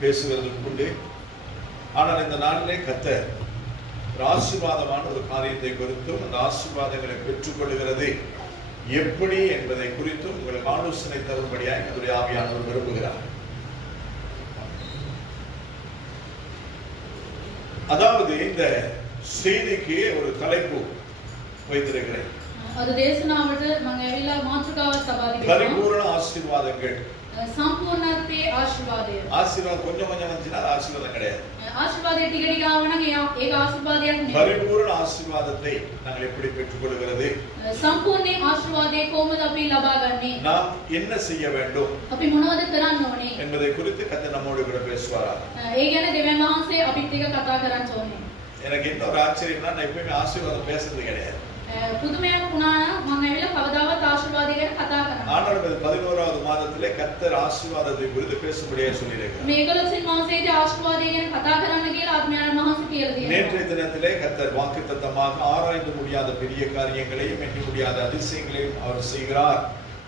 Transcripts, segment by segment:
பேசுவதற்கு உண்டு. ஆனால் இந்த நாளிலே கர்த்தர் ஒரு ஆசீர்வாதமான ஒரு காரியத்தை குறித்தும் அந்த ஆசீர்வாதங்களை பெற்றுக்கொள்கிறது எப்படி என்பதை குறித்தும் உங்களுக்கு ஆலோசனை தரும்படியாக அவருடைய ஆவியானவர் விரும்புகிறார். அதாவது இந்த செய்திக்கு ஒரு தலைப்பு வைத்திருக்கிறேன். அது දේශනාවට මම ඇවිල්ලා මාතෘකාවක් තබා තිබෙනවා. பரிபூரண ஆசீர்வாதங்கள். සම්පූර්ණත්වයේ ආශිර්වාදය. ஆசீர்வாதம் கொஞ்சம் கொஞ்சம் வந்துச்சுன்னா ஆசீர்வாதம் கிடையாது. ආශිර්වාදය ටික ටික ආව නම් ඒක ආශිර්වාදයක් නෙවෙයි. பரிபூரண ஆசீர்வாதத்தை நாங்கள் எப்படி பெற்றுக்கொள்கிறது? සම්පූර්ණ ආශිර්වාදය කොහොමද අපි ලබා ගන්නේ? நாம் என்ன செய்ய வேண்டும் අපි මොනවද කරන්න ඕනේ? என்பதை குறித்து கர்த்தர் நம்மோடு கூட பேசுவாராக. ඒ ගැන දෙවියන් වහන්සේ අපිත් එක්ක කතා කරන්න ඕනේ. எனக்கு இன்னொரு ஆச்சரியம்னா நான் எப்பவுமே ஆசீர்வாதம் பேசுறது கிடையாது. පුදුමයක් වුණා නම් මම ඇවිල්ලා කවදාවත් ආශිර්වාදය ගැන කතා කරන්නේ. ஆண்டவர் 11வது மாதத்திலே கர்த்தர் ஆசீர்வாதத்தை குறித்து பேசும்படியாக சொல்லியிருக்கிறார். මේ 11 මාසයේදී ආශිර්වාදය ගැන කතා කරන්න කියලා ආත්මයන් වහන්සේ කියලා දෙනවා. நேற்றைய தினத்திலே கர்த்தர் வாக்குத்தத்தமாக ஆராய்ந்து முடியாத பெரிய காரியங்களையும் எண்ணி முடியாத அதிசயங்களையும் அவர் செய்கிறார்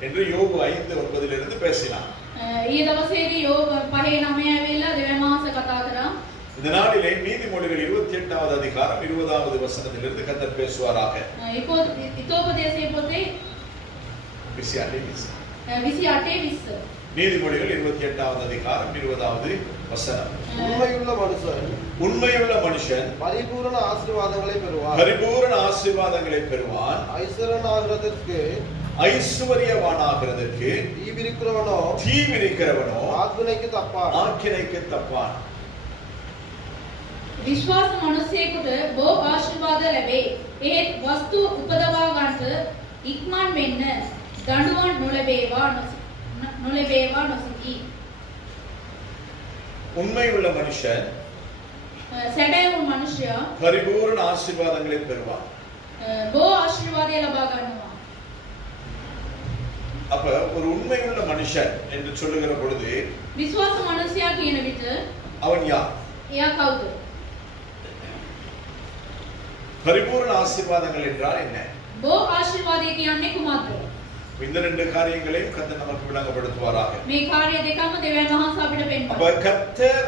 என்று யோபு 5:9 பேசினார். ඊයේ දවසේදී யோபு 5:9 ඇවිල්ලා දෙවියන් වහන්සේ කතා කරා. இந்த நாளிலே நீதிமொழிகள் 28வது அதிகாரம் 20வது வசனத்திலிருந்து கர்த்தர் பேசுவாராக. හිතෝපදේශයේ පොතේ 28:20 நீதிமொழிகள் 28வது அதிகாரம் 20வது வசனம். உண்மையுள்ள மனுஷன் பரிபூரண ஆசீர்வாதங்களை பெறுவான். பரிபூரண ஆசீர்வாதங்களை பெறுவான். ஐஸ்வர்யவானாகிறதற்கு தீவிரிக்கிறவனோ ஆக்கினைக்கு தப்பான். විශ්වාස මිනිසෙකුට බොහෝ ආශිර්වාද ලැබේ. ඒත් වස්තු උපදවා ගන්නට ඉක්මන් වෙන්න දඬුවම් නොලැබේවා නොසිතී. உண்மையுள்ள மனுஷன் සැබෑ මනුෂ්‍යයා பரிபூரண ஆசீர்வாதங்களை பெறுவான். බොහෝ ආශිර්වාදය ලබා ගන්නවා. அப்ப ஒரு உண்மையுள்ள மனுஷன் என்று சொல்லுகிற பொழுது විශ්වාස මිනිසයා කියන විට அவன் யார்? එයා කවුද? பரிபூரண ஆசீர்வாதங்கள் என்றால் என்ன? බොහෝ ආශිර්වාදය කියන්නේ කුමක්ද? இந்த ரெண்டு காரியங்களையும் கர்த்தர் நமக்கு விளங்கப்படுத்துவாராக. මේ කාර්ය දෙකම දෙවියන් වහන්සේ අපිට அப்ப පෙන්නනවා. கர்த்தர்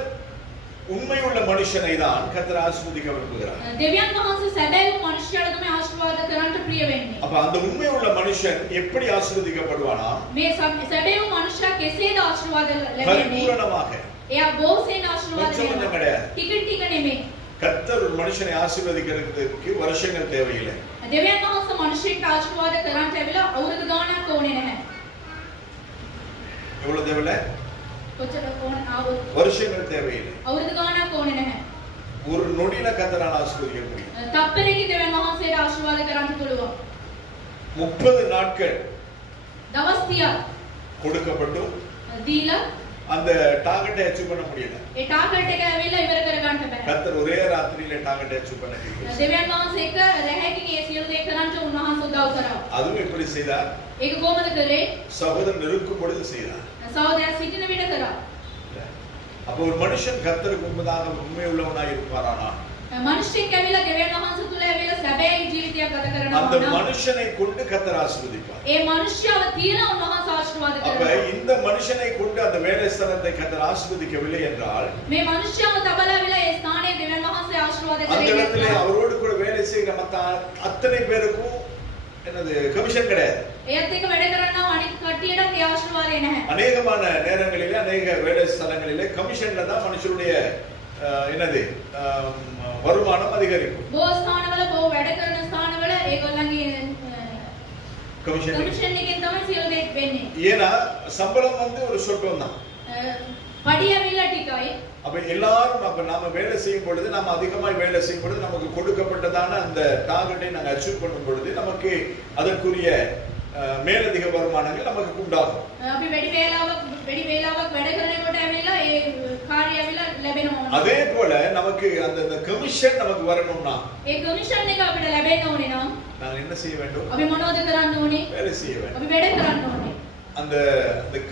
உண்மையுள்ள மனுஷனை தான் கர்த்தர் ஆசீர்வதிக்க விரும்புகிறார். දෙවියන් වහන්සේ සැබෑ මනුෂ්‍යයාට තමයි ආශිර්වාද කරන්න ප්‍රිය වෙන්නේ. அப்ப அந்த உண்மையுள்ள மனுஷன் எப்படி ஆசீர்வதிக்கப்படுவானா? මේ සැබෑ මනුෂ්‍යයා කෙසේද ආශිර්වාද ලැබෙන්නේ? பரிபூரணமாக. එයා බොහෝසෙන් ආශිර්වාද கொஞ்சம் கொஞ்சம் වෙනවා. கிடையாது. ටික ටික නෙමෙයි. கர்த்தர் ஒரு மனுஷனை ஆசீர்வதிக்கிறதுக்கு வருஷங்கள் தேவையில்லை. දෙවියන් වහන්සේ මනුෂ්‍යයෙක්ට ආශිර්වාද කරන්න ඇවිල්ලා අවුරුදු ගාණක් ඕනේ නැහැ. எவ்வளவு தேவையில்லை? කොච්චර ඕන வருஷங்கள் தேவையில்லை. අවුරුදු ගාණක් ඕනේ නැහැ. ஒரு நொடியில கர்த்தரால் ஆசீர்வதிக்க முடியும். තප්පරයකින් දෙවියන් වහන්සේට ආශිර්වාද කරන්න පුළුවන්. 30 நாட்கள் දවස් 30ක් கொடுக்கப்பட்டும் දීලා அந்த டார்கெட்டை அச்சீவ் பண்ண முடியல. ඒ ටාගට් එක ඇවිල්ලා ඉවර කර ගන්න බෑ. கர்த்தர் ஒரே ராத்திரியில டார்கெட்டை அச்சீவ் பண்ண முடியல. දෙවියන් වහන්සේ එක රැහැකින් ඒ සියලු දේ කරන්න උන්වහන්සේ උදව් කරා. அதுவும் எப்படி செய்தார்? ඒක කොහොමද කරේ? சகோதரன் இருக்கும் பொழுது செய்தார். සහෝදරයා සිටින විට කරා. அப்ப ஒரு மனுஷன் கர்த்தருக்கு முன்பதாக உண்மை உள்ளவனாய் இருப்பாரானா மனுஷனுக்கு ඇවිල්ලා දෙවියන් වහන්සේ තුල ඇවිල්ලා සැබෑ ජීවිතයක් ගත කරනවා அந்த නම් மனுஷனை கொண்டு கர்த்தர் ஆசீர்வதிப்பார். ඒ මනුෂ්‍යව තියෙන උන්වහන්සේ ආශිර්වාද அப்ப කරනවා. இந்த மனுஷனை கொண்டு அந்த வேலை ஸ்தலத்தை கர்த்தர் ஆசீர்வதிக்கவில்லை என்றால் මේ මනුෂ්‍යව තබලා ඇවිල්ලා ඒ ස්ථානයේ දෙවියන් වහන්සේ ආශිර්වාද அந்த කරේ இடத்திலே නැත්නම් அவரோடு கூட வேலை செய்கிற மத்த அத்தனை பேருக்கும் என்னது கமிஷன் கிடையாது. ඒත් එක වැඩ කරනවා අනිත් කට්ටියට ඒ ආශිර්වාදය නැහැ. அநேகமான நேரங்களிலே அநேக வேலை ஸ்தலங்களிலே கமிஷன்ல தான் மனுஷருடைய என்னது வருமானம் அதிகரிக்கும். බොහෝ ස්ථානවල බොහෝ වැඩ කරන ස්ථානවල ඒගොල්ලන්ගේ கமிஷன் කමිෂන් එකෙන් තමයි සියලු දේ වෙන්නේ. ஏன்னா சம்பளம் வந்து ஒரு சொற்பம் தான். පඩි ඇවිල්ලා ටිකයි. அப்ப எல்லாரும் அப்ப நாம வேலை செய்யும் பொழுது நாம அதிகமாய் வேலை செய்யும் பொழுது நமக்கு கொடுக்கப்பட்டதான அந்த டார்கெட்டை நாங்க அச்சீவ் பண்ணும் பொழுது நமக்கு அதற்குரிய மேலதிக வருமானங்கள் நமக்கு உண்டாகும். අපි වැඩි වේලාවක් වැඩ කරනකොට ඇවිල්ලා ඒ කාර්යය ඇවිල්ලා ලැබෙනවා. அதே போல நமக்கு அந்த கமிஷன் நமக்கு வரணும்னா ඒ කමිෂන් එක අපිට ලැබෙන්න ඕනේ නම් நாங்க என்ன செய்ய வேண்டும்? අපි මොනවද කරන්න ඕනේ? வேலை செய்ய வேண்டும். අපි වැඩ කරන්න ඕනේ. அந்த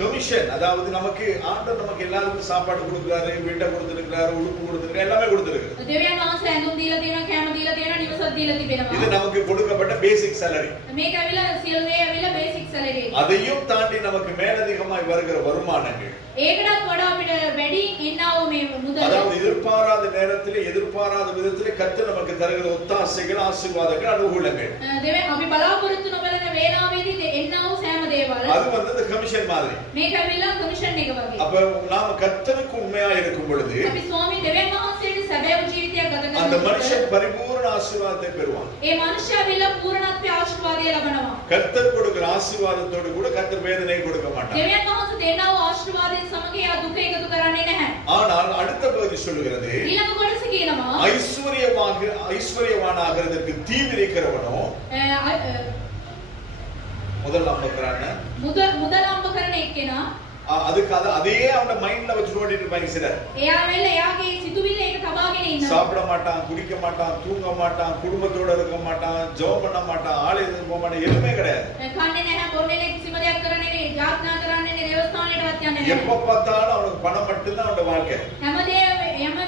கமிஷன் அதாவது நமக்கு ஆண்டவர் நமக்கு எல்லாருக்கும் சாப்பாடு கொடுக்கிறாரு, வீட்டை கொடுத்திருக்கிறாரு, உடுப்பு கொடுத்திருக்கிறாரு, எல்லாமே கொடுத்திருக்கிறாரு. දෙවියන් වහන්සේ ඇඳුම් දීලා තියෙනවා, කෑම දීලා තියෙනවා, නිවසක් දීලා තිබෙනවා. இது நமக்கு கொடுக்கப்பட்ட பேசிக் salary. මේක ඇවිල්ලා සියලු දේ ඇවිල්ලා බේසික් සැලරි. அதையும் தாண்டி நமக்கு மேலதிகமாய் வருகிற வருமானங்கள் ඒකටත් වඩා අපිට වැඩි ඉන්නා වූ எதிர்பாராத நேரத்திலே எதிர்பாராத விதத்திலே கர்த்தர் நமக்கு தருகிற ஒத்தாசைகள் ஆசீர்வாதங்கள் அனுகூலங்கள் දෙවියන් අපි බලාපොරොත්තු නොබලන වේලාවේදී එන්නා වූ සෑම දේවල් அது வந்து கமிஷன் மாதிரி මේක ඇවිල්ලා කමිෂන් එක වගේ. அப்ப நாம கர்த்தருக்கு உண்மையா இருக்கும் பொழுது අපි ස්වාමී දෙවියන් වහන්සේට සැබෑ ජීවිතයක් ගත அந்த කරනවා. மனுஷன் பரிபூர்ண ஆசீர்வாதத்தை பெறுவான். ඒ මනුෂ්‍යයා ඇවිල්ලා පූර්ණත්වයේ ආශිර්වාදය ලබනවා. கர்த்தர் கொடுக்கிற ஆசீர்வாதத்தோடு கூட கர்த்தர் வேதனை கொடுக்க மாட்டார். දෙවියන් වහන්සේ දෙන්නා වූ ආශිර්වාදයෙන් සමග එයා දුක එකතු කරන්නේ නැහැ. ஆனால் அடுத்த பகுதி சொல்லுகிறது ඊළඟ කොටස කියනවා ஐஸ்வர்யவானாகிறதுக்கு தீவிரிக்கிறவனோ முதல் நம்புறானே මුදල් කරන එක්කෙනා அதுக்கு அதே அவன மைண்ட்ல வச்சு ஓடிட்டு இருப்பாங்க சிலர். එයා වෙල එයාගේ සිතුවිල්ල ඒක තබාගෙන ඉන්නවා. சாப்பிட மாட்டான், குடிக்க மாட்டான், தூங்க மாட்டான், குடும்பத்தோட இருக்க மாட்டான், ஜெபம் பண்ண மாட்டான், ஆலயத்துக்கு போக மாட்டான், எதுவுமே கிடையாது. කන්නේ නැහැ, බොන්නේ නැහැ, කිසිම දෙයක් කරන්නේ නැහැ, යාඥා කරන්නේ නැහැ, දේවස්ථානයටවත් යන්නේ නැහැ. எப்ப பார்த்தாலும் அவனுக்கு பணம் மட்டும்தான் அவனோட வாழ்க்கை. හැම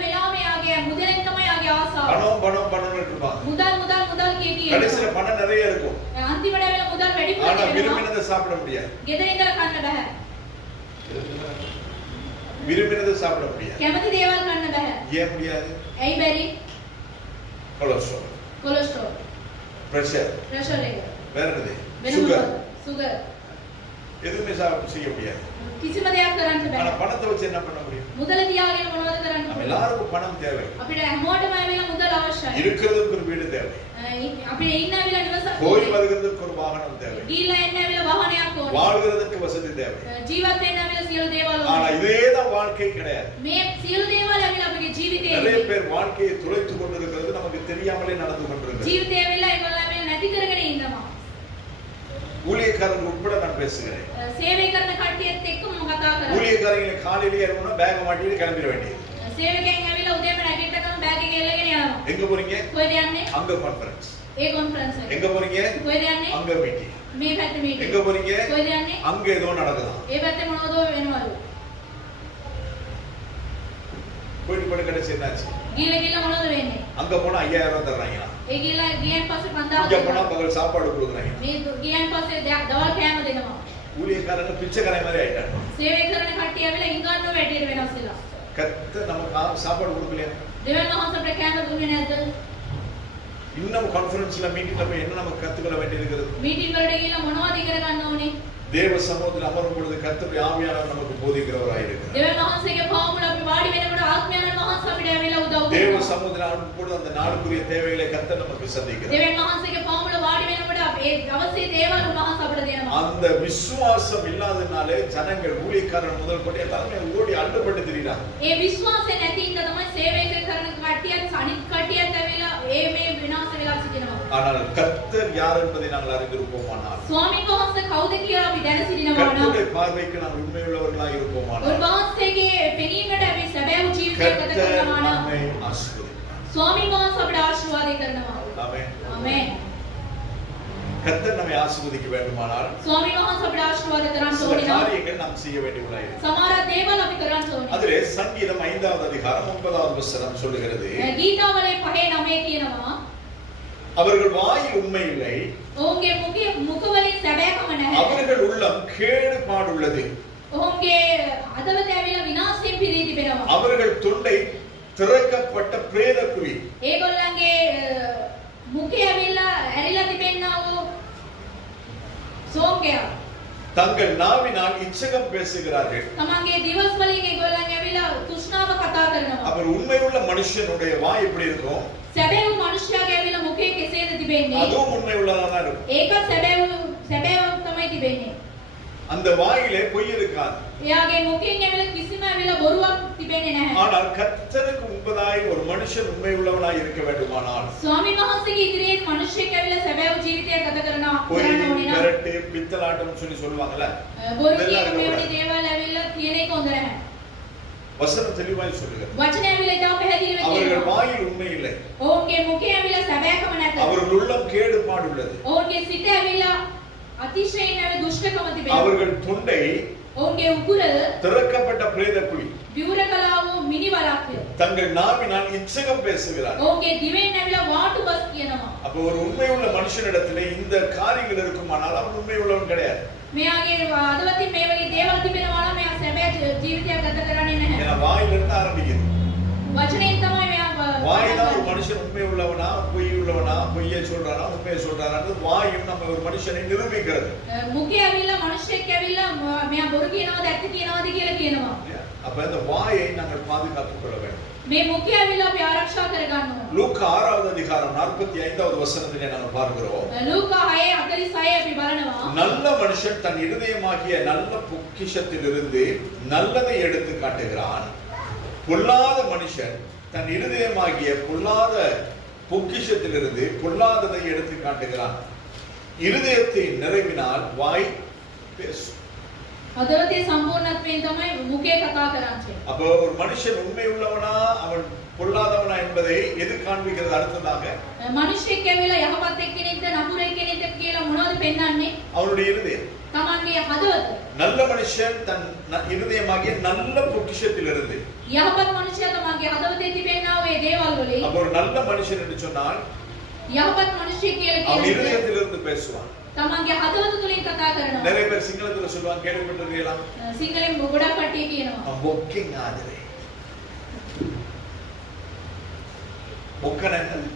වෙලාවෙම එයාගේ මුදලෙන් තමයි එයාගේ ආසාව. பணம்னு இருப்பான். මුදල් කිය. கடைசில பணம் நிறைய இருக்கும். අන්තිමට වෙලා මුදල් වැඩි ஆனா වෙනවා. விரும்பினதை சாப்பிட முடியாது. ගෙදර ඉඳලා කන්න බෑ. விரும்பினதை சாப்பிட முடியாது. කැමති දේවල් කන්න බෑ. ஏன் முடியாது? ඇයි බැරි? கொலஸ்ட்ரால், ප්‍රෙෂර් එක. வேற என்னது? சுகர். எதுவுமே செய்ய முடியாது. කිසිම දෙයක් කරන්න ஆனா බෑ. பணத்தை வச்சு என்ன பண்ண முடியும்? මුදල තියාගෙන මොනවද කරන්න நம்ம පුළුවන්? எல்லாருக்கும் பணம் தேவை. අපිට හැමෝටම ඇවිල්ලා මුදල් අවශ්‍යයි. இருக்கிறதுக்கு ஒரு வீடு தேவை. අපිට ඉන්න ඇවිල්ලා නිවසක් போய் ඕනේ. வருகிறதுக்கு ஒரு வாகனம் தேவை. ගිහිල්ලා එන්න ඇවිල්ලා වාහනයක් ඕනේ. வாழ்கிறதுக்கு வசதி தேவை. ජීවත් වෙන්න ඇවිල්ලා සියලු දේවල් ஆனா ඕනේ. இதேதான் வாழ்க்கை கிடையாது. මේ සියලු දේවල් ඇවිල්ලා අපේ ජීවිතේ நிறைய பேர் வாழ்க்கையை துளைத்து கொண்டிருக்கிறது நமக்கு தெரியாமலே நடந்து கொண்டிருக்கிறது. ජීවිතේ ඇවිල්ලා ඒගොල්ලෝ ඇවිල්ලා නැති කරගෙන ඉන්නවා. ஊழியக்காரர்கள் உட்பட நான் பேசுகிறேன். සේවය කරන කට්ටියත් එක්ක මම කතා කරා. ஊழியக்காரங்களை காலையிலேயே இருக்கணும், பேக மாட்டிட்டு கிளம்பிட வேண்டியது. සේවකයන් ඇවිල්ලා උදේම නැගිට ගමන් බෑග් එක එල්ලගෙන යනවා. எங்க போறீங்க? කොහෙද යන්නේ? அங்க கான்ஃபரன்ஸ். ඒ කොන්ෆරන්ස් එක. எங்க போறீங்க? කොහෙද යන්නේ? அங்க மீட்டிங். මේ පැත්තේ මීටින්. எங்க போறீங்க? කොහෙද යන්නේ? அங்க ஏதோ நடக்குதாம். ඒ පැත්තේ මොනවද වෙනවලු? போயிட்டு போய் கடைசி என்னாச்சு? ගිහලා මොනවද වෙන්නේ? அங்க போனா 5000 தர்றாங்க. ඒ ගිහලා ගියන් පස්සේ இங்க போனா 5000 பகல் சாப்பாடு கொடுக்குறாங்க. මේ ගියන් පස්සේ දවල් කෑම දෙනවා. ஊழியக்காரங்க பிச்சைக்காரன் மாதிரி ஆயிட்டாங்க. සේවය කරන කට්ටිය ඇවිල්ලා ඉංගන්නෝ වැඩියට වෙනස් වෙලා. கர்த்தர் நமக்கு சாப்பாடு கொடுக்கலையா? දෙවියන් වහන්සේ අපිට කෑම දුන්නේ නැද්ද? இன்னும் கான்ஃபரன்ஸ்ல மீட்டிங்ல போய் என்ன நமக்கு கத்துக்கொள்ள வேண்டியிருக்கிறது? මීටින් වලට ගිහලා මොනවද ඉගෙන ගන්න ඕනේ? தேவ சமூகத்தில் அமரும் பொழுது கர்த்தருடைய ஆவியானவர் நமக்கு போதிக்கிறவராய் இருக்கிறார். දෙවියන් වහන්සේගේ පාමුල අපි වාඩි වෙනකොට ආත්මයන් වහන්සේ අපිට ඇවිල්ලා උදව් தேவ කරනවා. சமூகத்தில் அமரும் பொழுது அந்த நாளுக்குரிய தேவைகளை கர்த்தர் நமக்கு சந்திக்கிறார். දෙවියන් වහන්සේගේ පාමුල වාඩි වෙනකොට ඒ දවසේ දේවල් උන්වහන්සේ අපිට දෙනවා. அந்த விசுவாசம் இல்லாதனாலே ஜனங்கள் ஊழியக்காரன் முதல் கொண்டு எல்லாருமே ஓடி அண்டுபட்டு திரிறாங்க. ඒ විශ්වාසය නැති ඉඳ තමයි සේවය කරන කට්ටියත් අනිත් කට්ටියත් ඇවිල්ලා මේ විනාශ වෙලා සිටිනවා. ஆனால் கர்த்தர் யார் என்பதை நாங்கள் அறிந்திருப்போமானால், ස්වාමීන් වහන්සේ කවුද කියලා අපි දැන සිටිනවා නම් கர்த்தருடைய பார்வைக்கு நாம் உண்மையுள்ளவர்களாய் இருப்போமானால், උන්වහන්සේගේ පෙනීමට අපි සැබෑව ජීවිතයක් ගත கர்த்தர் කරනවා නම් நம்மை ஆசீர்வதிப்பார். ස්වාමීන් වහන්සේ අපිට ආශිර්වාද කරනවා. ஆமென். ආමේන්. கர்த்தர் நம்மை ஆசீர்வதிக்க வேண்டுமானால் ස්වාමීන් වහන්සේ අපිට ආශිර්වාද කරන්න சில ඕනේ නම් காரியங்கள் நாம் செய்ய வேண்டியவர்களாய் இருக்கிறோம். සමහර දේවල් අපි කරන්න ඕනේ. அதிலே சங்கீதம் 5வது அதிகாரம் 9வது வசனம் சொல்லுகிறது, ගීතාවලේ 5:9 කියනවා அவர்கள் வாயில் உண்மை இல்லை, ඔවුන්ගේ මුඛවලින් සැබෑකම නැහැ. அவர்கள் உள்ளம் கேடுபாடுள்ளது, ඔවුන්ගේ අදවත ඇවිල්ලා විනාශයෙන් පිරී තිබෙනවා. அவர்கள் தொண்டை திறக்கப்பட்ட பிரேத குழி. ඒගොල්ලන්ගේ මුඛය ඇවිල්ලා ඇරිලා තිබෙනා වූ සෝංකය. தங்கள் நாவினால் இச்சகம் பேசுகிறார்கள். තමන්ගේ දිවස් වලින් ඒගොල්ලන් ඇවිල්ලා තෘෂ්ණාව කතා කරනවා. அவர் உண்மையுள்ள மனுஷனுடைய வாய் எப்படி இருக்கும்? සැබෑව මනුෂ්‍යයාගේ ඇවිල්ලා මුඛය කෙසේද තිබෙන්නේ? அதுவும் உண்மை உள்ளதா தான் இருக்கும். ඒක සැබෑව තමයි තිබෙන්නේ. அந்த வாயிலே பொய் இருக்காது. එයාගේ මුඛයෙන් ඇවිල්ලා කිසිම ඇවිල්ලා බොරුවක් තිබෙන්නේ නැහැ. ஆனால் கர்த்தருக்கு முன்பதாய் ஒரு மனுஷன் உண்மை உள்ளவனாய் இருக்க வேண்டுமானால், ස්වාමීන් වහන්සේගේ ඉදිරියේ මිනිහෙක් ඇවිල්ලා සැබෑව ජීවිතයක් ගත කරනවා பொய், කරන්න ඕනේ නම් மிரட்டு, பித்தலாட்டம் சொல்லி சொல்லுவாங்கல்ல, බොරු இதெல்லாம் කියන இருக்கக்கூடாது. මේ දේවල් ඇවිල්ලා කියන එක හොඳ නැහැ. வசனம் தெளிவாய் சொல்லுகிறது. වචන ඇවිල්ලා ඉතාල පැහැදිලිව அவர்கள் කියනවා. வாயில் உண்மை இல்லை, ඔවුන්ගේ මුඛය ඇවිල්ලා සැබෑකම නැත. அவர்கள் உள்ளம் கேடுபாடு உள்ளது, ඔවුන්ගේ සිත ඇවිල්ලා අතිශයින් ඇවිල්ලා දුෂ්ටකම තිබෙනවා. அவர்கள் தொண்டை ඔවුන්ගේ උගුර திறக்கப்பட்ட பிரேத குழி, විවුර කළා වූ මිනිවරක්ය. தங்கள் நாவினால் இச்சகம் பேசுகிறார். ඔවුන්ගේ දිවෙන් ඇවිල්ලා වාටු බස් කියනවා. அப்ப ஒரு உண்மையுள்ள மனுஷனிடத்திலே இந்த காரியங்கள் இருக்குமானால் அவன் உண்மை உள்ளவன் கிடையாது. මෙයාගේ අදවතින් මේ වගේ දේවල් තිබෙනවා නම් මෙයා සැබෑ ජීවිතයක් ගත කරන්නේ නැහැ. ஏன்னா வாயிலிருந்து ஆரம்பிக்குது. වචනයෙන් மனுஷன் உண்மை உள்ளவனா பொய் உள்ளவனா பொய்யை சொல்றானா உண்மையை சொல்றானான்னு வாயும் நம்ம ஒரு மனுஷனை நிரூபிக்கிறது. මුඛය ඇවිල්ලා මිනිස්සෙක් ඇවිල්ලා මෙයා බොරු කියනවාද ඇත්ත කියනවාද කියලා කියනවා. அப்ப இந்த வாயை நாங்கள் பாதுகாத்துக் கொள்ள வேண்டும். මේ මුඛය ඇවිල්ලා අපි ආරක්ෂා කරගන්න ඕන. லூக்கா 6வது அதிகாரம் 45வது வசனத்திலே நாங்கள் பார்க்கிறோம். ලූකා 6:46 අපි බලනවා. நல்ல மனுஷன் தன் இருதயமாகிய நல்ல பொக்கிஷத்திலிருந்து நல்லதை எடுத்து காட்டுகிறான். பொல்லாத மனுஷன் தன் இருதயமாகிய பொல்லாத பொக்கிஷத்திலிருந்து பொல்லாததை எடுத்து காட்டுகிறான். இருதயத்தின் நிறைவினால் வாய் பேசும். හදවතේ සම්පූර්ණත්වයෙන් තමයි මුඛය කතා කරන්නේ. அப்போ ஒரு மனுஷன் உண்மை உள்ளவனா அவன் பொல்லாதவனா என்பதை எது காண்பிக்கிறது? அடுத்ததாக මිනිස්සෙක් ඇවිල්ලා යහපත් එක්කෙනෙක්ද නපුරෙක් කෙනෙක්ද කියලා මොනවද පෙන්වන්නේ? அவனுடைய இருதயம். තමන්ගේ හදවත. நல்ல மனுஷன் தன் இருதயமாகிய நல்ல பொக்கிஷத்திலிருந்து. යහපත් මනුෂ්‍යයා තමන්ගේ හදවතේ තිබෙනා ඔය දේවල් වලින්. அப்போ ஒரு நல்ல மனுஷன் என்று சொன்னால் යහපත් මිනිහෙක් කියලා அவன் කියන්නේ இருதயத்திலிருந்து பேசுவான். තමන්ගේ හදවත තුලින් කතා කරනවා. நிறைய பேர் சிங்களத்துல சொல்லுவாங்க, கேள்விப்பட்டிருக்கீங்களா? සිංහලෙන් ගොඩක් කට්ටිය කියනවා. பொக்கிங் ஆதரே. பொக்கன என்னது?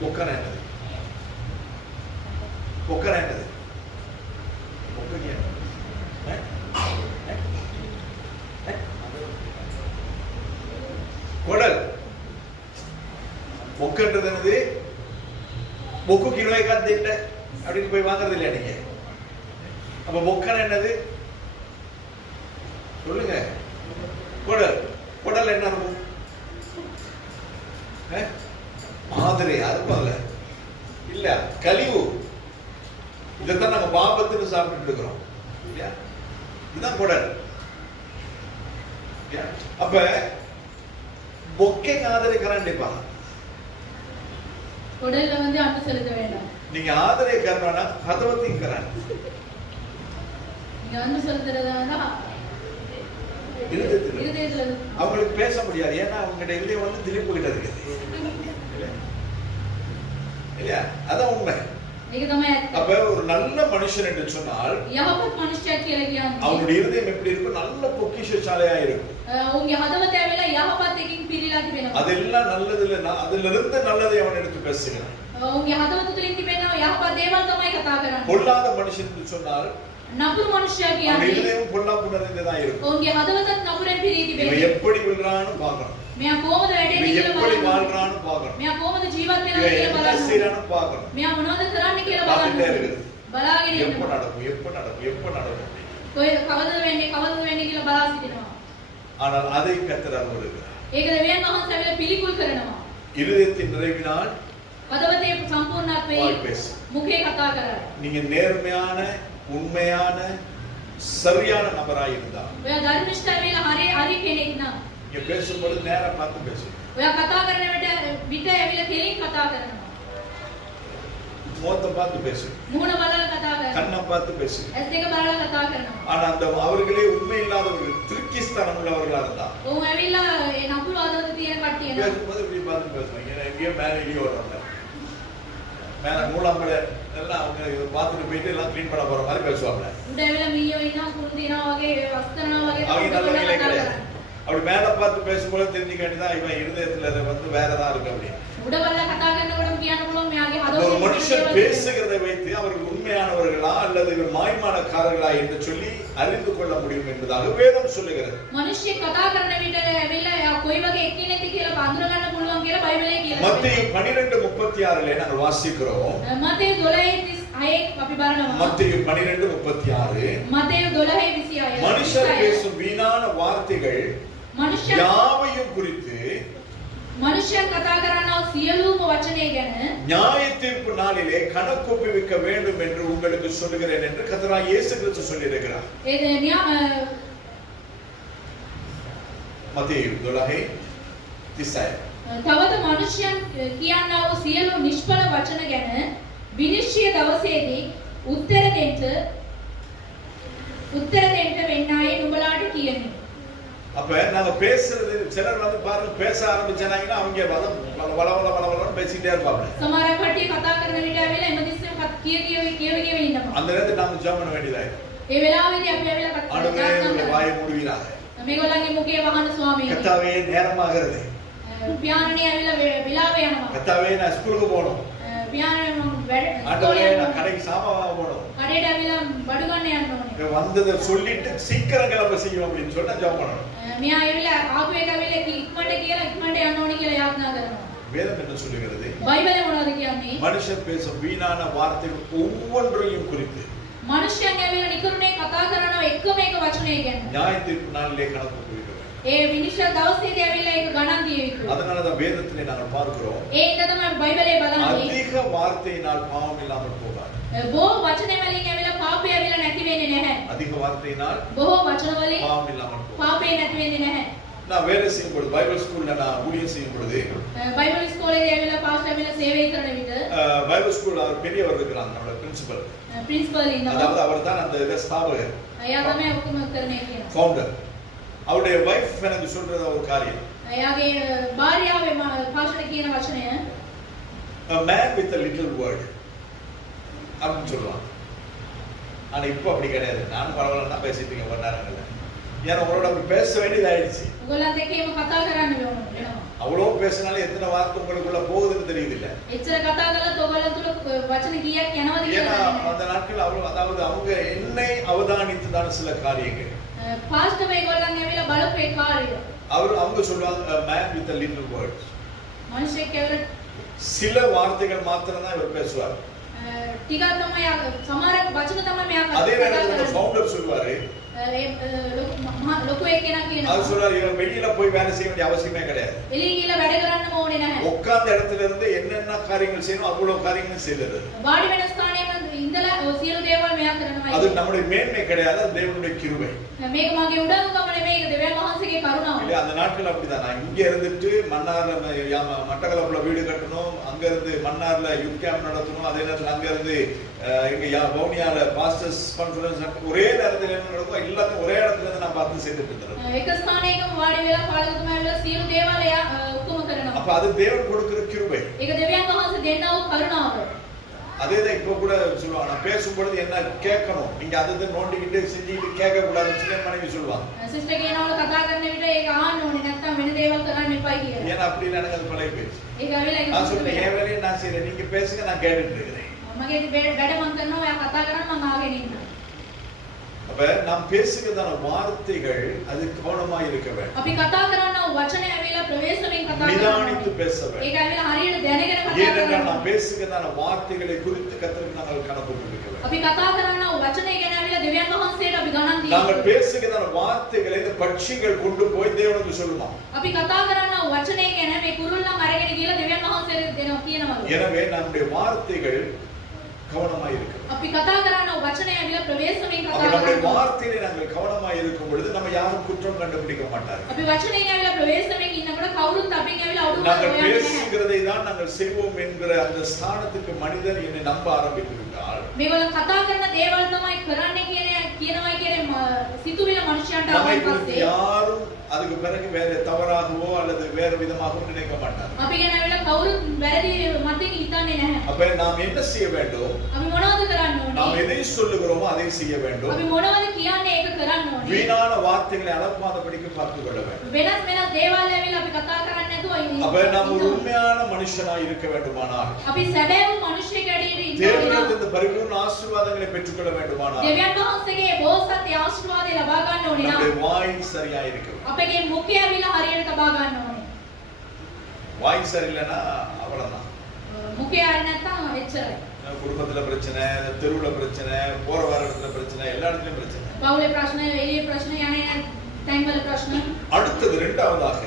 பொக்கன என்னது? பொக்கன என்னது? பொக்கன என்னது? குடல். பொக்கன்றது என்னது? பொக்கு கிலோ கத்திட்ட அப்படின்னு போய் வாங்குறது இல்லையா நீங்க? அப்ப பொக்கன் என்னது சொல்லுங்க? குடல். குடல் என்ன இருக்கும்? மாதிரி அறுப்பல்ல இல்ல, கழிவு. இதைத்தான் நாங்க பாபத்துக்கு சாப்பிட்டு இருக்கிறோம். இதுதான் குடல். அப்ப பொக்கை ஆதரிக்கிறான்ப்பா. குடல்ல வந்து அன்பு செலுத்த வேண்டாம். நீங்க ஆதரிக்கிறானா ஹதவத்திக்கிறான். நீங்க அன்பு செலுத்துறதா இருதயத்துல அவங்களுக்கு பேச முடியாது. ஏன்னா அவங்ககிட்ட இதயம் வந்து திருப்பி கிட்ட இருக்குது இல்லையா? அதான் உண்மை. அப்ப ஒரு நல்ல மனுஷன் என்று சொன்னால் යහපත් මනුෂ්‍යයෙක් කියලා කියන්නේ அவனுடைய இதயம் எப்படி இருக்கும்? நல்ல பொக்கிஷசாலியா இருக்கும். உங்க හදවත ඇවිල්ලා යහපත් එකකින් පිරීලා තිබෙනවා. அதெல்லாம் நல்லது இல்ல, அதிலிருந்து நல்லதை அவன் எடுத்து பேசுகிறான். உங்க හදවත තුලින් තිබෙනවා යහපත් දේවල් තමයි කතා කරන්නේ. பொல்லாத மனுஷன் என்று சொன்னால் නපුරු මනුෂ්‍යයා அவன் කියන්නේ இதயம் பொல்லாப்பு நிறைந்ததா இருக்கும். உங்க ஹதவතත් நபுරෙන් පිරී இவன் තිබෙනවා. எப்படி விழுறான்னு பார்க்கணும். මෙයා කොහොමද වැඩේ இவன் කියලා எப்படி බලන්න. வாழ்றான்னு பார்க்கணும். මෙයා කොහොමද ජීවත් වෙනවද இவன் කියලා என்ன බලන්න. செய்றான்னு பார்க்கணும். මෙයා මොනවද කරන්නේ කියලා பார்த்துட்டே බලන්න. இருக்குது. බලාගෙන எப்ப ඉන්නවා. நடக்கும் எப்ப நடக்கும் எப்ப நடக்கும். කොයි කවදද වෙන්නේ කියලා බලා සිටිනවා. ஆனால் அதை கர்த்தர் அருளுகிறார். ඒක දෙවියන් වහන්සේ ඇවිල්ලා පිළිකුල් කරනවා. இருதயத்தின் நிறைவினால் හදවතේ සම්පූර්ණත්වයේ வாய் பேசு. මුඛේ කතා කරා. நீங்க நேர்மையான உண்மையான சரியான நபராய் இருந்தா ඔයා ධර්මිෂ්ඨ වෙලා හරි කෙනෙක් නම් நீங்க பேசும்போது நேரா பார்த்து பேசுங்க. ඔයා කතා කරන විට ඇවිල්ලා කෙලින් කතා කරනවා. முகத்தை பார்த்து பேசுங்க. මුහුණ බලලා කතා කරනවා. கண்ணை பார்த்து பேசுங்க. ඇස් දෙක බලලා කතා කරනවා. ஆனா அந்த அவர்களே உண்மை இல்லாதவர்கள் திருக்கிஸ்தனம் உள்ளவர்களா இருந்தா ඔව් ඇවිල්ලා ඒ නපුරු ආදවත තියෙන කට්ටිය නෝ. பேசும்போது இப்படி பார்த்து பேசுவாங்க. ஏன்னா எங்கேயோ மேலே இடியோ வர்றாங்க. மேல மூலம்பட எல்லாம் அவங்க இதை பார்த்துட்டு போயிட்டு எல்லாம் க்ளீன் பண்ண போற மாதிரி பேசுவாங்க. උඩ ඇවිල්ලා මීයෝ ඉන්නවා කුණු තියනවා වගේ වස්තරනවා වගේ அவங்க කතා நல்லவங்களே කරනවා. கிடையாது. அப்படி மேல பார்த்து பேசும்போது தெரிஞ்சுக்க வேண்டியதான் இவன் இருதயத்துல வந்து வேறதா இருக்கு அப்படின்னு. උඩ බලලා කතා කරනකොටම කියන්න පුළුවන් මෙයාගේ ஒரு හදවතේ மனுஷன் பேசுகிறதை வைத்து அவர்கள் உண்மையானவர்களா அல்லது இவர் மாய்மானக்காரர்களா என்று சொல்லி அறிந்து கொள்ள முடியும் என்பதாக வேதம் சொல்லுகிறது. මිනිස්සෙක් කතා කරන විට ඇවිල්ලා එයා කොයි වගේ එක්කෙනෙක්ද කියලා අඳුර ගන්න පුළුවන් කියලා බයිබලයේ කියනවා. மத்தேயு 12:36 நாங்கள் வாசிக்கிறோம். මතේයු 12:36 අපි බලනවා. மத்தேயு 12:36 මතේයු 12:26 மனுஷர் பேசும் வீணான வார்த்தைகள் මනුෂ්‍ය யாவையும் குறித்து මනුෂ්‍යයන් කතා කරනා සියලුම වචනේ ගැන நியாய தீர்ப்பு நாளிலே கணக்கொப்புவிக்க வேண்டும் என்று உங்களுக்கு சொல்லுகிறேன் என்று கர்த்தராகிய இயேசு கிறிஸ்து சொல்லியிருக்கிறார். மத்தேயு 12:36 තවද මනුෂ්‍යයන් කියනා වූ සියලු නිෂ්ඵල වචන ගැන විනිශ්චය දවසේදී උත්තර දෙන්න වෙන්නයි නුඹලාට කියන්නේ. அப்ப நாங்க பேசுறது சிலர் வந்து பாருங்க பேச ஆரம்பிச்சாங்கன்னா அவங்க வளவளன்னு பேசிட்டே இருப்பாங்க. සමහර කට්ටිය කතා කරන විට ඇවිල්ලා එමදිස්සෙම කියව ඉන්නවා. அந்த நேரத்துல நாம ஜெபம் பண்ண வேண்டியதா இருக்கு. ඒ වෙලාවේදී අපි ඇවිල්ලා කතා ஆண்டவரே කරනවා. வாயை மூடுவீராக. මේගොල්ලන්ගේ මුඛය වහන ස්වාමීනි. கர்த்தாவே நேரமாகிறது. පියාණනේ ඇවිල්ලා වෙලාව යනවා. கத்தாவே நான் ஸ்கூலுக்கு போகணும், පියාණනේ මම ஆண்டவரே நான் கடைக்கு சாமான் வாங்க போகணும், කඩේට ඇවිල්ලා බඩු ගන්න යන්න ඕනේ. இங்க வந்ததை சொல்லிட்டு சீக்கிரம் கிளம்ப செய்யும் அப்படின்னு சொன்னா ஜெபம் பண்ணணும். මෙයා ඇවිල්ලා ආපු එක ඇවිල්ලා ඉක්මනට කියලා ඉක්මනට යන්න ඕනේ කියලා යාඥා කරනවා. வேதம் என்ன சொல்லுகிறது? බයිබලේ මොනවද කියන්නේ? மனுஷன் பேசும் வீணான வார்த்தைகள் ஒவ்வொன்றையும் குறித்து මනුෂ්‍යයන් ඇවිල්ලා නිකරුණේ කතා කරනවා එකම එක වචනය ගැන. நியாய தீர்ப்பு நாளிலே கணக்கு கொடுக்க வேண்டும். ඒ විනිශ්චය දවසේදී ඇවිල්ලා ඒක ගණන් දිය යුතුයි. அதனாலதான் வேதத்திலே நாங்கள் பார்க்கிறோம், ඒ ඉඳ තමයි බයිබලේ බලන්නේ. அதிக வார்த்தையினால் பாவம் இல்லாமல் போகாது. බොහෝ වචන වලින් ඇවිල්ලා පාපය ඇවිල්ලා නැති වෙන්නේ නැහැ. அதிக வார்த்தையினால் බොහෝ වචන වලින් பாவம் இல்லாமல் போகாது. පාපය නැති වෙන්නේ නැහැ. நான் வேலை செய்யும் பொழுது, பைபிள் ஸ்கூல்ல நான் ஊழியம் செய்யும் பொழுது, බයිබල් ඉස්කෝලේදී ඇවිල්ලා පාස්ටර් ඇවිල්ලා සේවය කරන විට பைபிள் ஸ்கூல் அவர் பெரியவர் இருக்கிறாங்க, நம்மளோட பிரின்சிபல். பிரின்சிபல் இந்தமா அதாவது அவர் தான் அந்த இதை ஸ்தாபகர், එයා තමයි ඔක්කොම කරන්නේ කියන. ஃபவுண்டர். அவருடைய வைஃப் எனக்கு சொல்றது ஒரு காரியம், එයාගේ භාර්යාවේ පාස්ටර් කියන වචනය a man with a little word அப்படின்னு சொல்லுவாங்க. ஆனா இப்போ அப்படி கிடையாது. நானும் பரவாயில்ல தான் பேசிட்டு இருக்கேன் ஒரு நேரங்கள்ல, ஏன்னா உங்களோட அப்படி பேச வேண்டியதாயிடுச்சு. ඔයගොල්ලන්ට එක්කම කතා කරන්න වෙනවා. அவ்வளோ பேசினாலும் எத்தனை வார்த்தை உங்களுக்குள்ள போகுதுன்னு தெரியுது இல்ல. එච්චර කතා කළත් ඔයගොල්ලන් තුල වචන කීයක් යනවද ஏன்னா කියලා அந்த நாட்கள் அவ்வளவு, அதாவது அவங்க என்னை அவதானித்துதான சில காரியங்கள். පාස්ටර් මේගොල්ලන් ඇවිල්ලා බලපු ඒ කාර්යය. அவங்க சொல்லுவாங்க a man with a little word. මිනිස්සෙක් ඇවිල්ලා சில வார்த்தைகள் மாத்திரம் தான் இவர் பேசுவார். ටිකක් තමයි සමහර වචන තමයි මෙයා அதே කතා நேரத்துல කරන්නේ. ஃபவுண்டர் சொல்வாரு, ලොකු එක්කෙනා කියනවා. அவர் சொல்றாரு இவன் வெளியில போய் வேலை செய்ய வேண்டிய அவசியமே கிடையாது. එළිය ගිහලා වැඩ කරන්න ඕනේ නැහැ. உட்கார்ந்த இடத்துல இருந்து என்னென்ன காரியங்கள் செய்யணும் அவ்வளவு காரியங்களும் செய்தது. වාඩි වෙන ස්ථානයේ ඉඳලා සියලු දේවල් මෙයා කරනවා. அது நம்முடைய மேன்மை கிடையாது, அது தேவனுடைய கிருபை. මේක මගේ උඩඟුකම නෙමෙයි, ඒක දෙවියන් වහන්සේගේ කරුණාව. இல்ல அந்த நாட்கள் அப்படிதான். நான் இங்க இருந்துட்டு மன்னார்ல மட்டக்களப்புல வீடு கட்டணும், அங்க இருந்து மன்னார்ல யூத் கேம்ப் நடத்தணும், அதே நேரத்துல அங்க இருந்து இங்க வவுனியால பாஸ்டர்ஸ் கான்ஃபரன்ஸ் ஒரே நேரத்துல என்ன நடக்கும் எல்லாத்தையும் ஒரே இடத்துல இருந்து நான் பார்த்து செய்துட்டு இருந்தேன். එක ස්ථානයකම වාඩි වෙලා පාලකතුමා ඇවිල්ලා සියලු දේවල් එයා ඔක්කොම කරනවා. அப்ப அது தேவன் கொடுக்கிற கிருபை. ඒක දෙවියන් වහන්සේ දෙන්නා වූ කරුණාව. அதேதான் இப்ப கூட சொல்லுவாங்க, நான் பேசும்பொழுது என்ன கேட்கணும், நீங்க அதை நோண்டிக்கிட்டு செஞ்சுக்கிட்டு கேட்க கூடாதுன்னு சொல்லி என் மனைவி சொல்லுவாங்க. සිස්ටර් කියනවලු කතා කරන විට ඒක ආන්න ඕනේ නැත්නම් වෙන දේවල් කරන්න එපා කියලා. ஏன்னா அப்படி எனக்கு அது பழைய பேச்சு. ඒක ඇවිල්ලා ඒක நான் சொல்றேன் என் வேலையை நான் செய்யறேன், நீங்க பேசுங்க, நான் கேட்டுட்டு இருக்கிறேன். මගේ වැඩ මම කරනවා, ඔයා කතා කරන්න මම ආගෙන ඉන්නවා. அப்ப நாம் பேசுகிறதான வார்த்தைகள் அது கவனமா இருக்க வேண்டும். අපි කතා කරන වචන ඇවිල්ලා ප්‍රවේශමෙන් කතා நிதானித்து කරනවා. பேச வேண்டும். ඒක ඇවිල්ලා හරියට දැනගෙන කතා ஏனென்றால் කරනවා. நாம் பேசுகிறதான வார்த்தைகளை குறித்து கர்த்தருக்கு நாங்கள் கணக்கு கொடுக்க வேண்டும். අපි කතා කරන වචනය ගැන ඇවිල්ලා දෙවියන් වහන්සේට අපි ගණන් දීලා. நாங்கள் பேசுகிறதான வார்த்தைகளை இந்த பட்சிகள் கொண்டு போய் தேவனுக்கு சொல்லுமா. අපි කතා කරන වචනය ගැන මේ කුරුල්ලන් අරගෙන ගිහලා දෙවියන් වහන්සේට දෙනවා කියනවා. எனவே நம்முடைய வார்த்தைகள் கவனமா இருக்கு. අපි කතා කරන වචනය ඇවිල්ලා ප්‍රවේශමෙන් அப்ப කතා நம்முடைய කරනවා. வார்த்தையிலே நாங்கள் கவனமா இருக்கும் பொழுது நம்ம யாரும் குற்றம் கண்டுபிடிக்க மாட்டார்கள். අපි වචනයෙන් ඇවිල්ලා ප්‍රවේශමෙන් ඉන්නකොට කවුරුත් අපෙන් ඇවිල්ලා අඩු நாங்கள் කරන්නේ නැහැ. பேசுகிறதை தான் நாங்கள் செய்வோம் என்கிற அந்த ஸ்தானத்துக்கு மனிதன் என்னை நம்ப ஆரம்பித்து விட்டால் මේගොල්ලන් කතා කරන දේවල් තමයි කරන්නේ කියනවා කියන සිතුවිල්ල මනුෂ්‍යයන්ට நம்மை ආවන් குறித்து පස්සේ யாரும் அதுக்கு பிறகு வேற தவறாகவோ அல்லது வேற விதமாகவோ நினைக்க மாட்டாங்க. අපි ගැන ඇවිල්ලා කවුරුත් වැරදි මතින් හිතන්නේ නැහැ. அப்ப நாம் என்ன செய்ய வேண்டும்? අපි මොනවද කරන්න நாம் ඕනේ? எதை சொல்லுகிறோமோ அதை செய்ய வேண்டும். අපි මොනවද කියන්නේ ඒක කරන්න ඕනේ. வீணான வார்த்தைகளை அளப்பாதபடிக்கு பார்த்துக் கொள்ள வேண்டும். වෙනස් වෙනස් දේවල් ඇවිල්ලා අපි කතා කරන්නේ නැතුව அப்ப நாம் ஒரு உண்மையான மனுஷனாய் இருக்க வேண்டுமானால், අපි සැබෑව මිනිස්සෙක් ඇටියට ඉන්න ඕනේ. தேவனிடத்திலிருந்து பரிபூர்ண ஆசீர்வாதங்களை பெற்றுக்கொள்ள வேண்டுமானால் දෙවියන් වහන්සේගේ බෝසත් ආශිර්වාදය ලබා ගන්න ඕනේ நம்முடைய නම් வாய் சரியா இருக்க வேண்டும். අපගේ මුඛය ඇවිල්ලා හරියට තබා ගන්න ඕනේ. வாய் சரியில்லைன்னா அவ்வளவுதான். මුඛය හරිය නැත්නම් එච්චරයි. குடும்பத்துல பிரச்சனை, தெருவுல பிரச்சனை, போற வர இடத்துல பிரச்சனை, எல்லா இடத்துலயும் பிரச்சனை. පවුලේ ප්‍රශ්න, එළියේ ප්‍රශ්න, යන්නේ තැන්වල ප්‍රශ්න. அடுத்தது இரண்டாவதாக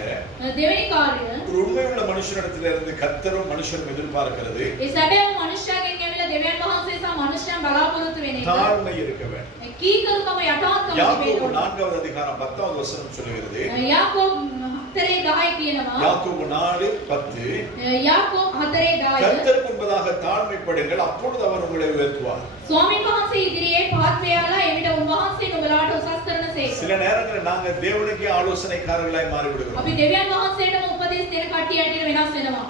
දෙවෙනි කාර්යය ஒரு உண்மையுள்ள மனுஷனிடத்திலிருந்து கர்த்தரும் மனுஷனும் எதிர்பார்க்கிறது ඒ සැබෑව මනුෂ්‍යයෙක්ගෙන් ඇවිල්ලා දෙවියන් වහන්සේ සහ මනුෂ්‍යයන් බලාපොරොත්තු වෙන එක. தாழ்மை இருக்க வேண்டும். කීකරුකම යටහත්කම யாக்கோபு තිබෙන්න 4வது அதிகாரம் 10வது வசனம் சொல்லுகிறது. යාකෝබ් 4:10 කියනවා. யாக்கோபு 4:10 යාකෝබ් 4:10 கர்த்தருக்கு முன்பதாக தாழ்மைப்படுங்கள், அப்பொழுது அவர் உங்களை உயர்த்துவார். ස්වාමීන් වහන්සේ ඉදිරියේ පහත් වෙයාලා එවිට උන්වහන්සේ නුඹලාට උසස් කරන සේක. சில நேரங்களில் நாங்க தேவனுக்கே ஆலோசனைக்காரர்களாய் மாறி விடுகிறோம். අපි දෙවියන් වහන්සේටම උපදෙස් දෙන කට්ටිය ඇටියට වෙනස් වෙනවා.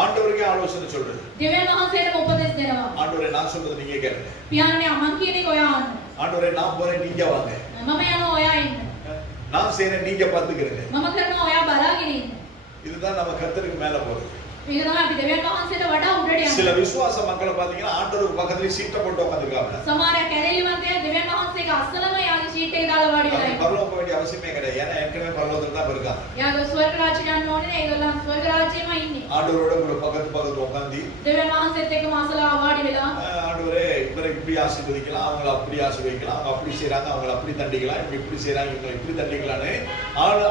ஆண்டவருக்கே ஆலோசனை சொல்றது. දෙවියන් වහන්සේටම උපදෙස් දෙනවා. ஆண்டவரே நான் சொல்றது நீங்க கேளுங்க. පියාණනේ මං කියන එක ඔයා අහන්න. ஆண்டவரே நான் போறேன் நீங்க வாங்க. මම යනවා ඔයා ඉන්න. நான் செய்றேன் நீங்க பாத்துக்கிறீங்க. මම කරනවා ඔයා බලාගෙන ඉන්න. இதுதான் நம்ம கர்த்தருக்கு மேல போறது. මේක තමයි අපි දෙවියන් වහන්සේට වඩා උඩට சில යන්නේ. விசுவாச மக்களை பாத்தீங்கன்னா ஆண்டவருக்கு பக்கத்துலயே சீட்டை போட்டு உட்காந்துருக்காங்க. සමහර කැරලිවන්තයා දෙවියන් වහන්සේගේ අස්සලම යාගේ ෂීට් එක දාලා වාඩි වෙලා ඉන්නවා. பரலோகம் போக வேண்டிய அவசியமே கிடையாது. ஏன்னா ஏற்கனவே பரலோகத்துல தான் இருக்காங்க. යාගේ ස්වර්ග රාජ්‍ය යන්න ඕනේ නේ. ඒගොල්ලන් ස්වර්ග රාජ්‍යෙම ඉන්නේ. ஆண்டவரோட ஒரு பக்கத்து உட்காந்து දෙවියන් වහන්සේත් එක්කම අසලා වාඩි වෙලා ஆண்டவரே இவரை இப்படி ஆசீர்வதிக்கலாம், அவங்கள அப்படி ஆசீர்வதிக்கலாம், அவங்க அப்படி செய்றாங்க, அவங்கள அப்படி தண்டிக்கலாம், இவங்க இப்படி செய்றாங்க, இவங்க இப்படி தண்டிக்கலாம்னு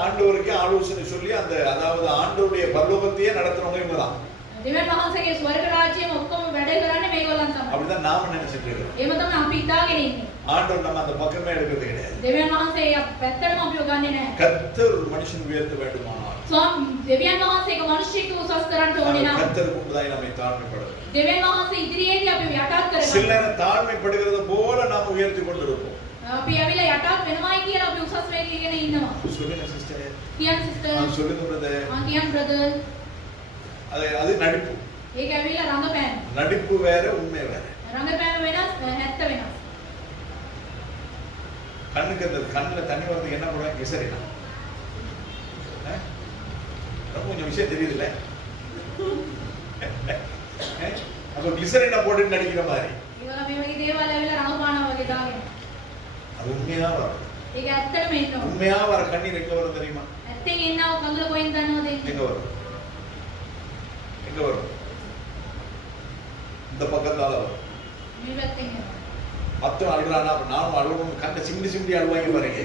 ஆண்டவருக்கு ஆலோசனை சொல்லி அந்த அதாவது ஆண்டவருடைய பரலோகத்தையே நடத்துறவங்க இவங்க தான். දෙවියන් වහන්සේගේ ස්වර්ග රාජ්‍යයම ඔක්කොම වැඩ කරන්නේ මේගොල්ලන් තමයි. அப்படிதான் நாம நினைச்சிட்டு இருக்கோம். එහෙම තමයි අපි හිතාගෙන ඉන්නේ. ஆண்டவர் நம்ம அந்த பக்கமே எடுக்கிறது கிடையாது. දෙවියන් වහන්සේ පැත්තටම අපිව ගන්නෙ නැහැ. கர்த்தர் ஒரு மனுஷன் உயர்த்த வேண்டுமானால் දෙවියන් වහන්සේක මිනිස්සෙක් උසස් කරන්න ඕනේ නම් கர்த்தருக்கு முன்பதாய் நம்மை தாழ்மைப்படுது. දෙවියන් වහන්සේ ඉදිරියේදී අපි යටත් சில කරගන්න. நேரம் தாழ்மைப்படுகிறது போல நாம் உயர்த்தி கொண்டிருப்போம். අපි ඇවිල්ලා යටත් වෙනවයි කියලා අපි උසස් වෙගෙන ඉන්නවා. சொல்லுங்க சிஸ்டர். කියන්න සිස්ටර්. சொல்லுங்க பிரதர். කියන්න බ්‍රදර්. அது நடிப்பு. ඒක ඇවිල්ලා රංගපෑම. நடிப்பு வேற, உண்மை வேற. රංගපෑම වෙනස්, ඇත්ත වෙනස්. கண்ணுக்கு அந்த கண்ணுல தண்ணி வரதுக்கு என்ன பண்ணுவாங்க? கிசரினா. ரொம்ப கொஞ்சம் விஷயம் தெரியுதுல்ல? அப்ப கிளிசரினை போட்டு நடிக்கிற மாதிரி. ඒවල මේ වගේ දේවල් ඇවිල්ලා රංගපානවා වගේ දාගෙන. அது உண்மையா வரும். ඒක ඇත්තටම ඉන්නවා. உண்மையா வர கண்ணீர் எங்க வரும் தெரியுமா? ඇත්තෙන් ඉන්නව කඳුල කොහෙන්ද දන්නවද? எங்க வரும்? எங்க வரும்? இந்த பக்கத்தால வரும். මේ පැත්තෙන් එනවා. மத்தவன் அழுகிறானா நானும் அழுவணும், கண்ணை சிமிடி சிமிடி அழுவாங்க பாருங்க.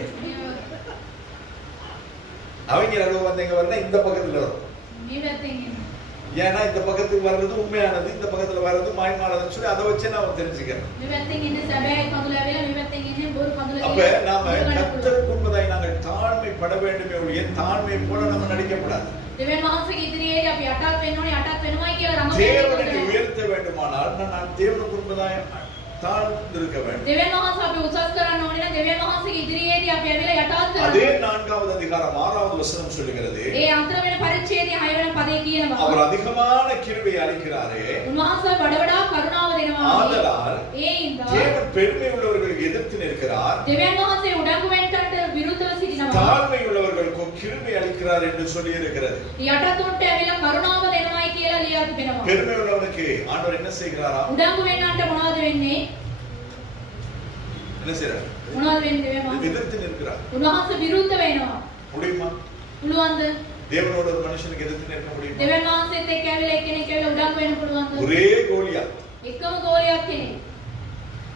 அவங்க அழுவ வந்து எங்க வரல, இந்த பக்கத்துல வரும். මේ පැත්තෙන් එනවා. ஏன்னா இந்த பக்கத்துக்கு வர்றது உண்மையானது, இந்த பக்கத்துல வர்றது மாயமானதுன்னு சொல்லி அதை வச்சு நான் தெரிஞ்சுக்கிறேன். මේ පැත්තෙන් ඉන්නේ සැබෑ කඳුල ඇවිල්ලා මේ පැත්තෙන් ඉන්නේ බොරු කඳුල அப்ப நாம கர்த்தருக்கு முன்பதாய் நாங்கள் தாழ்மைப்பட வேண்டுமே ஒழிய தாழ்மை போல நம்ம நடிக்கப்படாது. දෙවියන් වහන්සේගේ ඉදිරියේදී අපි යටත් වෙන්න ඕනේ. යටත් වෙනවයි කියලා தேவனை රංගපෑම. உயர்த்த வேண்டுமானால் நான் தேவனுக்கு முன்பதாய் தாழ்ந்திருக்க வேண்டும். දෙවියන් වහන්සේ අපි උසස් කරන්න ඕනේ නම් දෙවියන් වහන්සේගේ ඉදිරියේදී අපි ඇවිල්ලා යටත් அதே කරනවා. 4வது அதிகாரம் 6வது வசனம் சொல்லுகிறது, ඒ අන්තර වෙන පරිච්ඡේදයේ 6 වෙනි පදේ කියනවා. அவர் அதிகமான கிருபை அளிக்கிறாரே, උන්වහන්සේ වඩ වඩා කරුණාව දෙනවා. ஆதலால் ඒ ඉඳා தேவன் பெருமை உள்ளவர்களுக்கு எதிர்த்து நிற்கிறார், දෙවියන් වහන්සේ උඩඟු වෙන්නට විරුද්ධව සිටිනවා. தாழ்மை உள்ளவர்களுக்கு கிருபை அளிக்கிறார் என்று சொல்லி இருக்கிறது. යටතුන්ට ඇවිල්ලා කරුණාව දෙනවයි කියලා ලියලා තිබෙනවා. பெருமை உள்ளவனுக்கு ஆண்டவர் என்ன செய்கிறாரா? උඩඟු වෙන්නන්ට මොනවද වෙන්නේ? என்ன செய்றார்? මොනවද වෙන්නේ දෙවියන් වහන්සේ? எதிர்த்து நிற்கிறார். උන්වහන්සේ විරුද්ධ වෙනවා. முடியுமா? පුළුවන්ද? தேவனோட ஒரு மனுஷனுக்கு எதிர்த்து நிற்க முடியுமா? දෙවියන් වහන්සේත් එක්ක ඇවිල්ලා එක්කෙනෙක් ඇවිල්ලා උඩඟු වෙන්න පුළුවන්ද? ஒரே கோலியாத். එකම ගෝලියක් කෙනෙක්.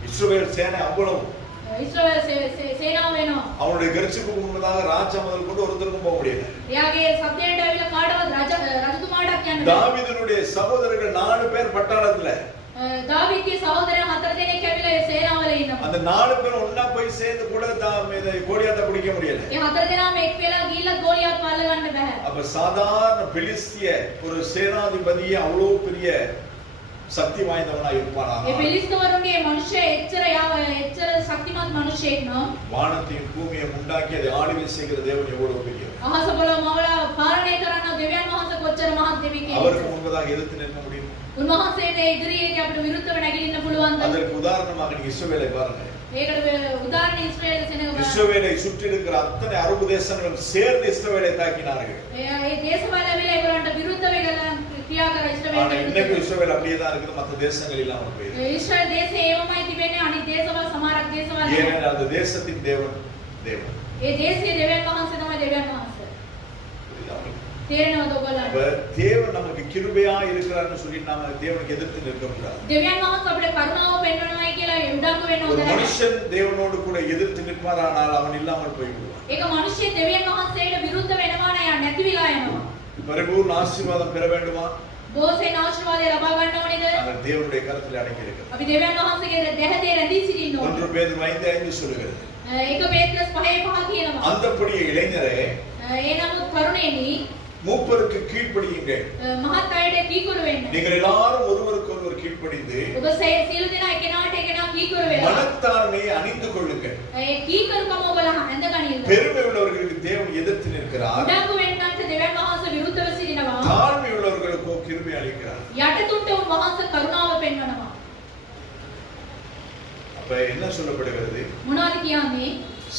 இஸ்ரவேல் சேனை அவ்வளவு ඉස්රායල් සේනාව වෙනවා. அவனுடைய கர்ஜிப்புக்கு முன்பதாக ராஜா முதல் கொண்டு ஒருத்தருக்கும் போக முடியல. එයාගේ සත්‍යයට ඇවිල්ලා කාටවත් රජතුමාටත් යන්න බෑ. தாவீதுனுடைய சகோதரர்கள் 4 பேர் பட்டாளத்துல. දාවීදගේ සහෝදරයන් 4 දෙනෙක් ඇවිල්ලා ඒ සේනාවල ඉන්නවා. அந்த 4 பேரும் ஒண்ணா போய் சேர்ந்து கூட கோலியாத்தை பிடிக்க முடியல. ඒ 4 දෙනාම එක් වෙලා ගිහිල්ලා ගෝලියත් අල්ල ගන්න බෑ. அப்ப சாதாரண பெலிஸ்திய ஒரு சேனாதிபதியே அவ்வளவு பெரிய சக்தி வாய்ந்தவனா இருப்பானா? ඒ පිලිස්තවරුන්ගේ මනුෂ්‍ය එච්චර ශක්තිමත් මිනිසෙක් නම් வானத்தையும் பூமியையும் உண்டாக்கி அதை ஆளுகை செய்கிற தேவன் எவ்வளவு பெரியவர். අහස පොළොව මවලා පාලනය කරන දෙවියන් වහන්සේ කොච්චර මහත් දෙවියෙක්. அவருக்கு முன்பதாக எதிர்த்து நிற்க முடியும். උන්වහන්සේට ඉදිරියේදී අපිට විරුද්ධව නැගිටින්න පුළුවන්ද? அதற்கு உதாரணமாக நீங்க இஸ்ரவேலை பாருங்க. ඒකට උදාහරණ ඉස්රායල් සෙනඟ බලන්න. இஸ்ரவேலை சுற்றி இருக்கிற அத்தனை அரபு தேசங்களும் சேர்ந்து இஸ்ரவேலை தாக்கினார்கள். ඒ දේශවල ඇවිල්ලා ඒගොල්ලන්ට විරුද්ධව ඒගොල්ලන් ක්‍රියා කර ஆனா இன்னைக்கு ඉස්රායල් இஸ்ரவேல் அப்படியே தான் இருக்குது, மற்ற தேசங்கள் இல்லாம போயிருக்கு. ඉස්රායල් දේශේ ඒවමයි තිබෙන්නේ. අනිත් දේශවල සමහරක් දේශවල ஏனென்றால் அந்த தேசத்தின் தேவன் தேவன். ඒ දේශයේ දෙවියන් වහන්සේ තමයි දෙවියන් වහන්සේ. තේරෙනවද ඔයගොල්ලන්ට? அப்ப தேவன் நமக்கு கிருபையா இருக்கிறார்னு சொல்லி நாம தேவனுக்கு எதிர்த்து நிற்க கூடாது. දෙවියන් වහන්සේ අපිට කරුණාව පෙන්වනවායි කියලා උඩඟු වෙන්න ஒரு ඕනේ නැහැ. மனுஷன் தேவனோடு கூட எதிர்த்து நிற்பாரானால் அவன் இல்லாமல் போய்விடுவான். ඒක මිනිස්සු දෙවියන් වහන්සේට විරුද්ධ වෙනවා නම් යා නැති වෙලා යනවා. பரிபூர்ண ஆசீர்வாதம் பெற வேண்டுமா? බෝසෙන් ආශිර්වාදය ලබා ගන්න ඕනේද? நாங்கள் தேவனுடைய கரத்தில் அடங்கி இருக்கிறோம். අපි දෙවියන් වහන්සේගේ දෙහතේ රැඳී සිටින්න ඕනේ. 1 பேதுரு 5:5 சொல்லுகிறது. ඒක පේත්‍රස් 5:5 කියනවා. அந்தப்படியே இளைஞரே ඒ නමුත් තරුණේනි மூப்பருக்கு கீழ்ப்படியுங்கள். මහත් අයට කීකරු වෙන්න. நீங்கள் எல்லாரும் ஒருவருக்கு ஒருவர் கீழ்ப்படிந்து ඔබ සියලු දෙනා එකිනෙකාට එකිනෙකා කීකරු වෙලා. மனத்தாழ்மையை அணிந்து கொள்ளுங்கள். ඒ කීකරුකම ඔබලා ඇඳ ගනින්න. பெருமை உள்ளவர்களுக்கு தேவன் எதிர்த்து நிற்கிறார், උඩඟු වෙන්නන්ට දෙවියන් වහන්සේ විරුද්ධව සිටිනවා. தாழ்மை உள்ளவர்களுக்கு கிருபை அளிக்கிறார். යටතුන්ට උන්වහන්සේ කරුණාව පෙන්වනවා. அப்ப என்ன சொல்லப்படுகிறது? මොනවද කියන්නේ?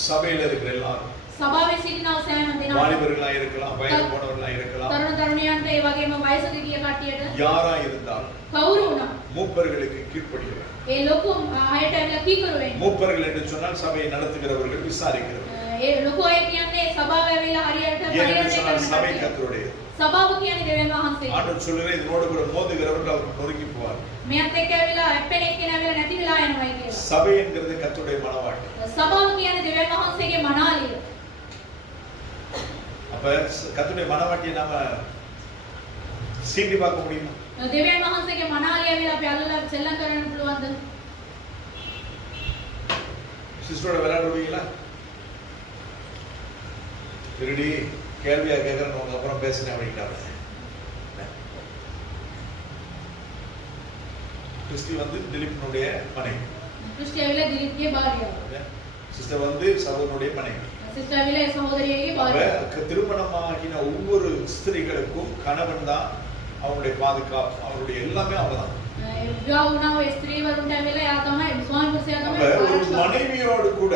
சபையில இருக்கிற எல்லாரும் සභාවේ සිටිනව සෑම දෙනාම வாலிபர்களா இருக்கலாம், வயது போனவர்களா இருக்கலாம், තරුණ තරුණියන්ට ඒ වගේම වයසක ගිය කට්ටියට யாரா இருந்தாலும் කවුරු වුණා மூப்பர்களுக்கு கீழ்ப்படிய வேண்டும். ඒ ලොකු අයට ඇවිල්ලා කීකරු වෙන්න. மூப்பர்கள் என்று சொன்னால் சபையை நடத்துகிறவர்கள், விசாரிக்கிறவர்கள். ඒ ලොකු අය කියන්නේ සභාව ඇවිල්ලා හරියට ஏனென்று පරිහරණය சொன்னால் කරන சபை කට්ටිය. கர்த்தருடையது. සභාව කියන්නේ දෙවියන් වහන්සේ. ஆண்டவர் சொல்லுகிற இதனோடு கூட மோதுகிறவர்கள் அவர் நொறுங்கி போவார். මෙයත් එක්ක ඇවිල්ලා ඇප්පෙනෙක් කියන ඇවිල්ලා නැති වෙලා යනවායි කියලා. சபை என்கிறது கர்த்தருடைய மனவாட்டி. සභාව කියන්නේ දෙවියන් වහන්සේගේ මනාලිය. அப்ப கர்த்தருடைய மனவாட்டியை நாம சீண்டி பார்க்க முடியுமா? දෙවියන් වහන්සේගේ මනාලිය ඇවිල්ලා අපි අල්ලලා සෙල්ලම් කරන්න පුළුවන්ද? சிஸ்டரோட விளையாடுவீங்களா? திருடி கேள்வியா கேட்கறேன், உங்க அப்புறம் பேசுறேன் அப்படின்ட்டாங்க. கிறிஸ்டி வந்து திலீப்னுடைய மனைவி, ක්‍රිස්ටි ඇවිල්ලා දිලිප්ගේ භාර්යාව. சிஸ்டர் வந்து சகோதரனுடைய மனைவி. සිස්ටර් ඇවිල්ලා ඒ සහෝදරියගේ භාර්යාව. அப்ப திருமணமாகின ஒவ்வொரு ஸ்திரீகளுக்கும் கணவன் தான் அவங்களுடைய பாதுகாப்பு, அவருடைய எல்லாமே அவங்கதான். විවාහ වුණා ඔය ස්ත්‍රීවරුන්ට ඇවිල්ලා යා තමයි ස්වාමි පුරුෂයා තමයි அப்ப ஒரு ආරක්ෂා. மனைவியோடு கூட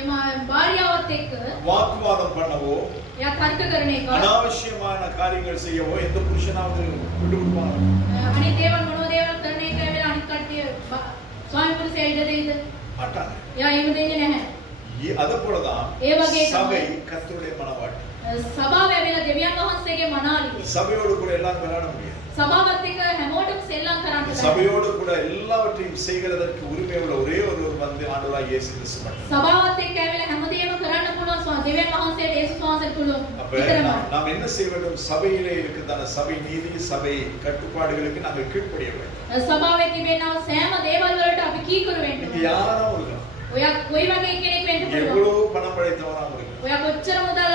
එම භාර්යාවත් එක්ක வாக்குவாதம் பண்ணவோ, එයා තර්ක කරන එක அனாவசியமான காரியங்கள் செய்யவோ எந்த புருஷனாவது விட்டு கொடுப்பாங்க? අනිත් දේවල් මොනවද දේවල් කරන එක ඇවිල්ලා අනිත් කට්ටිය ස්වාමි පුරුෂයා ඉඩ දෙයිද? மாட்டாங்க. එයා එහෙම දෙන්නේ නැහැ. அத போலதான் ඒ වගේ சபை තමයි கர்த்தருடைய மனவாட்டி. සභාව ඇවිල්ලා දෙවියන් වහන්සේගේ මනාලිය. சபையோடு கூட எல்லாரும் விளையாட முடியாது. සභාවත් එක්ක හැමෝටම සෙල්ලම් කරන්න බෑ. சபையோடு கூட எல்லாவற்றையும் செய்கிறதற்கு உரிமை உள்ள ஒரே ஒருவர் வந்து ஆண்டவராகிய இயேசு கிறிஸ்து மட்டும். සභාවත් එක්ක ඇවිල්ලා හැමදේම කරන්න පුළුවන් දෙවියන් වහන්සේට යේසුස් වහන්සේට පුළුවන්. அப்ப විතරමයි. நாம் என்ன செய்ய வேண்டும்? சபையிலே இருக்கிறதான சபை நீதி, சபை கட்டுப்பாடுகளுக்கு நாங்கள் கீழ்ப்படிய வேண்டும். සභාවේ තිබෙනා සෑම දේවල් වලට අපි කීකරු වෙන්න இது ඕනේ. யாரும் இருக்கலாம், ඔයා කොයි වගේ කෙනෙක් වෙන්න පුළුවන්? எவ்வளவு பணம் படைத்தவராக இருக்கலாம், ඔයා කොච්චර මුදල්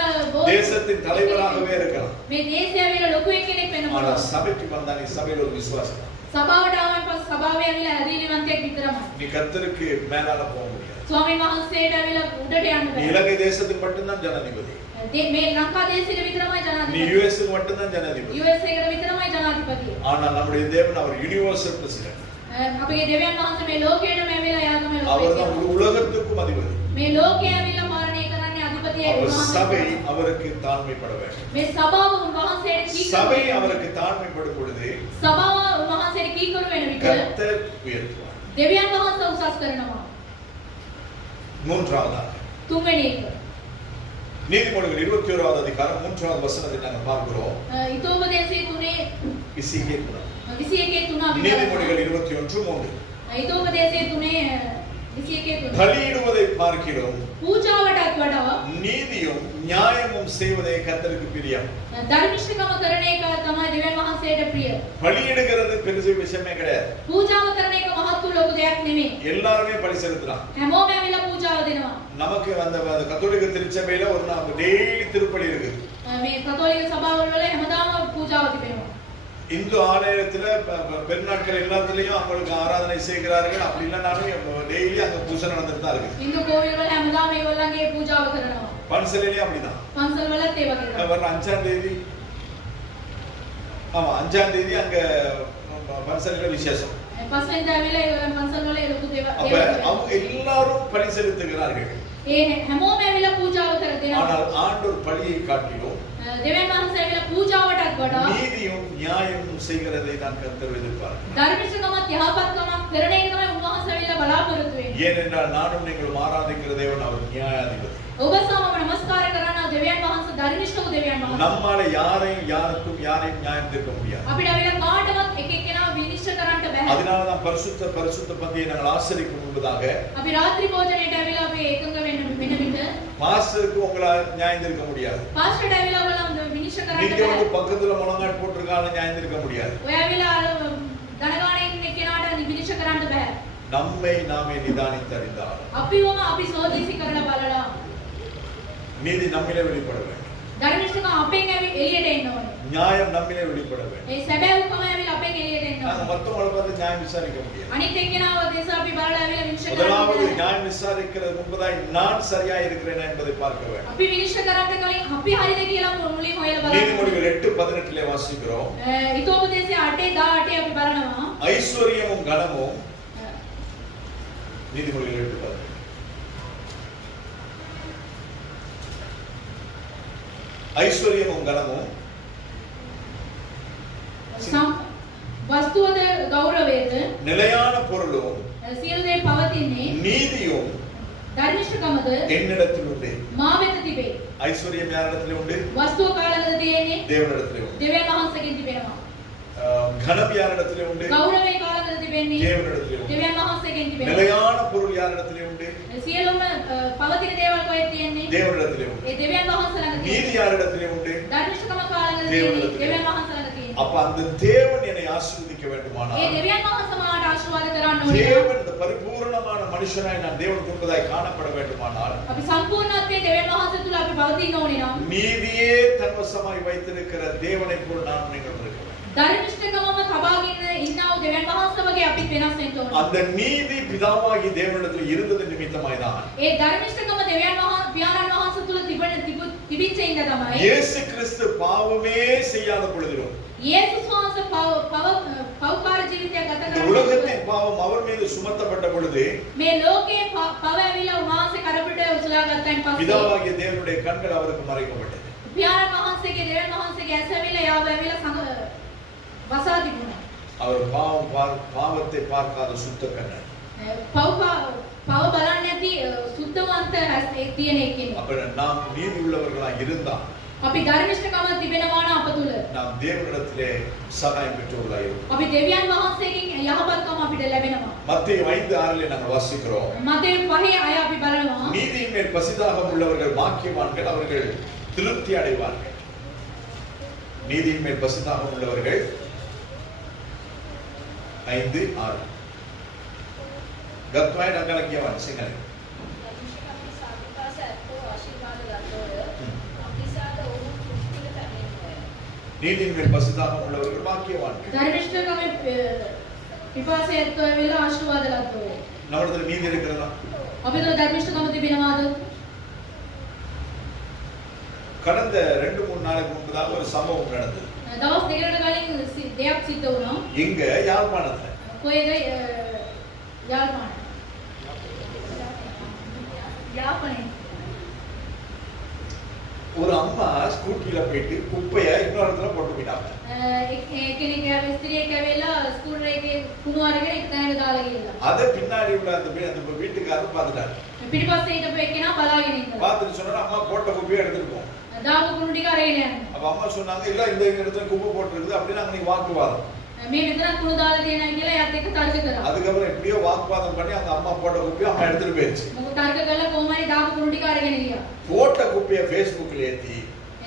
தேசத்தின் தலைவராகவே இருக்கலாம். මේ දේශය ඇවිල්ලා ලොකු කෙනෙක් වෙන්න ஆனா පුළුවන්. சபைக்கு வந்தா நீ சபையில ஒரு விசுவாசம். සභාවට ආවන් පස්සේ සභාවේ ඇවිල්ලා ඇදීනිවන්තයෙක් විතරමයි. நீ கர்த்தருக்கு மேலால போக முடியாது. ස්වාමීන් වහන්සේට ඇවිල්ලා උඩට යන්න நீ බෑ. இலங்கை தேசத்துக்கு மட்டும்தான் ஜனாதிபதி, මේ ලංකා දේශෙට විතරමයි நீ ජනාධිපති. யுஎஸ்க்கு மட்டும்தான் ஜனாதிபதி. US එකට විතරමයි ජනාධිපතිය. ஆனால் நம்முடைய தேவன் அவர் யுனிவர்சல் பிரசிடென்ட். අපගේ දෙවියන් වහන්සේ මේ லோකයටම ඇවිල්ලා යා තමයි அவர்தான் ලෝකෙට. உலகத்துக்கும் அதிபதி. මේ ලෝකය ඇවිල්ලා පාලනය කරන්නේ අධිපතියයි அவர் சபை වහන්සේ. அவருக்கு தாழ்மைப்பட வேண்டும். මේ සභාව උන්වහන්සේට කීකරු சபை වෙන්න. அவருக்கு தாழ்மைப்படும் பொழுது සභාව උන්වහන්සේට කීකරු වෙන විට கர்த்தர் உயர்த்துவார். දෙවියන් වහන්සේ උසස් කරනවා. மூன்றாவதாக තුන්වෙනි එක. நீதிமொழிகள் 21வது அதிகாரம் 3வது வசனத்தை நாங்கள் பார்க்கிறோம். ඊතෝපදේශයේ 3 இசைக்கேல் 21 3 අපි நீதிமொழிகள் 21:3 ඊතෝපදේශයේ 3 21 3 பலியிடுவதை பார்க்கிறோம், පූජාවටත් වඩා நீதியும் நியாயமும் செய்வதே கர்த்தருக்கு பிரியம். ධර්මිෂ්ඨකම කරන එක තමයි දෙවියන් වහන්සේට ප්‍රිය. பலியிடுகிறது பெரிய விஷயமே கிடையாது. පූජාව කරන එක මහත් ලොකු දෙයක් නෙමෙයි. எல்லாருமே பலி செலுத்துறாங்க. හැමෝම ඇවිල්ලා පූජාව දෙනවා. நமக்கு அந்த கத்தோலிக்க திருச்சபையில ஒரு நாள் டெய்லி திருப்பலி இருக்கு. මේ කතෝලික සභාවල් වල හැමදාම පූජාව තිබෙනවා. இந்து ஆலயத்துல பெருநாட்கள் எல்லாத்துலயும் அவங்களுக்கு ஆராதனை செய்கிறார்கள். அப்படி இல்லைனாலும் டெய்லி அங்க பூஜை நடந்துட்டு தான் இருக்கு. හින්දු කෝවිල් වල හැමදාම ඒගොල්ලන්ගේ පූජාව කරනවා. பன்சலையிலயும் அப்படிதான். පන්සල් වලත් ඒ වගේ තමයි. வர 5ஆம் தேதி, ஆமா 5ஆம் தேதி அங்க பன்சலையில விசேஷம். පස්වෙනිදා ඇවිල්ලා ඒගොල්ලන් පන්සල් වල ඒ ලොකු දේවල් அப்ப அவங்க எல்லாரும் பலி செலுத்துகிறார்கள். ඒ හැමෝම ඇවිල්ලා පූජාව කර දෙනවා. ஆனால் ஆண்டவர் பலியை காட்டிலும் දෙවියන් වහන්සේ ඇවිල්ලා පූජාවටත් වඩා நீதியும் நியாயமும் செய்கிறதை நான் கர்த்தர் எதிர்பார்க்கிறேன். ධර්මිෂ්ඨකමත් යහපත්කමක් කරන එක තමයි උන්වහන්සේ ඇවිල්ලා බලාපොරොත්තු වෙන්නේ. ஏனென்றால் நானும் நீங்களும் ஆராதிக்கிற தேவன் அவர் நியாயாதிபதி. ඔබ සමම නමස්කාර කරන දෙවියන් වහන්සේ ධර්මිෂ්ඨ වූ දෙවියන් වහන්සේ. நம்மால யாரையும் நியாயம் தீர்க்க முடியாது. අපිට ඇවිල්ලා කාටවත් එක එක්කෙනා විනිශ්චය කරන්න බෑ. அதனாலதான் பரிசுத்த பந்தியை நாங்கள் ஆசரிக்கும் முன்பதாக අපි රාත්‍රී භෝජනයේට ඇවිල්ලා අපි ඒකඟ වෙන විට மாஸ்டருக்கு உங்களால் நியாயம் தீர்க்க முடியாது. පාස්ටර්ට ඇවිල්ලා ඔයගොල්ලෝ විනිශ්චය කරන්න நீங்க බෑ. வந்து பக்கத்துல முழங்காட் போட்டிருக்காங்க நியாயம் தீர்க்க முடியாது. ඔය ඇවිල්ලා ධනගාණයෙන් එක්කෙනාට විනිශ්චය කරන්න බෑ. நம்மை நாமே நிதானித்து அறிந்தால் අපිවම අපි සෝදිසි කරලා බලලා நீதி நம்மிலே வெளிப்பட வேண்டும். ධර්මිෂ්ඨකම අපෙන් එළියට එන්න ඕනේ. நியாயம் நம்மிலே வெளிப்பட வேண்டும். ඒ සැබෑවකම ඇවිල්ලා අපෙන් එළියට එන්න நாங்க ඕනේ. மத்தவங்களை பார்த்து நியாயம் விசாரிக்க முடியாது. අනිත් එක්කෙනාව දේශ අපි බලලා ඇවිල්ලා විනිශ්චය முதலாவது කරන්න බෑ. நியாயம் விசாரிக்கிறது முன்பதாய் நான் சரியா இருக்கிறேனா என்பதை பார்க்க வேண்டும். අපි විනිශ්චය කරන්න කලින් අපි හරිද කියලා මුලින් හොයලා බලන්න. நீதிமொழிகள் 8:18 வாசிக்கிறோம். ඊතෝපදේශයේ 8:18 අපි බලනවා. ஐஸ்வர்யமும் கனமும் நீதிமொழிகள் 8:18 ஐஸ்வர்யமும் கனமும் වස්තුවද ගෞරවයද நிலையான பொருளும் සියලු දේ පවතින්නේ நீதியும் ධර්මිෂ්ඨකමද என்னிடத்தில் உண்டு. මා වෙත තිබේ. ஐஸ்வர்யம் யாரிடத்தில் உண்டு? වස්තුව කාලවද තියෙන්නේ? தேவனிடத்தில் உண்டு. දෙවියන් වහන්සේගෙන් තිබෙනවා. கனம் யாரிடத்தில் உண்டு? ගෞරවය කාලවද තිබෙන්නේ? தேவனிடத்தில் உண்டு. දෙවියන් වහන්සේගෙන් තිබෙනවා. நிலையான பொருள் யாரிடத்தில் உண்டு? සියලුම පවතින දේවල් කොහෙද තියෙන්නේ? தேவனிடத்தில் உண்டு. ඒ දෙවියන් වහන්සේ ළඟ நீதி තියෙනවා. யாரிடத்தில் உண்டு? ධර්මිෂ්ඨකම කාලවද තියෙන්නේ? தேவனிடத்தில். දෙවියන් වහන්සේ ළඟ තියෙනවා. அப்ப அந்த தேவன் என்னை ஆசீர்வதிக்க வேண்டுமானால், ඒ දෙවියන් වහන්සේ මාට ආශිර්වාද කරන්න ඕනේ. தேவன் இந்த பரிபூரணமான மனுஷனாய் நான் தேவனுக்கு முன்பதாய் காணப்பட வேண்டுமானால், අපි සම්පූර්ණත්වයේ දෙවියන් වහන්සේ තුල අපි පවතින්න ඕනේ නම් நீதியே தன்வசமாய் வைத்திருக்கிற தேவனை போல் நான் நீங்கள் இருக்க வேண்டும். ධර්මිෂ්ඨකමම තබාගෙන ඉන්නා වූ දෙවියන් වහන්සේ වගේ අපිත් වෙනස් වෙන්න ඕනේ. அந்த நீதி பிதாவாகி தேவனிடத்தில் இருந்தது நிமித்தமாய் தான் ඒ ධර්මිෂ්ඨකම දෙවියන් වහන්සේ පියාණන් වහන්සේ තුල තිබිච්ච ඉඳ තමයි இயேசு கிறிஸ்து பாவமே செய்யாத பொழுதிலும் යේසුස් වහන්සේ පවකාර ජීවිතයක් ගත இந்த කරන உலகத்தின் பாவம் அவர் மீது சுமத்தப்பட்ட பொழுது මේ ලෝකේ පව ඇවිල්ලා උන්වහන්සේ කරපිට උසලා ගත්තයින් පස්සේ பிதாவாகிய தேவனுடைய கண்கள் அவருக்கு மறைக்கப்பட்டது. පියාණන් වහන්සේගේ දෙවියන් වහන්සේගේ ඇස ඇවිල්ලා යාව ඇවිල්ලා වසා තිබුණා. அவர் பாவத்தை பார்க்காத சுத்த கண்ணன். පව බලන්නේ නැති සුද්ධවන්ත ඇස් තියෙන එකෙක්. அப்ப நாம் நீதி உள்ளவர்களா இருந்தா අපි ධර්මිෂ්ඨකම තිබෙනවා නම් අප තුල நாம் தேவனிடத்திலே சகாயம் பெற்றவர்களா இருப்போம். අපි දෙවියන් වහන්සේගෙන් යහපත්කම අපිට லැබෙනවා. மத்தேயு 5:6 நாங்கள் வாசிக்கிறோம். මතේ 5 අය අපි බලනවා. நீதியின் மேல் பசிதாகம் உள்ளவர்கள் பாக்கியவான்கள், அவர்கள் திருப்தி அடைவார்கள். நீதியின் மேல் பசிதாகம் உள்ளவர்கள் 5:6 ගත්වායි නගල කියවන්න සිංහලෙන්. நீதியின் மேல் பசிதாகம் உள்ளவர்கள் பாக்கியவான்கள். ධර්මිෂ්ඨකම පිපාසය ඇත්තෝ වෙලා ආශිර්වාද ලබ්බෝ. நம்மிடத்துல நீதி இருக்கிறதா? අපි තුල ධර්මිෂ්ඨකම තිබෙනවාද? கடந்த 2-3 நாளைக்கு முன்பதாக ஒரு சம்பவம் நடந்தது. දවස් දෙකකට කලින් දෙයක් සිද්ධ වුණා. இங்க யாழ்ப்பாணத்துல කොහෙද? යාල්පාන. යාපනේ. ஒரு அம்மா ஸ்கூட்டில போயிட்டு குப்பையை இன்னொரு இடத்துல போட்டு போயிட்டாங்க. කෙනෙක් යාවේ ස්ත්‍රියෙක් ඇවිල්ලා ස්කූටර් එකේ කුණු අරගෙන එක තැනක දාලා ගිහලා. அத பின்னாடி உள்ள அந்த வீட்டுக்காரர் பார்த்துட்டாரு. පිටිපස්සේ හිටපු එක්කෙනා බලාගෙන ඉන්නවා. பார்த்துட்டு சொன்னாரு, அம்மா போட்ட குப்பையை எடுத்துட்டு போ. දාපු කුණු ටික අරගෙන යන්න. அப்ப அம்மா சொன்னாங்க, இல்ல இந்த இடத்துல குப்பை போட்டு இருக்குது அப்படின்னு அன்னைக்கு வாக்குவாதம். මේ මෙතන කුණු දාලා තියෙනවා කියලා එයාත් එක්ක තර්ක කරා. அதுக்கப்புறம் எப்படியோ வாக்குவாதம் பண்ணி அந்த அம்மா போட்ட குப்பையை அம்மா எடுத்துட்டு போயிருச்சு. මොකද තර්ක කළා කොහොමරි දාපු කුණු ටික අරගෙන ගියා. போட்ட குப்பையை Facebookல ஏத்தி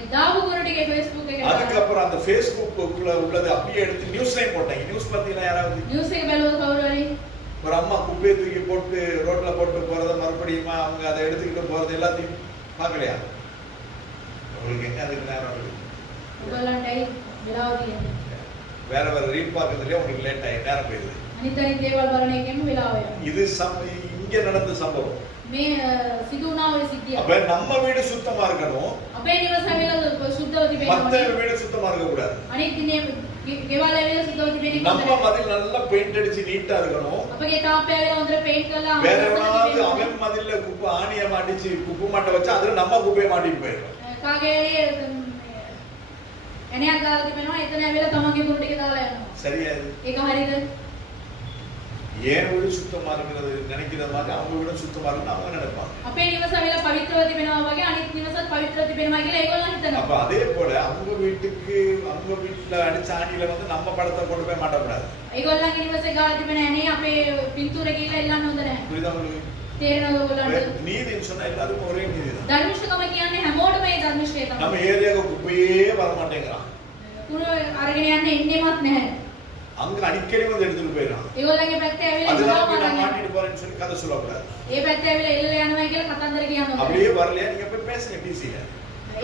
ඒ දාපු කුණු ටික Facebook එකේ அதுக்கப்புறம் அந்த Facebookல உள்ளது அப்படியே எடுத்து நியூஸ்லயும் போட்டாங்க. நியூஸ் பத்தினா யாராவது නිවුස් එක බැලුවොත් කවුරු හරි ஒரு அம்மா குப்பையை தூக்கி போட்டு ரோட்ல போட்டு போறத மறுபடியும் அவங்க அதை எடுத்துக்கிட்டு போறது எல்லாத்தையும் பார்க்கலையா? உங்களுக்கு என்ன அதுக்கு நேரம் இருக்கு? ඔයගලන්ටයි වෙලාව තියෙන්නේ. வேற வேற ரீல் பார்க்கறதுலயே உங்களுக்கு லேட் ஆகி நேரம் போயிடுது. අනිත් අනිත් දේවල් බලන එකෙම වෙලාව යනවා. இது இங்க நடந்த சம்பவம். මේ සිදු වුණා ඔය සිද්ධිය. அப்ப நம்ம வீடு சுத்தமா இருக்கணும், අපේ නිවස ඇවිල්ලා සුද්ධව තිබෙන්න மத்த ඕනේ. வீடு சுத்தமா இருக்க கூடாது. අනිත් දිනේ ගෙවල් ඇවිල්ලා සුද්ධව තිබෙන්න நம்ம ඕනේ. மதில் நல்லா பெயிண்ட் அடிச்சு நீட்டா இருக்கணும். අපගේ තාප්පය ඇවිල්ලා හොඳට පේන්ට් කරලා வேற අහසට எவனாவது තිබෙන්න ඕනේ. அவன் மதில்ல குப்பை ஆணியை மாட்டிச்சு குப்பை மாட்டை வச்சா அதுல நம்ம குப்பையை மாட்டிட்டு போயிடும். කාගේ එනයක් දාලා තිබෙනවා එතන ඇවිල්ලා තමන්ගේ කුණු ටික දාලා යනවා. சரியா இது? ඒක හරියද? ஏன் வீடு சுத்தமா இருக்கிறது நினைக்கிற மாதிரி அவங்க வீடு சுத்தமா இருக்குன்னு அவங்க நினைப்பாங்க. අපේ නිවස ඇවිල්ලා පවිත්‍රව තිබෙනවා වගේ අනිත් නිවසත් පවිත්‍රව තිබෙනවා කියලා ඒගොල්ලෝ හිතනවා. அப்ப அதே போல அவங்க வீட்டுல அடிச்ச ஆணியில வந்து நம்ம படத்தை கொண்டு போய் மாட்டக்கூடாது. ඒගොල්ලන්ගේ නිවසේ ගාලා තිබෙන ඇනේ අපේ පින්තූර ගිහලා එල්ලන්න හොඳ නැහැ. புரியுதா உங்களுக்கு? තේරෙනවද ඔයගොල්ලන්ට? நீதின்னு சொன்னா எல்லாருக்கும் ஒரே நீதி தான். ධර්මිෂ්ඨකම කියන්නේ හැමෝටම ඒ ධර්මිෂ්ඨය තමයි. நம்ம ஏரியாவுக்கு குப்பையே வர மாட்டேங்கிறான். කුණු අරගෙන යන්න එන්නෙමත් නැහැ. அங்க அடிக்கடி வந்து எடுத்துட்டு போயிடறான். ඒගොල්ලන්ගේ පැත්තේ ඇවිල්ලා அதனால ඉන්නවා போய் நான் බලන්න. மாட்டிட்டு போறேன்னு சொல்லி கதை சொல்லக்கூடாது. ඒ පැත්තේ ඇවිල්ලා එල්ලලා යනවා කියලා කතන්දර කියනවා. அப்படியே வரலையா நீங்க போய் பேசுங்க டிசில.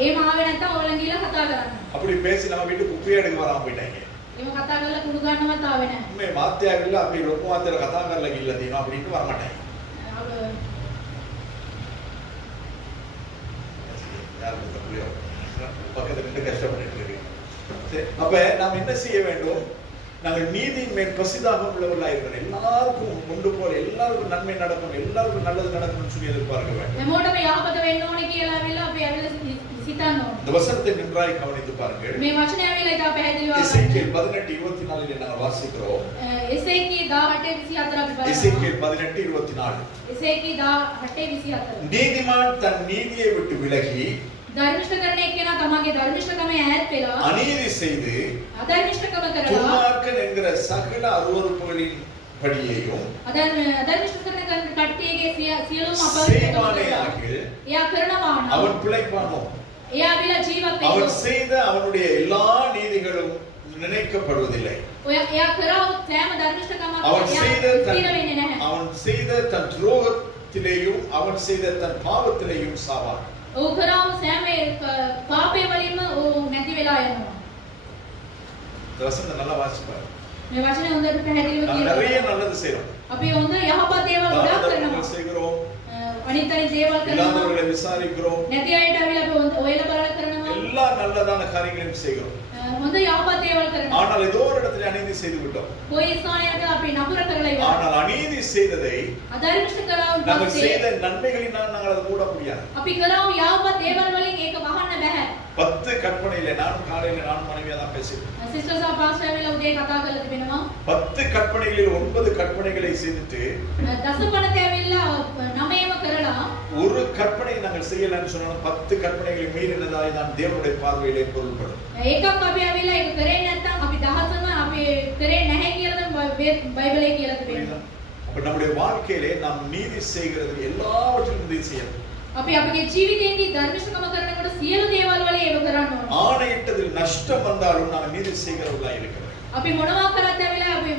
එහෙම ආවේ නැත්තම් ඕගොල්ලන් ගිහලා කතා කරන්න. அப்படி பேசி நம்ம வீட்டு குப்பையை எடுக்க வராம போயிட்டாங்க. එහෙම කතා කරලා කුණු ගන්නවත් ආවේ නැහැ. මේ මාත්‍යාගilla අපි ලොකු මාත්‍යාට කතා කරලා ගිල්ල තියෙනවා අපිට වර மாட்டாங்க. யாருக்கு புரியல? பக்கத்துல நின்று கஷ்டப்பட்டு இருக்கு. சரி, அப்ப நாம் என்ன செய்ய வேண்டும்? நாங்கள் நீதியின் மேல் பசிதாகம் உள்ளவர்களாக இருக்கிறோம். எல்லாருக்கும் கொண்டு போற எல்லாருக்கும் நன்மை நடக்கும், எல்லாருக்கும் நல்லது நடக்கும்னு சொல்லி எதிர்பார்க்க வேண்டும். හැමෝටම යහපත වෙන්න ඕනේ කියලා ඇවිල්ලා අපි ඇවිල්ලා සිතන්න ඕන. இந்த வசனத்தை நன்றாய் கவனித்து பாருங்கள். මේ වචනය ඇවිල්ලා ඉතා පැහැදිලිව எசேக்கியேல் 18:24 நாங்கள் வாசிக்கிறோம். එසේකිය 18:24 අපි බලනවා. எசேக்கியேல் 18:24. එසේකිය 18:24. நீதிமான் தன் நீதியை விட்டு விலகி ධර්මිෂ්ඨ කරන එක්කෙනා තමන්ගේ ධර්මිෂ්ඨකම ඈත් වෙලා அநீதி செய்து අධර්මිෂ්ඨකම කරලා துன்மார்க்கன் என்கிற சகல அருவருப்புகளின் படியையும் අධර්මිෂ්ඨ කරන කට්ටියගේ සියලුම செய்வானேயாகில் එයා කරනවා නම් அவன் பிழைப்பானோ? එයා විලා ජීවත් அவன் වෙනවා. செய்த அவனுடைய எல்லா நீதிகளும் நினைக்கப்படுவதில்லை. එයා කරවුත් සෑම ධර්මිෂ්ඨකමක් அவன் செய்த තීර වෙන්නේ නැහැ. அவன் செய்த தன் துரோகத்திலேயும் அவன் செய்த தன் பாவத்திலேயும் சாவான். ඔහු කරවු සෑම පාපය වලින්ම ඔහු නැති වෙලා යනවා. இந்த வசனத்தை நல்லா வாசிப்பாரு. මේ වචනේ හොඳට පැහැදිලිව நாம் நிறைய කියනවා. நல்லது செய்றோம். අපි හොඳ යහපත් දේවල් ගොඩක් කරනවා. தானங்கள் செய்கிறோம். අනිත් අනිත් දේවල් කරනවා. இல்லாதவர்களை விசாரிக்கிறோம். නැති අයට අවිලා අපි ඔයලා බලලා කරනවා. எல்லா நல்லதான காரியங்களையும் செய்கிறோம். හොඳ යහපත් දේවල් කරනවා. ஆனால் ஏதோ ஒரு இடத்துல அநீதி செய்து விட்டோம். කොයි ස්ථානයක අපි නපුර කරලා ඉවරයි. ஆனால் அநீதி செய்ததை අධර්මිෂ්ඨ කරවුන් நாங்கள் පස්සේ செய்த நன்மைகளினால் நாங்கள் அதை மூட முடியாது. අපි කරවු යහපත් දේවල් වලින් ඒක වහන්න බෑ. 10 கற்பனையில நான் காலையில நான் மனைவியா தான் பேசுகிறேன். සිස්ටර්ස් ආ පාස්ටර් වෙලා උදේ කතා කරලා තිබෙනවා. 10 கற்பனைகளில் 9 கற்பனைகளை செய்துட்டு දසපණත ඇවිල්ලා නවයම කරලා ஒரு கற்பனை நாங்கள் செய்யலன்னு சொன்னாலும் 10 கற்பனைகளை மீறினதாய் தான் தேவனுடைய பார்வையிலே பொருள்படும். ඒකක් අපි ඇවිල්ලා ඒක කරේ නැත්නම් අපි දහසම අපි කරේ නැහැ කියලා තමයි බයිබලයේ කියලා තිබෙනවා. அப்ப நம்முடைய வாழ்க்கையிலே நாம் நீதி செய்கிறது எல்லாவற்றிலும் உதவி செய்யணும். අපි අපගේ ජීවිතේදී ධර්මිෂ්ඨකම කරනකොට සියලු දේවල් වල ඒව කරන්න ඕන. ஆணையிட்டதில் நஷ்டம் வந்தாலும் நாம் நீதி செய்கிறவர்களாக இருக்கிறோம். අපි මොනවා කරත් ඇවිල්ලා අපි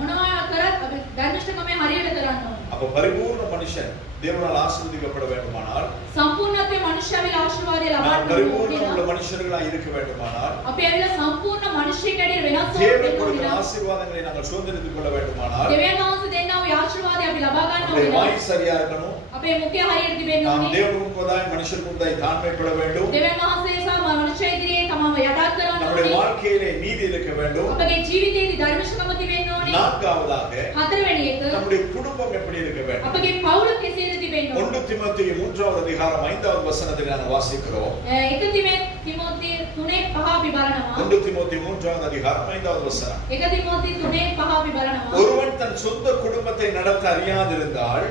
මොනවා කරත් අපි ධර්මිෂ්ඨකමේ හරියට කරන්න ඕන. அப்ப பரிபூர்ண மனுஷன் தேவனால் ஆசீர்வதிக்கப்பட வேண்டுமானால் සම්පූර්ණත්වයේ මනුෂ්‍යවිල ආශිර්වාදය நாம் ලබන්න பரிபூர்ண உள்ள ඕන. மனுஷர்களாக இருக்க வேண்டுமானால் අපි ඇවිල්ලා සම්පූර්ණ මිනිස්සෙකදී වෙනස් தேவன் கொடுக்கிற වෙන්න ඕන. ஆசீர்வாதங்களை நாங்கள் சுதந்திரித்துக் கொள்ள வேண்டுமானால் දෙවියන් වහන්සේ දෙන්නා වූ ආශිර්වාදය අපි ලබා ගන්න நம்முடைய ඕන. வாய் சரியா இருக்கணும். අපේ මුඛය හරියට තිබෙන්න நாம் ඕනේ. தேவனுக்கு முன்பதாய் மனுஷருக்கு முன்பதாய் தாழ்மைப்பட வேண்டும். දෙවියන් වහන්සේ සහ මනුෂ්‍ය ඉදිරියේ තමම යටත් කරන්න நம்முடைய ඕනේ. வாழ்க்கையிலே நீதி இருக்க வேண்டும். අපගේ ජීවිතයේදී ධර්මිෂ්ඨකම තිබෙන්න ඕනේ. நான்காவதாக හතරවෙනි එක நம்முடைய குடும்பம் எப்படி இருக்க வேண்டும்? අපගේ පවුල කෙසේද තිබෙන්න ඕනේ. 1 தீமோத்தேயு 3வது அதிகாரம் 5வது வசனத்தை நாங்கள் வாசிக்கிறோம். එක තිමෝති 3:5 අපි බලනවා. 1 தீமோத்தேயு 3வது அதிகாரம் 5வது வசனம். එක තිමෝති 3:5 අපි බලනවා. ஒருவன் தன் சொந்த குடும்பத்தை நடத்த அறியாதிருந்தால்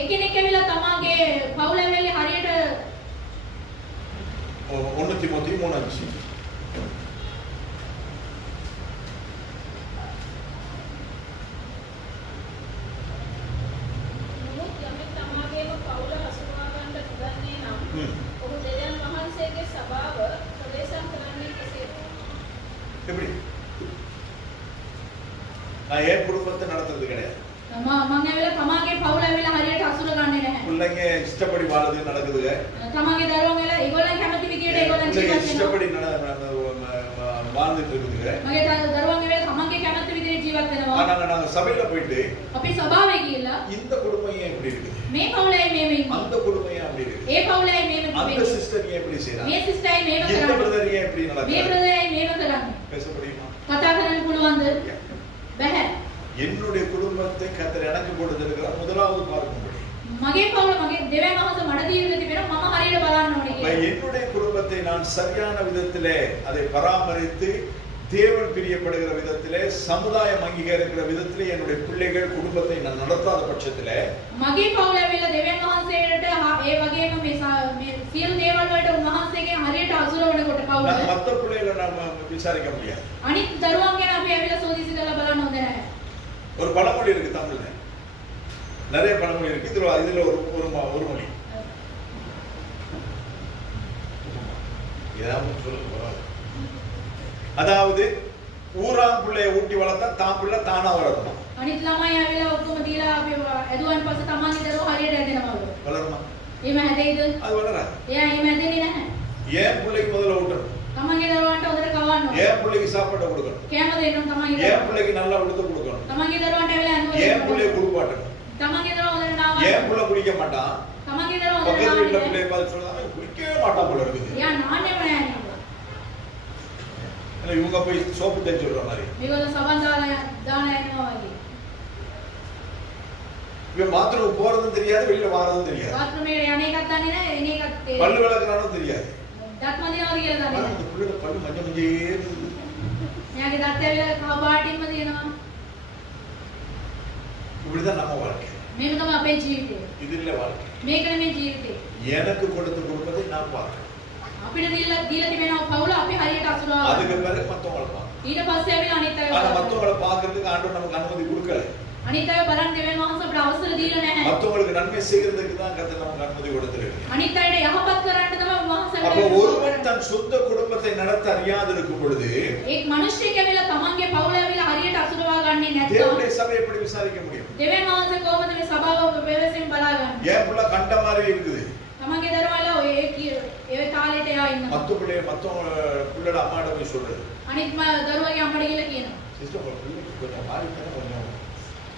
එක්කෙනෙක් ඇවිල්ලා තමාගේ පවුල ඇවිල්ලා හරියට 1 தீமோத்தேயு 3:5 නමුත් යමෙක් තමාගේම පවුල හසුරවා ගන්නට නොදන්නේ නම් ඔහු දෙවියන් වහන්සේගේ සභාව ප්‍රවේශම් කරන්නේ කෙසේද? எப்படி? நான் என் குடும்பத்தை நடத்துறது கிடையாது. මම ඇවිල්ලා තමාගේ පවුල ඇවිල්ලා හරියට අසුර ගන්නේ නැහැ. பிள்ளைங்க இஷ்டப்படி வாழுது நடக்குதுங்க. තමාගේ දරුවන් ඇවිල්ලා ඒගොල්ලන් කැමති විදියට ඒගොල්ලන් பிள்ளைங்க ජීවත් වෙනවා. இஷ்டப்படி வாழ்ந்துட்டு இருக்குதுங்க. මගේ දරුවන් ඇවිල්ලා තමාගේ කැමති විදියට ජීවත් වෙනවා. ஆனா நாங்க சபையில போயிட்டு අපි සභාවේ ගිහිල්ලා இந்த குடும்பம் ஏன் இப்படி இருக்குது? මේ පවුලයි මේව ඉන්නේ. அந்த குடும்பம் ஏன் அப்படி இருக்குது? ඒ පවුලයි මේව அந்த තිබෙන්නේ. சிஸ்டர் ஏன் இப்படி செய்றாங்க? මේ සිස්ටර්යි මේව இந்த කරන්නේ. பிரதர் ஏன் இப்படி මේ நடக்குது? බ්‍රදර්යි මේව කරන්නේ. பேச முடியுமா? කතා කරන්න පුළුවන්ද? බැහැ. என்னுடைய குடும்பத்தை கர்த்தர் எனக்கு கொடுத்திருக்கிறார். முதலாவது பார்க்கும்படி. මගේ පවුල මගේ දෙවියන් වහන්සේ මට දීලා තිබෙනවා මම හරියට බලන්න ඕනේ அப்ப කියලා. என்னுடைய குடும்பத்தை நான் சரியான விதத்திலே அதை பராமரித்து தேவன் பிரியப்படுகிற விதத்திலே சமுதாயம் அங்கீகரிக்கிற விதத்திலே என்னுடைய பிள்ளைகள் குடும்பத்தை நான் நடத்தாத பட்சத்திலே මගේ පවුල ඇවිල්ලා දෙවියන් වහන්සේට ඒ වගේම මේ සියලු දේවල් වලට උන්වහන්සේගේ හරියට අසුර වෙනකොට පවුල நான் மத்த பிள்ளைகளை நாம விசாரிக்க முடியாது. අනිත් දරුවන් ගැන අපි ඇවිල්ලා සෝදිසි කරලා බලන්න හොඳ නැහැ. ஒரு பழமொழி இருக்கு தமிழ்ல. நிறைய பழமொழி இருக்கு. இதுல ஒரு மொழி. ஏதாவது சொல்லுங்க பரவாயில்ல. அதாவது ஊராம் பிள்ளையை ஊட்டி வளர்த்தா தான் பிள்ளை தானா வளரணும். අනිත් ළමයි ඇවිල්ලා ඔක්කොම දීලා අපි ඇදුවන් පස්සේ තමන්ගේ දරුවෝ හරියට ඇදෙනවලු. வளருமா? එහෙම හැදෙයිද? அது வளராது. එයා එහෙම හැදෙන්නේ නැහැ. ஏன் பிள்ளைக்கு முதல்ல ஊட்டணும்? තමන්ගේ දරුවන්ට හොඳට කවන්න ඕනේ. ஏன் பிள்ளைக்கு சாப்பாட்டை கொடுக்கணும்? කෑම දෙන්න ඕනේ තමන්ගේ ஏன் දරුවන්ට. பிள்ளைக்கு நல்லா உடுத்து கொடுக்கணும்? තමන්ගේ දරුවන්ට ඇවිල්ලා ඇඳුම ஏன் දෙන්න பிள்ளையை ඕනේ. குளிப்பாட்டணும்? තමන්ගේ දරුවෝ හොඳට නාවන්න. ஏன் பிள்ளை குளிக்க மாட்டான்? තමන්ගේ දරුවෝ හොඳට பக்கத்து வீட்டுல නාවන්න. பிள்ளைய பார்த்து சொல்றாங்க குளிக்கவே மாட்டான் போல இருக்குது. එයා නාන්නේම නැහැ නේද? இல்ல இவங்க போய் சோப்பு தேய்ச்சி விடுற மாதிரி. මේගොල්ලෝ සබන් දාලා යනවා වගේ. இவன் பாத்ரூம் போறதும் தெரியாது வெளியில வாரதும் தெரியாது. බාත්රූමේ යන එකක් දන්නේ නැහැ එන එකක් பல்லு விளக்குறானும் தெரியாது. දත් මදිනවද කියලා ஆனா දන්නේ அந்த பிள்ளையோட பல்லு மஞ்சள் மஞ்சே இருக்குது. එයාගේ දත් ඇවිල්ලා කහ පාටින්ම තියෙනවා இப்படிதான் நம்ம வாழ்க்கை. මේක තමයි අපේ ජීවිතය இது இல்ல வாழ்க்கை. මේක නෙමෙයි ජීවිතේ எனக்கு கொடுத்த குடும்பத்தை நான் பார்க்கிறேன். අපිට දීලා තිබෙනවා පවුල අපි හරියට අසුරවා அதுக்கு பிறகு மத்தவங்களை பார்க்கணும். ඊට පස්සේ ඇවිල්ලා අනිත් අය ஆனா බලන්න. மத்தவங்களை பார்க்கிறதுக்கு ஆண்டவர் நமக்கு அனுமதி கொடுக்கல. අනිත් අය බලන්න දෙවියන් වහන්සේ අපිට අවසර දීලා නැහැ. மத்தவங்களுக்கு நன்மை செய்யறதுக்கு தான் கர்த்தர் நமக்கு அனுமதி கொடுத்திருக்கிறார். අනිත් අයට යහපත් කරන්න තමයි උන්වහන්සේ அப்ப ஒருவன் தன் சொந்த குடும்பத்தை நடத்த அறியாதிருக்கும் பொழுது එක් මිනිහෙක් ඇවිල්ලා තමන්ගේ පවුල ඇවිල්ලා හරියට අසුරවා ගන්නේ නැත්නම් தேவனுடைய சபை எப்படி விசாரிக்க முடியும்? දෙවියන් වහන්සේ කොහොමද මේ සභාව වෙවසින් බලාගන්නේ? ஏன் புள்ள கண்ட மாதிரி இருக்குது. තමන්ගේ දරුවලා ඒ තාලෙට එයා ඉන්නවා. மத்த பிள்ளைய மத்தவங்க பிள்ளைட அம்மாட்ட போய் சொல்றது. අනිත් දරුවගේ අම්මට ගිහලා කියනවා. சிஸ்டர் உங்க பிள்ளைக்கு கொஞ்சம் மாறி தானே கொஞ்சம்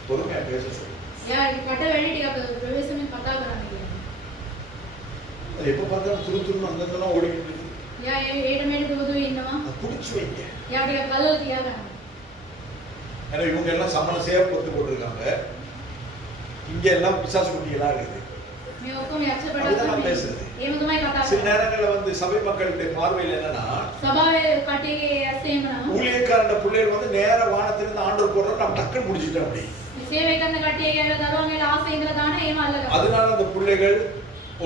பொறுமையா பேச சொல்லு. එයා කට වැඩි ටිකක් වෙවසින් කතා කරන්න කියනවා. அது எப்ப பார்த்தாலும் துரு துருன்னு அங்கங்கெல்லாம் ஓடிக்கிட்டு இருக்கு. එයා ඒට මෙහෙට දුවදුව ඉන්නවා. அதை புடிச்சு வைங்க. එයා ටිකක් කලවල තියාගන්න. ஏன்னா இவங்க எல்லாம் சமணசையா பொத்து போட்டிருக்காங்க. இங்க எல்லாம் பிசாசு குட்டிகளா இருக்குது. මේ ඔක්කොම යක්ෂ அதுதான் බඩ பேசுறது. එහෙම තමයි කතා சில කරන්නේ. நேரங்கள்ல வந்து சபை மக்களுடைய பார்வையில் என்னன்னா සභාවේ කටේ ඇස්සෙම නම් ஊழியக்காரண்ட பிள்ளைகள் வந்து நேர வானத்திலிருந்து ஆண்டவர் போடுறோம் நம்ம டக்குன்னு முடிச்சிட்டோம் அப்படி. මේ සේවය කරන කට්ටිය කියලා දරුවන්ගේ ආසෙ ඉඳලා දාන එහෙම අල්ලගන්න. அதனால அந்த பிள்ளைகள்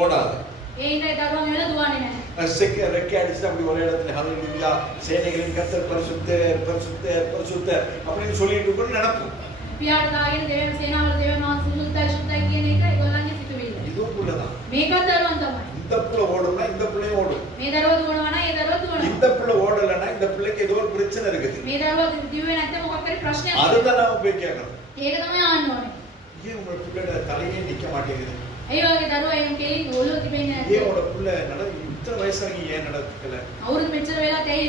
ஓடாது. ඒ ඉඳලා දරුවන් වෙලා දුවන්නේ නැහැ. ரெக்கை அடிச்சுட்டு அப்படி ஒரு இடத்துல ஹalleluya சேனைகளின் கர்த்தர் பரிசுத்தர் பரிசுத்தர் பரிசுத்தர் அப்படின்னு சொல்லிட்டு இருக்கணும் நினைப்போம். පියාට දාගෙන දෙවියන් සේනාවල දෙවියන් වහන්සේ සුදුසුයි සුදුසුයි කියන එක ඒගොල්ලන්ගේ සිතුවිල්ල. இதுவும் புள்ளதான். මේකත් දරුවන් තමයි. இந்த புள்ள ஓடுனா இந்த பிள்ளையும் ஓடும். මේ දරුවා දුවනවා නම් ඒ දරුවා දුවනවා. இந்த புள்ள ஓடலன்னா இந்த பிள்ளைக்கு ஏதோ ஒரு பிரச்சனை இருக்குது. මේ දරුවා දිව්වේ නැත්නම් මොකක් හරි ප්‍රශ්නයක් அதுதான் நாம போய் கேட்கணும். ඒක තමයි ආන්න ඕනේ. ஏன் உங்க பிள்ளையோட தலையே நிக்க மாட்டேங்குது? ඒ වගේ දරුවා එහෙම කෙලින් ඔළුව තිබෙන්නේ ஏன் නැහැ. உங்களோட புள்ள இத்தனை வயசாகி ஏன் நடக்கல? අවුරුදු මෙච්චර වෙලා තැයි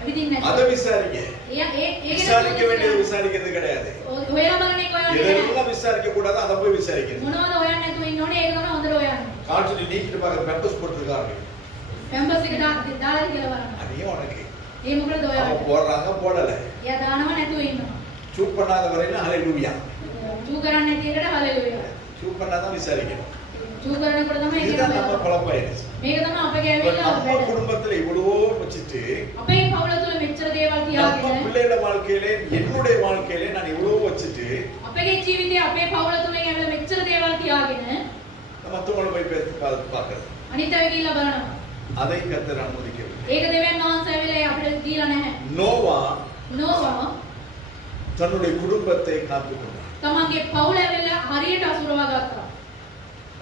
ඇවිදින්නේ அதை නැහැ. விசாரிங்க. ඒක விசாரிக்க வேண்டியது விசாரிக்கிறது கிடையாது. හොයලා බලන එක ඔයාලට නෑ. எதெல்லாம் விசாரிக்க கூடாது அதை போய் விசாரிக்கிறது. මොනවද හොයන්න නැතුව ඉන්න ඕනේ ඒක තමයි හොඳට හොයන්න. காய்ச்சல் நீக்கிட்டு பார்க்க பெம்பஸ் போட்டுருக்காங்க. පැම්පස් එක දාලා කියලා බලන්න. அதையும் உனக்கு ඒ මොකටද அவங்க ඔයාලට? போடுறாங்க போடல එයා දානව නැතුව ඉන්නවා. சூப் பண்ணாத வரையிலும் ஹalleluya. චූ කරන්නේ නැති එකට හලෙලුයා. சூப் பண்ணாதான் விசாரிக்கணும். චූ කරනකොට තමයි ඒක இதுதான் நம்ம තමයි. பழப்பாயிருச்சு. මේක තමයි අපගේ இப்ப ඇවිල්ලා நம்ம වැඩ. குடும்பத்துல இவ்வளவோ வச்சுட்டு අපේ පවුල තුළ මෙච්චර දේවල් நம்ம තියාගෙන பிள்ளையோட வாழ்க்கையிலே என்னுடைய வாழ்க்கையிலே நான் இவ்வளவு வச்சுட்டு අපගේ ජීවිතේ අපේ පවුල තුළ ඇවිල්ලා මෙච්චර දේවල් තියාගෙන மத்தவங்களை போய் பேசி பார்க்கறது. අනිත් අය ගිහිල්ලා බලනවා. அதை கர்த்தர் அனுமதிக்கவில்லை. ඒක දෙවියන් වහන්සේ ඇවිල්ලා අපිට දීලා නැහැ. நோவா නෝවා தன்னுடைய குடும்பத்தை காத்துக்கொண்டார். තමන්ගේ පවුල ඇවිල්ලා හරියට අසුරවා ගත්තා.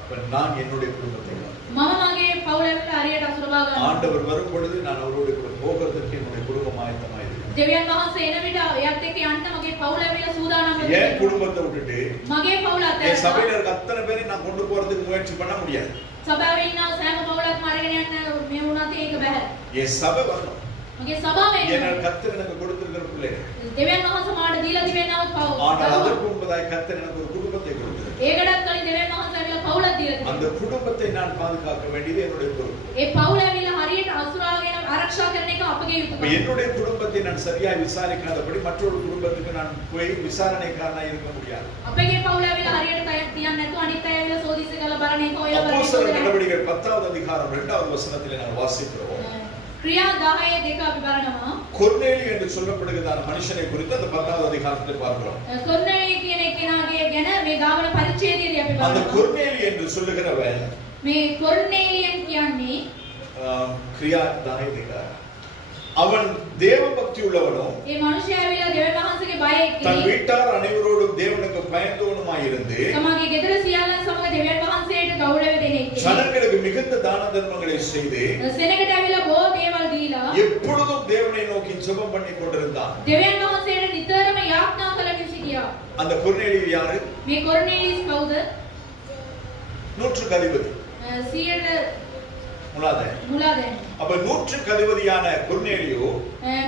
அப்ப நான் என்னுடைய குடும்பத்தை காத்தேன். මම මගේ පවුල ඇවිල්ලා හරියට අසුරවා ගන්නවා. ஆண்டவர் வரும் பொழுது நான் அவரோடு கூட போகிறதற்கு என்னுடைய குடும்பம் ஆயத்தமாயிருக்கிறேன். දෙවියන් වහන්සේ එන විට එයත් එක්ක යන්න මගේ පවුල ඇවිල්ලා සූදානම් என் වෙනවා. குடும்பத்தை விட்டுட்டு මගේ පවුල என் අතහැරලා சபையில இருக்க அத்தனை பேரையும் நான் கொண்டு போறதுக்கு முயற்சி பண்ண முடியாது. සභාවේ ඉන්න සෑම පවුලක්ම අරගෙන යන්න මේ වුණාත් ඒක බෑ. என் சபை வரணும். මගේ සභාවේ என்ன ඉන්න கர்த்தர் எனக்கு கொடுத்திருக்கிற பிள்ளைகள். දෙවියන් වහන්සේ මාට දීලා තිබෙනව ஆனால் පවුල. அதற்கு முன்பதாய் கர்த்தர் எனக்கு ஒரு குடும்பத்தை கொடுத்திருக்கிறார். ඒකටත් කලින් දෙවියන් වහන්සේ ඇවිල්ලා පවුලක් දීලා அந்த තිබෙනවා. குடும்பத்தை நான் பாதுகாக்க வேண்டியது என்னுடைய பொறுப்பு. ඒ පවුල ඇවිල්ලා හරියට අසුරාගෙන ආරක්ෂා කරන එක අපගේ அப்ப යුතුයකම. என்னுடைய குடும்பத்தை நான் சரியாய் விசாரிக்காதபடி மற்றொரு குடும்பத்துக்கு நான் போய் விசாரணைக்காரனா இருக்க முடியாது. අපගේ පවුල ඇවිල්ලා හරියට තියන්න නැතුව අනිත් අය ඇවිල්ලා සෝදිස්ස කරලා බලන එක ඔය அப்போஸ்தலர் බලන්නේ. நடவடிக்கைகள் 10வது அதிகாரம் 2வது வசனத்திலே நாம் வாசிக்கிறோம். ක්‍රියා 10 2 අපි බලනවා. கொர்நேலி என்று சொல்லப்படுகிறதான மனுஷனை குறித்து அந்த 10வது அதிகாரத்தில் பார்க்கிறோம். කොර්නේලිය කියන කෙනාගේ ගැන මේ ගාවන පරිච්ඡේදයේදී අපි அந்த බලනවා. கொர்நேலி என்று சொல்லுகிறவன் මේ කොර්නේලියන් කියන්නේ கிரியா தானியேலா அவன் தேவ பக்தி உள்ளவனும் මේ මිනිසයා ඇවිල්ලා දෙවියන් වහන්සේගේ බය தன் එක්කනේ வீட்டார் அனைவரோடும் தேவனுக்கு பயந்தவனுமாய் இருந்து තමගේ ගෙදර සියල්ලන් සමග දෙවියන් වහන්සේට ගෞරව දෙන එක්කනේ. ஜனங்களுக்கு மிகுந்த தான தர்மங்களை செய்து සෙනගට ඇවිල්ලා බොහෝ දේවල් දීලා எப்பொழுதும் தேவனை நோக்கி ஜெபம் பண்ணி கொண்டிருந்தான். දෙවියන් වහන්සේට නිතරම යාඥා කරමින් සිටියා. அந்த கொர்நேலி யாரு? මේ කොර්නේලියස් කවුද? 100க்கு அதிபதி 100ට முலாதேன். அப்ப 100க்கு அதிபதியான கொர்நேலியோ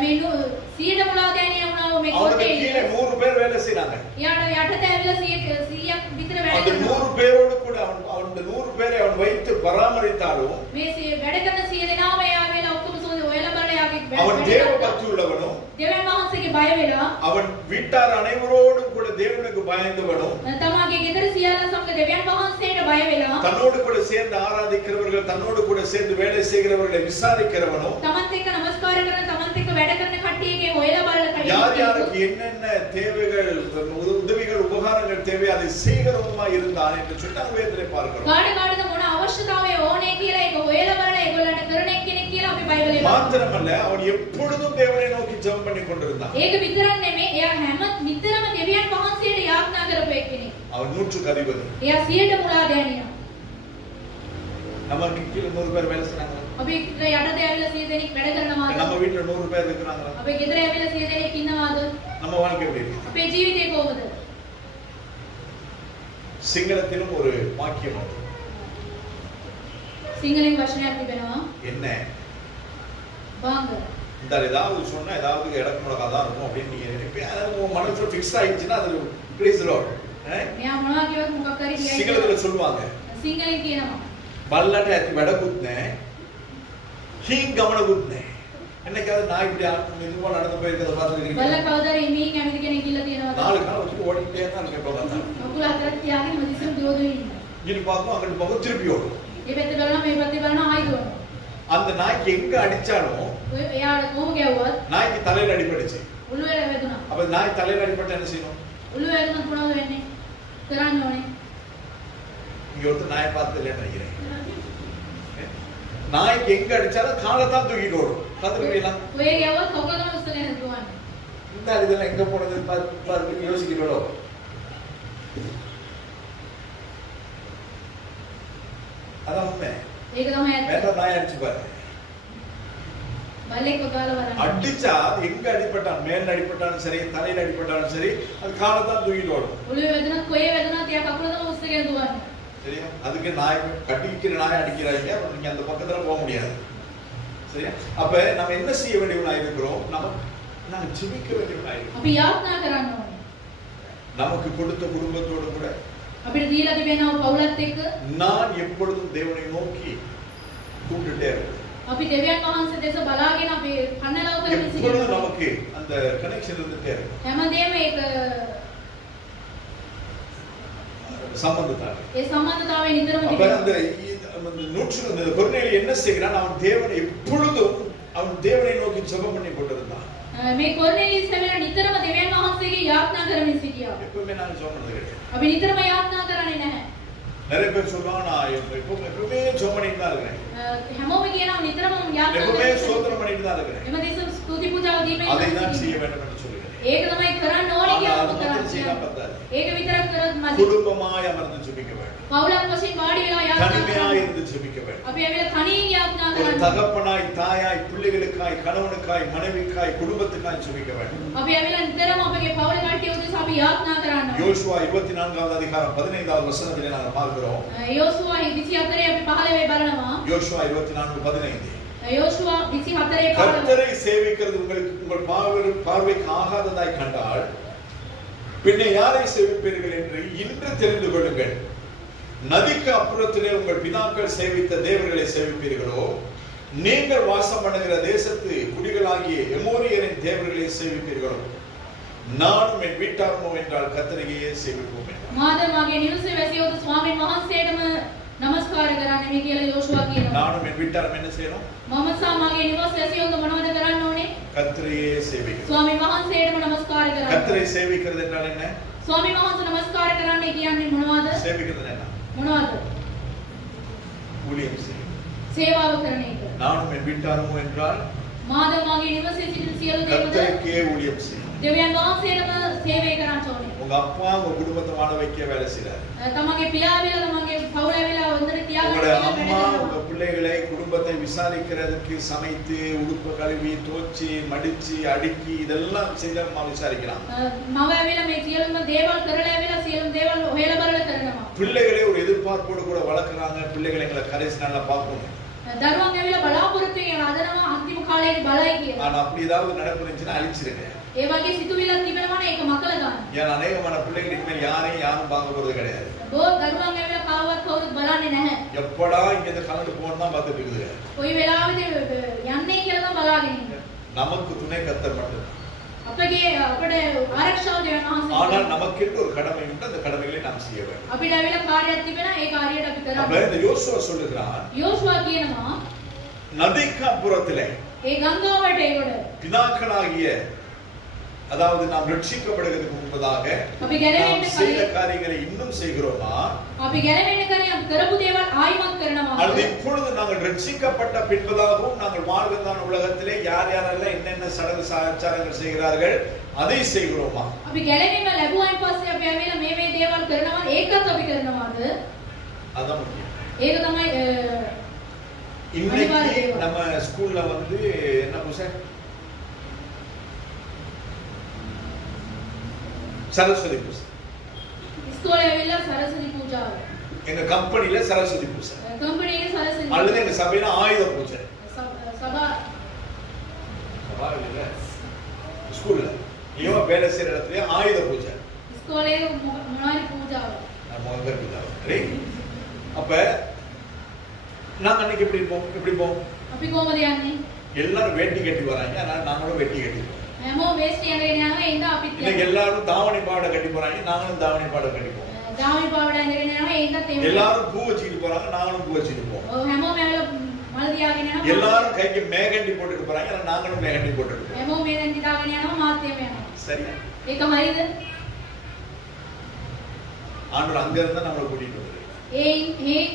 මේ 100ට මුලාදෑනියා වුණා මේ அவனுக்கு கீழே කොර්නේලියස්. 100 பேர் வேலை செய்றாங்க. යාට යටට ඇවිල්ලා 100ක් විතර වැඩ அந்த කරනවා. 100 பேரோடு கூட அவன் அந்த 100 பேரை அவன் வைத்து பராமரித்தாலும் මේ වැඩ කරන 100 දෙනාම එයා වෙලා ඔක්කොම ඔයලා බලලා එයා යාගේ அவன் தேவ பக்தி உள்ளவனும் දෙවියන් වහන්සේගේ බය වෙලා அவன் வீட்டார் அனைவரோடும் கூட தேவனுக்கு பயந்தவனும் තමාගේ ගෙදර සියල්ල සමග දෙවියන් වහන්සේට බය වෙලා தன்னோடு கூட சேர்ந்து ஆராதிக்கிறவர்கள் தன்னோடு கூட சேர்ந்து வேலை செய்கிறவர்களை விசாரிக்கிறவனும் තමන්ත් එක්ක නමස්කාර කරන තමන්ත් එක්ක වැඩ කරන කට්ටියගේ හොයලා බලලා யார் யாருக்கு என்னென்ன தேவைகள் உதவிகள் உபகாரங்கள் தேவை அதை செய்கிறவனுமா இருந்தான் என்று சொல்லி நாம் வேதனை பார்க்கிறோம். කාට කාටද මොන අවශ්‍යතාවය ඕනේ කියලා ඒක හොයලා බලලා ඒගොල්ලන්ට කරන එක්කෙනෙක් කියලා අපි බයිබලයේ மாத்திரமல்ல அவன் எப்பொழுதும் தேவனை நோக்கி ஜெபம் பண்ணி கொண்டிருந்தான். ඒක විතරක් නෙමෙයි එයා හැම නිතරම දෙවියන් වහන්සේට යාඥා කරපු එක්කෙනෙක්. அவன் 100க்கு அதிபதி. එයා 100ට මුලා දැනියා. நமக்கு கீழ 100 பேர் வேலை செய்றாங்க. අපි යටතේ ඇවිල්ලා 100 දෙනෙක් වැඩ කරනවා. நம்ம வீட்ல 100 பேர் இருக்காங்க. අපි ගෙදර ඇවිල්ලා 100 දෙනෙක් ඉන්නවාද? நம்ம வாழ்க்கை எப்படி இருக்கு? අපේ ජීවිතේ කොහොමද? சிங்களத்திலும் ஒரு வாக்கியம் உண்டு. සිංහලෙන් වචනයක් තිබෙනවා. என்ன? බාංග. இந்த ஏதாவது சொன்னா ஏதாவது இடக்கு முடக்கா தான் இருக்கும் அப்படின்னு நீங்க நினைப்பீங்க. அது உங்க மனசுல ஃபிக்ஸ் ஆயிடுச்சுன்னா அது ப்ளீஸ் லார்ட். මෙයා මොනවා කියවත් මොකක් හරි කියයි. சிங்களத்துல சொல்லுவாங்க. සිංහලෙන් කියනවා. பல்லට ඇති වැඩ குත්නේ. ஹீங் கமன குත්නේ. என்னைக்காவது நான் இப்படி மெதுவா நடந்து போயிருக்கிறத பார்த்துருக்கீங்க. බල්ල කවදාද ඉමීන් ඇවිත් කෙනෙක් කියලා තියෙනවද? 4 கால் வச்சு ஓடிட்டே தான் இருக்க பார்த்தா. අකුල හතරක් තියාගෙන මදිසම් දියෝදුවේ ඉන්න. இனி பார்ப்போம் அங்கிட்டு போக திருப்பி ஓடும். මේ පැත්ත බලනවා මේ පැත්තේ බලනවා ආයි දුවනවා. அந்த நாய்க்கு எங்க அடிச்சாலும் ඔය එයාට කොහොම ගැව්වත් நாய்க்கு தலையில அடிபட்டுச்சு. උළුවේ වැදුනා. அப்ப நாய் தலையில அடிபட்டா என்ன செய்யணும்? උළුවේ වැදුනොත් මොනවද වෙන්නේ? කරන්න ඕනේ. இங்க ஒருத்தர் நாயை பார்த்து இல்லைன்னு நினைக்கிறேன். நாய்க்கு எங்க அடிச்சாலும் காலை தான் தூக்கிட்டு ஓடும். பார்த்துருக்கீங்களா? ඔය ගැව්වත් කකුලම උස්සගෙන දුවන්නේ. இந்த இதெல்லாம் எங்க போனது பார்த்து யோசிக்கிறோம். அதான் உண்மை. ඒක තමයි ඇත්ත. வேற நாய் அடிச்சு பாரு. බල්ලෙක් කොතාල වරන්. அடிச்சா எங்க அடிபட்டான், மேல அடிபட்டாலும் சரி தலையில அடிபட்டாலும் சரி அது காலை தான் தூக்கிட்டு ஓடும். උළුවේ වැදුනත් කොයේ වැදුනත් එයා කකුලම උස්සගෙන දුවන්නේ. சரியா? அதுக்கு நாய் கட்டிக்கிற நாய் அடிக்கிறாங்க, அப்ப நீங்க அந்த பக்கத்துல போக முடியாது. சரியா? அப்ப நம்ம என்ன செய்ய வேண்டியவனா இருக்கிறோம்? நம்ம ஜெபிக்க வேண்டியவனா இருக்கிறோம். අපි යාඥා කරන්න ඕනේ. நமக்கு கொடுத்த குடும்பத்தோடு கூட අපිට දීලා තිබෙනා පවුලත් එක්ක நான் எப்பொழுதும் தேவனை நோக்கி கூப்பிட்டுட்டே இருக்கேன். අපි දෙවියන් වහන්සේ දෙස බලාගෙන අපි කන්නලව කරමින් எப்பொழுதும் සිටිනවා. நமக்கு அந்த கனெக்ஷன் இருந்துட்டே இருக்கு. හැමදේම ඒක சம்பந்தத்தால. ඒ සම්බන්ධතාවය නිතරම அப்ப තිබෙනවා. அந்த நூற்று கொர்நேலியு என்ன செய்கிறான்? அவன் தேவனை எப்பொழுதும் அவன் தேவனை நோக்கி ஜெபம் பண்ணி கொண்டிருந்தான். මේ කොර්නෙලියස් හැමලා නිතරම දෙවියන් වහන්සේගේ යාඥා කරමින් සිටියා. எப்பவுமே நான் ஜெபம் பண்ணது கிடையாது. අපි නිතරම යාඥා කරන්නේ නැහැ. நிறைய பேர் சொல்றாங்க நான் எப்பவுமே ஜெபம் பண்ணிட்டு தான் இருக்கிறேன். හැමෝම කියනවා නිතරම යාඥා எப்பவுமே කරන්නේ. ஸ்தோத்திரம் பண்ணிட்டு தான் இருக்கிறேன். එම දේශ ස්තුති පූජාව දීමෙන් அதை தான் තමයි செய்ய සිටින්නේ. வேண்டும் என்று சொல்லுகிறேன். ඒක තමයි කරන්න ඕනේ ஆனா කියලා அது මම மட்டும் செய்யலாம் කරන්නේ. பத்தாது. ඒක විතරක් කරොත් මදි. குடும்பமாய் அமர்ந்து ஜெபிக்க வேண்டும். පවුලක් වශයෙන් වාඩි වෙලා යාඥා தனிமையாய் කරන්න. இருந்து ஜெபிக்க வேண்டும். අපි ඇවිල්ලා තනියෙන් යාඥා ஒரு කරන්න. தகப்பனாய் தாயாய் பிள்ளைகளுக்காய் கணவனுக்காய் மனைவிக்காய் குடும்பத்துக்காய் ஜெபிக்க வேண்டும். අපි ඇවිල්ලා නිතරම අපගේ පවුල කට්ටිය උදෙසා අපි යාඥා කරන්න. யோசுவா 24வது அதிகாரம் 15வது வசனத்திலே நாங்கள் பார்க்கிறோம். යෝසුවා 24 අපි 15 බලනවා. யோசுவா 24:15. යෝසුවා 24 15. கர்த்தரை சேவிக்கிறது உங்களுக்கு உங்கள் பார்வைக்கு ஆகாததாய் கண்டால் பின்னே யாரை சேவிப்பீர்கள் என்று இன்று தெரிந்து கொள்ளுங்கள். நதிக்கு அப்புறத்திலே உங்கள் பிதாக்கள் சேவித்த தேவர்களை சேவிப்பீர்களோ, நீங்கள் வாசம் பண்ணுகிற தேசத்து குடிகளாகிய எமோரியரின் தேவர்களை சேவிப்பீர்களோ, நானும் என் வீட்டாருமோ என்றால் கர்த்தரையே சேவிப்போம் என்றார். මාද මගේ නිවසේ වැසියෝද ස්වාමීන් වහන්සේටම නමස්කාර කරන්නේ කියලා යෝසුවා කියනවා. நானும் என் வீட்டாரும் என்ன செய்யணும்? මම සා මගේ නිවසේ වැසියෝද මොනවද කරන්න ඕනේ? கர்த்தரையே சேவிக்கணும். ස්වාමීන් වහන්සේටම නමස්කාර කරන්න. கர்த்தரை சேவிக்கிறது என்றால் என்ன? ස්වාමීන් වහන්සේ නමස්කාර කරන්නේ කියන්නේ මොනවද? சேவிக்கிறது என்ன? මොනවද? ஊழியம் செய்யும். සේවාව කරන එක. நானும் என் வீட்டாருமோ என்றால் මාද මගේ නිවසේ සිටින සියලු දේවද கர்த்தருக்கே ஊழியம் செய்யும். දෙවියන් වහන්සේටම සේවය කරන්න ඕනේ. உங்க அப்பா உங்க குடும்பத்தை வாழ வைக்க வேலை செய்றாரு. තමගේ පියාවිලා තමගේ පවුල ඇවිල්ලා හොඳට உங்களுடைய තියාගන්න அம்மா உங்க பிள்ளைகளை குடும்பத்தை விசாரிக்கிறதுக்கு சமைத்து உடுப்பு கழுவி தோச்சி மடிச்சு அடுக்கி இதெல்லாம் செய்து அம்மா விசாரிக்கலாம். මම ඇවිල්ලා මේ සියලුම දේවල් කරලා ඇවිල්ලා සියලුම දේවල් හොයලා බලලා කරනවා. பிள்ளைகளே ஒரு எதிர்பார்ப்போடு கூட வளர்க்குறாங்க. பிள்ளைகளை எங்களை கடைசி நாள்ல பார்க்கணும். දරුවන් ඇවිල්ලා බලාපොරොත්තු වෙන හදනවා අන්තිම කාලේදී බලයි කියලා. ஆனா அப்படி ஏதாவது நடந்துச்சுன்னா அழிச்சிருங்க. ඒ වගේ සිතුවිල්ලක් තිබෙනවා නම් ඒක මකල ගන්න. ஏன்னா அநேகமான பிள்ளைகள் இனிமேல் யாரும் பார்க்க போறது கிடையாது. බොහෝ දරුවන් ඇවිල්ලා කාවත් කවුරුත් බලන්නේ නැහැ. எப்படா இங்க இருந்து கலந்து போகணும் தான் பார்த்துட்டு இருக்குதுங்க. කොයි වෙලාවෙද යන්නේ කියලා තමයි බලාගෙන ඉන්නේ. நமக்கு துணை கர்த்தர் மட்டும். අපගේ අපේ ආරක්ෂාව දෙවියන් වහන්සේ. ஆனால் நமக்கென்று ஒரு கடமை உண்டு, அந்த கடமைகளை நாம் செய்ய வேண்டும். අපිට ඇවිල්ලා කාර්යයක් තිබෙනවා ඒ කාර්යයට අපි அப்ப කරන්න. இந்த யோசுவா சொல்லுகிறான், යෝෂුවා කියනවා நதிக்கு அப்புறத்திலே ඒ ගංගාවට ඒගොඩ பிதாக்களாகிய, அதாவது நாம் ரட்சிக்கப்படுவதற்கு முன்பதாக අපි ගැලවෙන්න நாம் செய்த කලින් காரியங்களை இன்னும் செய்கிறோமா, අපි ගැලවෙන්න කලින් අපි කරපු දේවල් ආයිමත් කරනවා. அல்லது இப்பொழுது நாங்கள் ரட்சிக்கப்பட்ட பின்பதாகவும் நாங்கள் வாழ்கின்ற உலகத்திலே யார் யாரெல்லாம் என்னென்ன சடங்கு ஆச்சாரங்கள் செய்கிறார்கள் அதை செய்கிறோமா? අපි ගැලවෙන්න ලැබුවායින් පස්සේ අපි ඇවිල්ලා මේ දේවල් කරනවා ඒකත් අපි කරනවාද? அதான் முக்கியம். ඒක තමයි இன்னைக்கு நம்ம ஸ்கூல்ல வந்து என்ன பூசை? சரஸ்வதி பூசை. ඉස්කෝලේ ඇවිල්ලා සරස්වති පූජාව. எங்க கம்பெனில சரஸ்வதி பூசை. කම්පැනි එකේ සරස්වති அல்லது எங்க சபையில ஆயுத பூஜை. සභා இல்ல ஸ்கூல்ல இவன் வேலை செய்யற இடத்துல ஆயுத பூஜை. ඉස්කෝලේ මොනවාරි පූජාව. நம்ம வந்து பூஜை. அப்ப நாங்க அன்னைக்கு எப்படி இருப்போம்? අපි කොහමද යන්නේ? எல்லாரும் வேட்டி கட்டி வராங்க, அதனால நாங்களும் வேட்டி கட்டிப்போம். හැමෝම වේස්ටි යනගෙන යනවා ඒ හින්දා අපිත් இன்னைக்கு යනවා. எல்லாரும் தாவணி பாவாடை கட்டி போறாங்க, நாங்களும் தாவணி பாவாடை கட்டிப்போம். දාමි පාවඩ ඇඳගෙන යනවා ඒ හින්දාත් එහෙම. எல்லாரும் பூ வச்சிட்டு போறாங்க, நாங்களும் பூ வச்சிட்டு போவோம். ඔව් හැමෝම ඇවිල්ලා මල් තියාගෙන යනවා. எல்லாரும் கைக்கு மேகண்டி போட்டுட்டு போறாங்க, ஆனா நாங்களும் மேகண்டி போட்டுட்டு போவோம். හැමෝම මේ දැන් තියාගෙන යනවා මාත් එහෙම යනවා. சரியா? ඒක හරියද? ஆண்டவர் அங்க இருந்தா நம்மளை கூட்டிட்டு வருவாரு.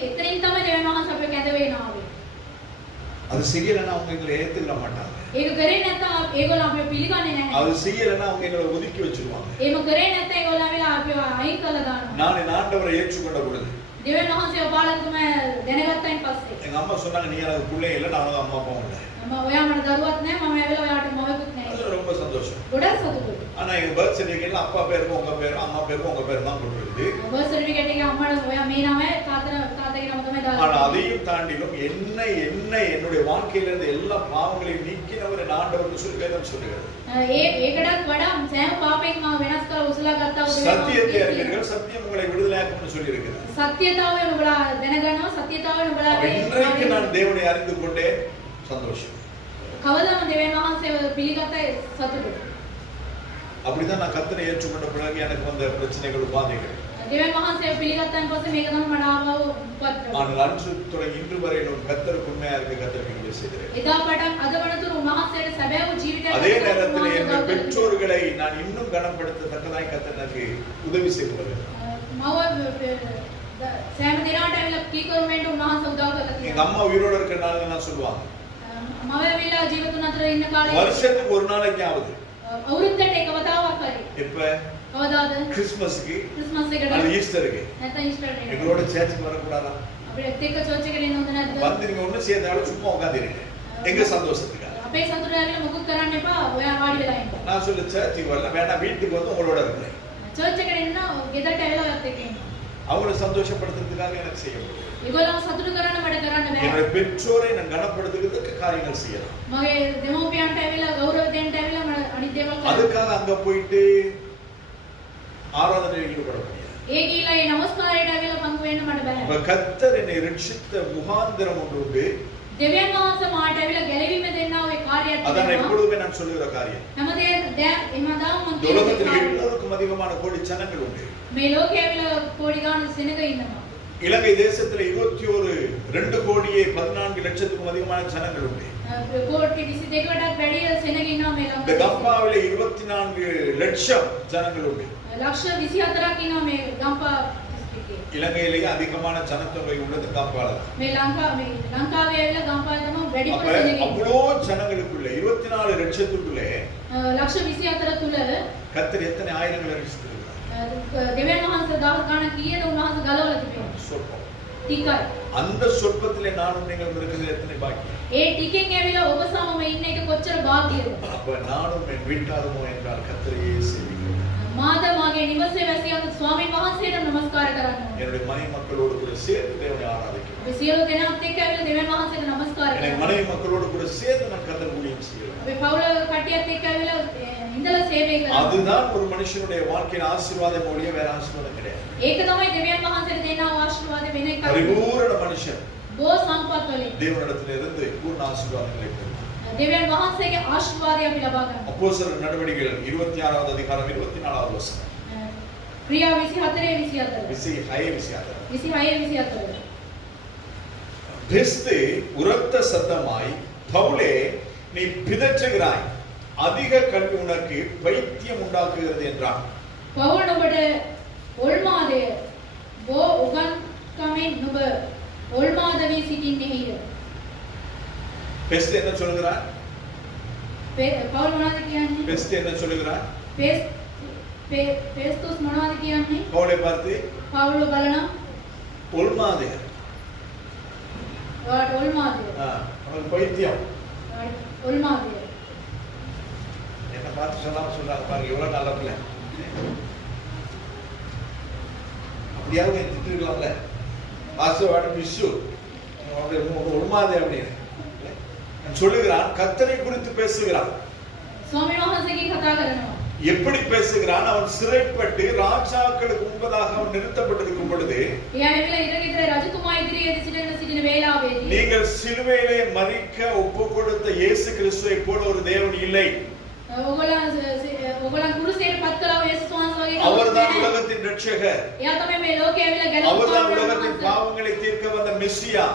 එතනින් තමයි දෙවියන් වහන්සේ අපේ කැඳ වෙනවා. அது செய்யலைன்னா அவங்க எங்களை ஏத்துக்க மாட்டாங்க. ඒක කරේ නැත්නම් ඒගොල්ලෝ අපිව පිළිගන්නේ නැහැ. அது செய்யலைன்னா அவங்க எங்களை ஒதுக்கி வச்சிருவாங்க. එහෙම කරේ නැත්නම් ඒගොල්ලෝ ආවිලා අපිව අයින් කළා දානවා. நான் என் ஆண்டவரை ஏற்றுக்கொண்ட பொழுது දෙවියන් වහන්සේ පාලකතුම දැනගත්තයින් පස්සේ எங்க அம்மா சொன்னாங்க, நீ எனக்கு பிள்ளை இல்லை, நானும் அம்மா அப்பாவும் இல்லை. ඔයා මට දරුවක් නැහැ, මම ඇවිල්ලා ඔයාට මවෙකුත් නැහැ. அது ரொம்ப சந்தோஷம். ගොඩක් සතුටුයි. ஆனா எங்க பர்த் சர்டிபிகேட்ல அப்பா பேருக்கும் உங்க பேரும் அம்மா பேருக்கும் உங்க பேரும் தான் போட்டுருக்குது. බර්ත් සර්ටිෆිකේට් එකේ අම්මට ඔයා මේ නම තාත්තගේ නම තමයි ஆனா දාලා. அதையும் தாண்டிலும் என்னை என்னுடைய வாழ்க்கையில இருந்து எல்லா பாவங்களையும் நீக்கினவர் என் ஆண்டவருக்கு சொல்லி வேதம் சொல்லுகிறது. ඒකටත් වඩා සෑම පාපයෙන් මම වෙනස් කරලා උසලා ගත්තා වූ சத்தியத்தை அறிவீர்கள், சத்தியம் உங்களை விடுதலையாக்கும்னு சொல்லி இருக்கிறது. සත්‍යතාවය නුඹලා දැනගන්නවා, සත්‍යතාවය නුඹලා இன்றைக்கு நான் தேவனை அறிந்து கொண்டேன், சந்தோஷம். කවදාම දෙවියන් වහන්සේව පිළිගත්ත සතුටුයි. அப்படிதான் நான் கர்த்தரை ஏற்றுக்கொண்ட பிறகு எனக்கு வந்த பிரச்சனைகள் உபாதைகள். දෙවියන් වහන්සේව පිළිගත්තාන් පස්සේ මේක තමයි මට ආව උපද්‍රව. ஆனால் அன்று தொடங்கி இன்று வரையிலும் கர்த்தருக்கு உண்மையா இருக்க கர்த்தருக்கு நன்றி செய்கிறேன். එදා පටන් අද වනතුරු උන්වහන්සේට සැබෑව ජීවිතයක් அதே நேரத்தில் என் பெற்றோர்களை நான் இன்னும் கனப்படுத்தத்தக்கதாய் கர்த்தர் எனக்கு உதவி செய்கிறது. මව සෑම දිනකට ඇවිල්ලා කීකරුවෙන්ට උන්වහන්සේ උදව් කළා எங்க කියලා. அம்மா உயிரோட இருக்க நாள்ல நான் சொல்லுவாங்க, මව ඇවිල්ලා ජීවිතුන් අතර ඉන්න කාලේ வருஷத்துக்கு ஒரு நாளைக்கு ஆகுது. අවුරුද්දට එක වතාවක් හරි. இப்ப කවදාද? கிறிஸ்மஸ்க்கு ක්‍රිස්මස් එකට அது ஈஸ்டருக்கு නැත්නම් ඊස්ටර් එකට. எங்களோட சேர்ச்சுக்கு வரக்கூடாதா? අපිට එක්ක චර්ච් එකට එන්න හොඳ නැද්ද? வந்து நீங்க ஒண்ணு சேர்ந்தாலும் சும்மா உட்காந்துருங்க எங்க சந்தோஷத்துக்காக. අපේ සතුට ඇවිල්ලා මොකුත් කරන්න එපා. ඔයා වාඩි වෙලා ඉන්න. நான் சொல்லு சர்ச்சுக்கு வரல, வேண்டாம் வீட்டுக்கு வந்து உங்களோட இருக்கிறேன். චර්ච් එකට එන්න ගෙදරට ඇවිල්ලා ඔයත් එක්ක ඉන්න. அவங்களை சந்தோஷப்படுத்துறதுக்காக எனக்கு செய்ய முடியும். ඒගොල්ලෝ සතුටු කරන්න මට කරන්න බෑ. என்னுடைய பெற்றோரை நான் கனப்படுத்துறதுக்கு காரியங்கள் செய்யலாம். මගේ දෙමෝපියන්ට ඇවිල්ලා ගෞරව දෙන්න ඇවිල්ලා මට අනිත් දේවල් කරන්න. அதுக்காக அங்க போயிட்டு ஆராதனையில் ஈடுபட முடியாது. ඒ ගිහිලා ඒ නමස්කාරයට ඇවිල්ලා පංගු වෙන්න මට அப்ப බෑ. கர்த்தர் என்னை ரட்சித்த முகாந்திரம் ஒன்று உண்டு. දෙවියන් වහන්සේ මාට ඇවිල්ලා ගැලවීම දෙන්නා ඔය කාර්යයක් அதான் තියෙනවා. எப்பொழுதுமே நான் சொல்லுகிற காரியம். හැමදේ එමදාම මම இந்த உலகத்தில் 700க்கும் அதிகமான கோடி ஜனங்கள் உண்டு. මේ ලෝකයේ ඇවිල්ලා කෝටි ගාණක් සෙනග ඉන්නවා. இலங்கை தேசத்துல 2 கோடியே 14 லட்சத்துக்கும் அதிகமான ஜனங்கள் உண்டு. කෝටි 22කටත් වැඩිය සෙනග ඉන්නවා මේ இந்த ලංකාවේ. கம்பாவில 24 லட்சம் ஜனங்கள் உண்டு. ලක්ෂ 24ක් ඉන්නවා මේ ගම්පා දිස්ත්‍රික්කේ. இலங்கையிலேயே அதிகமான ஜனத்தொகை உள்ளது கம்பால தான். මේ ලංකාවේ ඇවිල්ලා ගම්පාවේ තමයි වැඩිපුර அப்ப සෙනග ඉන්නේ. அவ்வளோ ஜனங்களுக்குள்ள 24 லட்சத்துக்குள்ளே ලක්ෂ 24 තුල கர்த்தர் எத்தனை ஆயிரங்களை ரட்சித்திருக்கிறார்? දෙවියන් වහන්සේ දහස් ගාණක් කීයද උන්වහන්සේ ගලවලා තිබෙනවා. சொற்பம். ටිකයි. அந்த சொற்பத்திலே நானும் நீங்கள் இருக்கிறது எத்தனை பாக்கியம். ඒ ටිකෙන් ඇවිල්ලා ඔබ සමම ඉන්න එක කොච්චර භාග්‍යද? அப்ப நானும் என் வீட்டாருமோ என்றால் கர்த்தரையே சேவிக்கிறேன். මාද මාගේ නිවසේ වැසියන් ස්වාමීන් වහන්සේට නමස්කාර කරන්න ඕනේ. என்னுடைய மனைவி மக்களோடு கூட சேர்ந்து தேவனை ஆராதிக்கிறேன். අපි සියලු දෙනාත් එක්ක ඇවිල්ලා දෙවියන් වහන්සේට නමස්කාර என்னுடைய කරනවා. மனைவி மக்களோடு கூட சேர்ந்து நான் கர்த்தர் ஊழியம் செய்கிறேன். අපි පවුල කට්ටියත් එක්ක ඇවිල්ලා ඉඳලා සේවය කරනවා. அதுதான் ஒரு மனுஷனுடைய வாழ்க்கையின் ஆசீர்வாதம் ஒழிய வேற ஆசீர்வாதம் கிடையாது. ඒක තමයි දෙවියන් වහන්සේට දෙන්නා වූ ආශිර්වාද වෙන එකක්. பரிபூரண மனுஷன் බෝ සම්පත් වලින් தேவனிடத்தில் இருந்து பூர்ண ஆசீர்வாதங்களை பெறுவான். දෙවියන් වහන්සේගේ ආශිර්වාදය අපි ලබා ගන්නවා. அப்போஸ்தலர் நடவடிக்கைகள் 26வது அதிகாரம் 24வது வசனம். ක්‍රියා 24 24. 26 பெஸ்து உரத்த சத்தமாய் பவுலே நீ பிதற்றுகிறாய், அதிக கல்வி உனக்கு பைத்தியம் உண்டாக்குகிறது என்றான். පවුල් ඔබට ඔල්මාදය බෝ උගන් කමෙන් නුඹ ඔල්මාද වී සිටින්නේහිද? பெஸ்து என்ன சொல்கிறான்? පවුල් මොනවද කියන්නේ? பெஸ்து என்ன சொல்கிறான்? පෙස්තුස් මොනවද කියන්නේ? பவுலை பார்த்து පවුල් බලනවා ஒல்மாதே, ඔයාලට ඔල්මාදය உனக்கு பைத்தியம். ඔල්මාදය என்ன பார்த்து சொல்லாம சொல்றாங்க பாருங்க, எவ்வளவு நல்ல பிள்ளை. அப்படியாவது திட்டுக்கலாம்ல, ஆசைவாட பிசு உண்மாதே அப்படின்னு சொல்லுகிறான். கர்த்தரை குறித்து பேசுகிறான். ස්වාමීන් වහන්සේගෙන් කතා කරනවා. எப்படி பேசுகிறான்? அவன் சிறைப்பட்டு ராஜாக்களுக்கு முன்பதாக அவன் நிறுத்தப்பட்டிருக்கும் பொழுது, එයා ඇවිල්ලා ඉරගෙදර රජතුමා ඉදිරියේ සිටින වේලාවේදී நீங்கள் சிலுவையிலே மரிக்க ஒப்பு கொடுத்த இயேசு கிறிஸ்துவை போல ஒரு தேவன் இல்லை. ඔයගොල්ලන් කුරුසයට පත් කළා යේසුස් වහන්සේ වගේ அவர்தான் உலகத்தின் ரட்சகர். එයා තමයි මේ ලෝකේ ඇවිල්ලා ගැලවුම් அவர்தான் உலகத்தின் பாவங்களை தீர்க்க வந்த மெசியா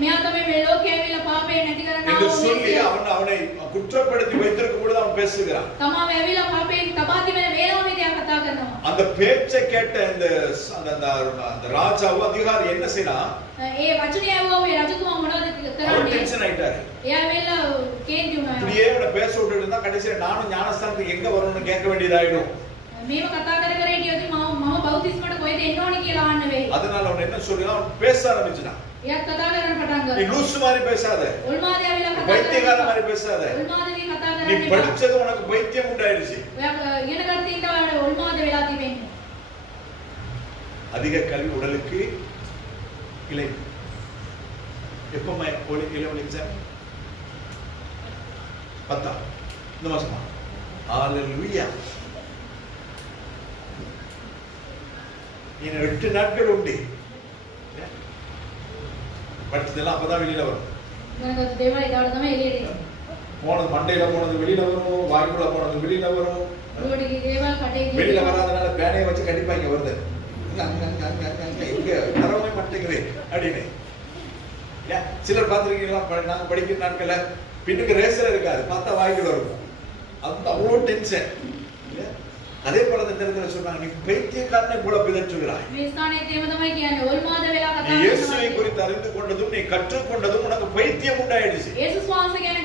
මෙයා තමයි මේ ලෝකේ ඇවිල්ලා පාපේ නැති කරන්න என்று ආව சொல்லி මෙසියා. அவனை குற்றப்படுத்தி வைத்திருக்கும் பொழுது அவன் பேசுகிறான். තමාව ඇවිල්ලා පාපයෙන් තබා තිබෙන වේලාවෙදී එයා කතා කරනවා. அந்த பேச்சை கேட்ட அந்த ராஜாவும் அதிகாரி என்ன செய்யலாம்? ඒ වචනේ ඇහුවා ඔය රජතුමා මොනවද அவர் කරන්නේ? டென்ஷன் ஆயிட்டாரு. එයා ඇවිල්ලා කේන්ති වුණා. இப்படியே அவனை பேச விட்டுட்டு இருந்தா கடைசியில நானும் ஞானஸ்தானத்துக்கு எங்க வரணும்னு கேட்க வேண்டியதாயிடும். මේව කතා කර කර හිටියොත් මම බෞතිස්මට කොහෙද එන්න ඕනේ කියලා අහන්න වෙයි. அதனால அவன் என்ன சொல்றான்? அவன் பேச ஆரம்பிச்சான். එයා කතා කරන්න පටන් நீ ගත්තා. லூசு மாதிரி பேசாத, ඔල්මාදේ ඇවිල්ලා කතා பைத்தியக்கார කරනවා. மாதிரி பேசாத. ඔල්මාදේ කතා நீ කරන්නේ. படிச்சது உனக்கு பைத்தியம் உண்டாயிருச்சு. ඔයා ඉගෙන ගත්ත ඉන්න ඔයාලට ඔල්මාදේ වෙලා තිබෙන්නේ. அதிக கல்வி உடலுக்கு இல்லை. எப்போ இளவல் எக்ஸாம்? 10 இந்த மாசமா? ஹalleluya. இன்னும் 8 நாட்கள் உண்டு. படிச்சதெல்லாம் அப்பதான் வெளியில வரும். ನನಗೆ ದೇವರ ಇದಾಳ තමයි එළියට එන්නේ. போனது மண்டையில போனது வெளியில வரும், வாய்க்குள்ள போனது வெளியில வரும். ரோடிக்கு தேவா கட்டை வெளியில வராதனால பேனையை வச்சு கண்டிப்பாங்க வருது. இங்க வரவே மாட்டேங்குது அப்படின்னு. சிலர் பார்த்துருக்கீங்களா? நாங்க படிக்கிற நாட்கள்ல பின்னுக்கு ரேசர் இருக்காது, பார்த்தா வாய்க்குள்ள இருக்கும். அந்த அவ்வளோ டென்ஷன். அதே போல இந்த நேரத்தில் சொன்னாங்க, நீ பைத்தியக்காரனை போல பிதற்றுகிறாய். මේ ස්ථානයේ තේම තමයි කියන්නේ ඔල්මාද වෙලා நீ කතා இயேசுவை කරනවා. குறித்து அறிந்து கொண்டதும் நீ கற்றுக்கொண்டதும் உனக்கு பைத்தியம் உண்டாயிடுச்சு. යේසුස් වහන්සේ ගැන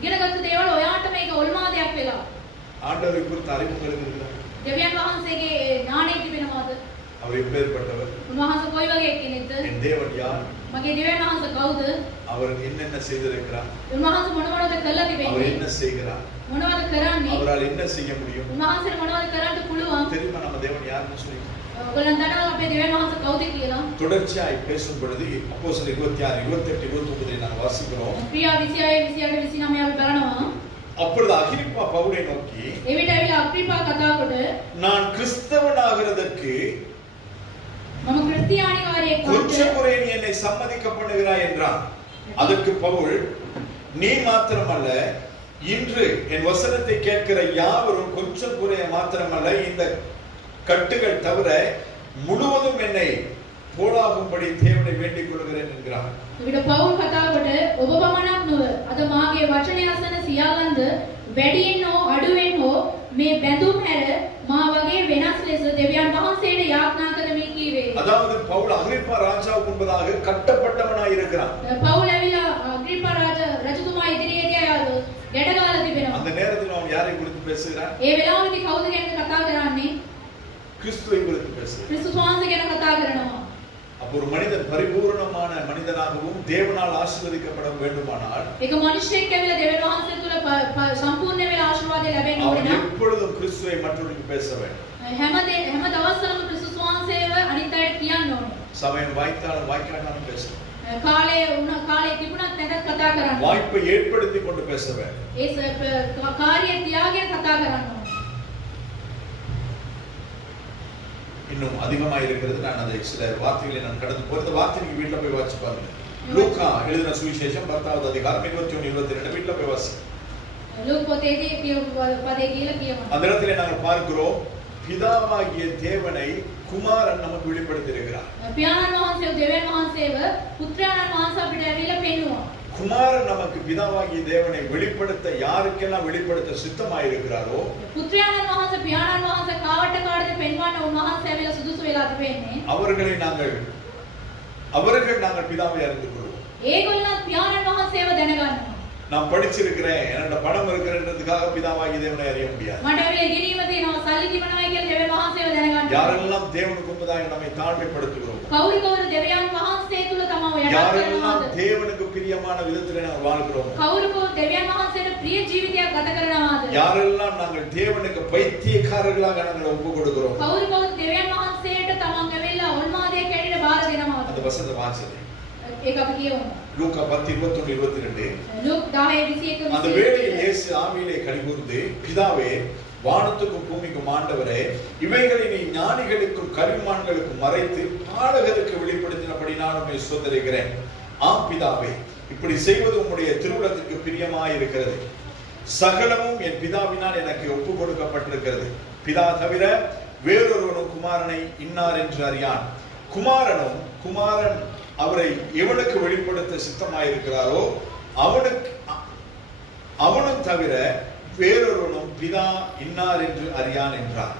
ඉගෙනගත්තු දේවල් ඔයාට මේක ඔල්මාදයක් වෙලා. ஆண்டவரை குறித்து அறிமுகம் இருக்கிறார். දෙවියන් වහන්සේගේ ඥාණය තිබෙනවාද? அவர் எப்பேற்பட்டவர்? උන්වහන්සේ කොයි වගේ කෙනෙක්ද? என் தேவன் யார்? මගේ දෙවියන් වහන්සේ කවුද? அவர் என்னென்ன செய்திருக்கிறார்? උන්වහන්සේ මොනවද කළා அவர் තිබෙන්නේ? என்ன செய்கிறார்? මොනවද කරන්නේ? அவரால் என்ன செய்ய முடியும்? උන්වහන්සේ මොනවද කරන්න පුළුවන්? தெரியுமா நம்ம தேவன் யாருன்னு சொல்லி? ඔයගොල්ලන් දන්නවා අපේ දෙවියන් වහන්සේ කවුද කියලා? தொடர்ச்சியாய் பேசும் பொழுது அப்போஸ்தலர் 26, 28, 29 நாங்கள் வாசிக்கிறோம். ක්‍රියා 26 28 29 අපි බලනවා. அப்பொழுது அகிரிப்பா பவுலை நோக்கி, එවිට ඇවිල්ලා අග්‍රිපා කතා කොට நான் கிறிஸ்தவனாகிறதற்கு මම ක්‍රිස්තියානිකාරයෙක් கொஞ்சம் වුණා. குறை நீ என்னை சம்மதிக்க பண்ணுகிறாய் என்றான். அதற்கு பவுல், நீ மாத்திரமல்ல, இன்று என் வசனத்தை கேட்கிற யாவரும் கொஞ்சம் குறைய மாத்திரமல்ல, இந்த கட்டுகள் தவிர முழுவதும் என்னை போலாகும்படி தேவனை வேண்டிக் கொள்கிறேன் என்கிறான். එවිට පවුල් කතා කොට ඔබ පමණක් නොව අද මාගේ වචනය අසන සියල්ලන්ද වැඩියෙන් හෝ අඩුවෙන් හෝ මේ බැඳුම් හැර මා වගේ වෙනස් ලෙස දෙවියන් වහන්සේට යාඥා කරමි කීවේ. அதாவது பவுல் அகிரிப்பா ராஜாவுக்கு முன்பதாக கட்டப்பட்டவனாய் இருக்கிறான். පවුල් ඇවිල්ලා අග්‍රිපා රජතුමා ඉදිරියේදී ගැටගාලා තිබෙනවා. அந்த நேரத்தில் அவன் யாரை குறித்து பேசுகிறான்? ඒ වෙලාවේදී කවුද ගැන කතා කරන්නේ? கிறிஸ்துவை குறித்து பேசுகிறான். ක්‍රිස්තුස් වහන්සේ ගැන කතා කරනවා. அப்போ ஒரு மனிதன் பரிபூரணமான மனிதனாகவும் தேவனால் ஆசீர்வதிக்கப்பட வேண்டுமானால் ඒක මනුෂ්‍යයෙක් ඇවිල්ලා දෙවියන් වහන්සේ තුල සම්පූර්ණ වෙලා ආශිර්වාදය ලැබෙන්න அவன் ඕනේ නම් எப்பொழுதும் கிறிஸ்துவை மற்றவர்களுக்கு பேச வேண்டும். හැම දවස්වලම ක්‍රිස්තුස් වහන්සේව අනිත් අයට කියන්න ඕනේ. சமயம் வாய்த்தாலும் வாய்க்காட்டாலும் பேசணும். කාලේ තිබුණත් නැතත් කතා කරන්න. வாய்ப்பை ஏற்படுத்தி கொண்டு பேச வேண்டும். ඒ කාර්ය තියාගෙන කතා කරන්න ඕනේ. இன்னும் அதிகமாக இருக்கிறது. நான் அதை சில வார்த்தைகளை நான் கடந்து போய் இந்த வார்த்தைக்கு வீட்டில் போய் வாசிச்சு பாருங்க. லூக்கா எழுதின சுவிசேஷம் 10வது அதிகாரம் 21 22 வீட்ல போய் வாசி. ලූක් පොතේදී කියපු පදේ කියලා කියනවා. அந்த இடத்துல நாங்கள் பார்க்கிறோம் பிதாவாகிய தேவனை குமாரன் நமக்கு வெளிப்படுத்தி இருக்கிறார். පියාණන් වහන්සේ දෙවියන් වහන්සේව පුත්‍රයාණන් වහන්සේ අපිට ඇවිල්ලා පෙන්වුවා. குமாரன் நமக்கு பிதாவாகிய தேவனை வெளிப்படுத்த யாருக்கெல்லாம் வெளிப்படுத்த சித்தமாய் இருக்கிறாரோ පුත්‍රයාණන් වහන්සේ පියාණන් වහන්සේ කාවට කාටද පෙන්වන්න උන්වහන්සේ ඇවිල්ලා සුදුසු වෙලා තිබෙන්නේ. அவர்கள் நாங்கள் பிதாவை அறிந்து கொள்வோம். ඒගොල්ලන් පියාණන් වහන්සේව දැනගන්නවා. நான் படிச்சிருக்கிறேன் என்னோட பணம் இருக்கிறன்றதுக்காக பிதாவாகிய தேவனை அறிய முடியாது. මට ඇවිල්ලා ඉගෙනීම තියෙනවා සල්ලි තිබුණායි කියලා දෙවියන් වහන්සේව දැනගන්නවා. யாரெல்லாம் தேவனுக்கு முன்பதாக நம்மை தாழ்மைப்படுத்துகிறோம், කවුරු කවුරු දෙවියන් වහන්සේ තුල තමව යටත් யாரெல்லாம் කරනවාද? தேவனுக்கு பிரியமான விதத்தில் நாம் வாழ்கிறோம், කවුරු කවුරු දෙවියන් වහන්සේට ප්‍රිය ජීවිතයක් ගත කරනවාද? யாரெல்லாம் நாங்கள் தேவனுக்கு பைத்தியக்காரர்களாக நாங்கள் ஒப்பு கொடுக்கிறோம். කවුරු කවුරු දෙවියන් වහන්සේට තමන් ඇවිල්ලා ඔල්මාදේ කැඩිලා බාර දෙනවාද? அந்த வசனத்தை வாசிங்க. ඒක අපි කියමු. லூக்கா 10:21-22. ලූක් 10:21 அந்த வேளையில் இயேசு ஆவியிலே கலிகூர்ந்து, பிதாவே, வானத்துக்கும் பூமிக்கும் ஆண்டவரே, இவைகளை நீ ஞானிகளுக்கும் கல்விமான்களுக்கும் மறைத்து பாலகருக்கு வெளிப்படுத்தினபடி நான் உம்மை ஸ்தோத்திரிக்கிறேன். ஆம் பிதாவே, இப்படி செய்வது உம்முடைய திருவுளத்துக்கு பிரியமாய் இருக்கிறது. சகலமும் என் பிதாவினால் எனக்கு ஒப்பு கொடுக்கப்பட்டிருக்கிறது. பிதா தவிர வேறொருவனும் குமாரனை இன்னார் என்று அறியான். குமாரன் அவரை எவனுக்கு வெளிப்படுத்த சித்தமாயிருக்கிறாரோ அவனும் தவிர வேறொருவனும் பிதா இன்னார் என்று அறியான் என்றார்.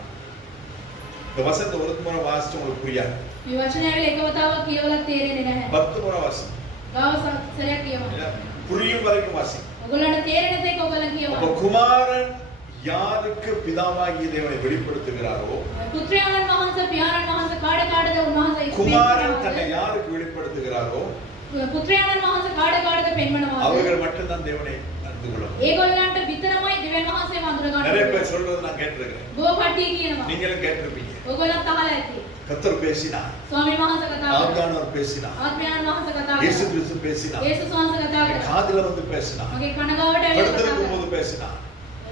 இந்த வசனத்தை ஒரு முறை வாசிச்சு உங்களுக்கு புரியாது. මේ වචනය ඇවිල්ලා එක වතාවක් කියවලා තේරෙන්නේ නැහැ. 10 முறை வாசி. ගාව සැරයක් කියවන්න. புரியும் வரைக்கும் வாசி. ඔයගොල්ලන්ට තේරෙන තේක ඔයගොල්ලන් அப்ப කියවන්න. குமாரன் யாருக்கு பிதாவாகிய தேவனை வெளிப்படுத்துகிறாரோ, පුත්‍රයාණන් වහන්සේ පියාණන් වහන්සේ කාට කාටද උන්වහන්සේ குமாரன் தன்னை யாருக்கு வெளிப்படுத்துகிறாரோ පුත්‍රයාණන් වහන්සේ කාට කාටද පෙන්වනවාද? அவர்கள் மட்டும்தான் தேவனை அறிந்து கொள்ளும். ඒගොල්ලන්ට විතරමයි දෙවියන් වහන්සේව අඳුර நிறைய ගන්න. பேர் சொல்றது நான் கேட்டிருக்கிறேன், බොහෝ කට්ටිය කියනවා. நீங்களும் கேட்டிருப்பீங்க. ඔයගොල්ලන් අහලා ඇති. கர்த்தர் பேசினார், ස්වාමීන් වහන්සේ කතා කරා. ஆவியானவர் பேசினார், ආත්මයන් වහන්සේ කතා இயேசு කරා. கிறிஸ்து பேசினார், යේසුස් වහන්සේ කතා என் කරා. காதுல வந்து பேசினார், මගේ කනගාවට ඇවිල්ලා කතා படுத்திருக்கும் කරා. போது பேசினார்,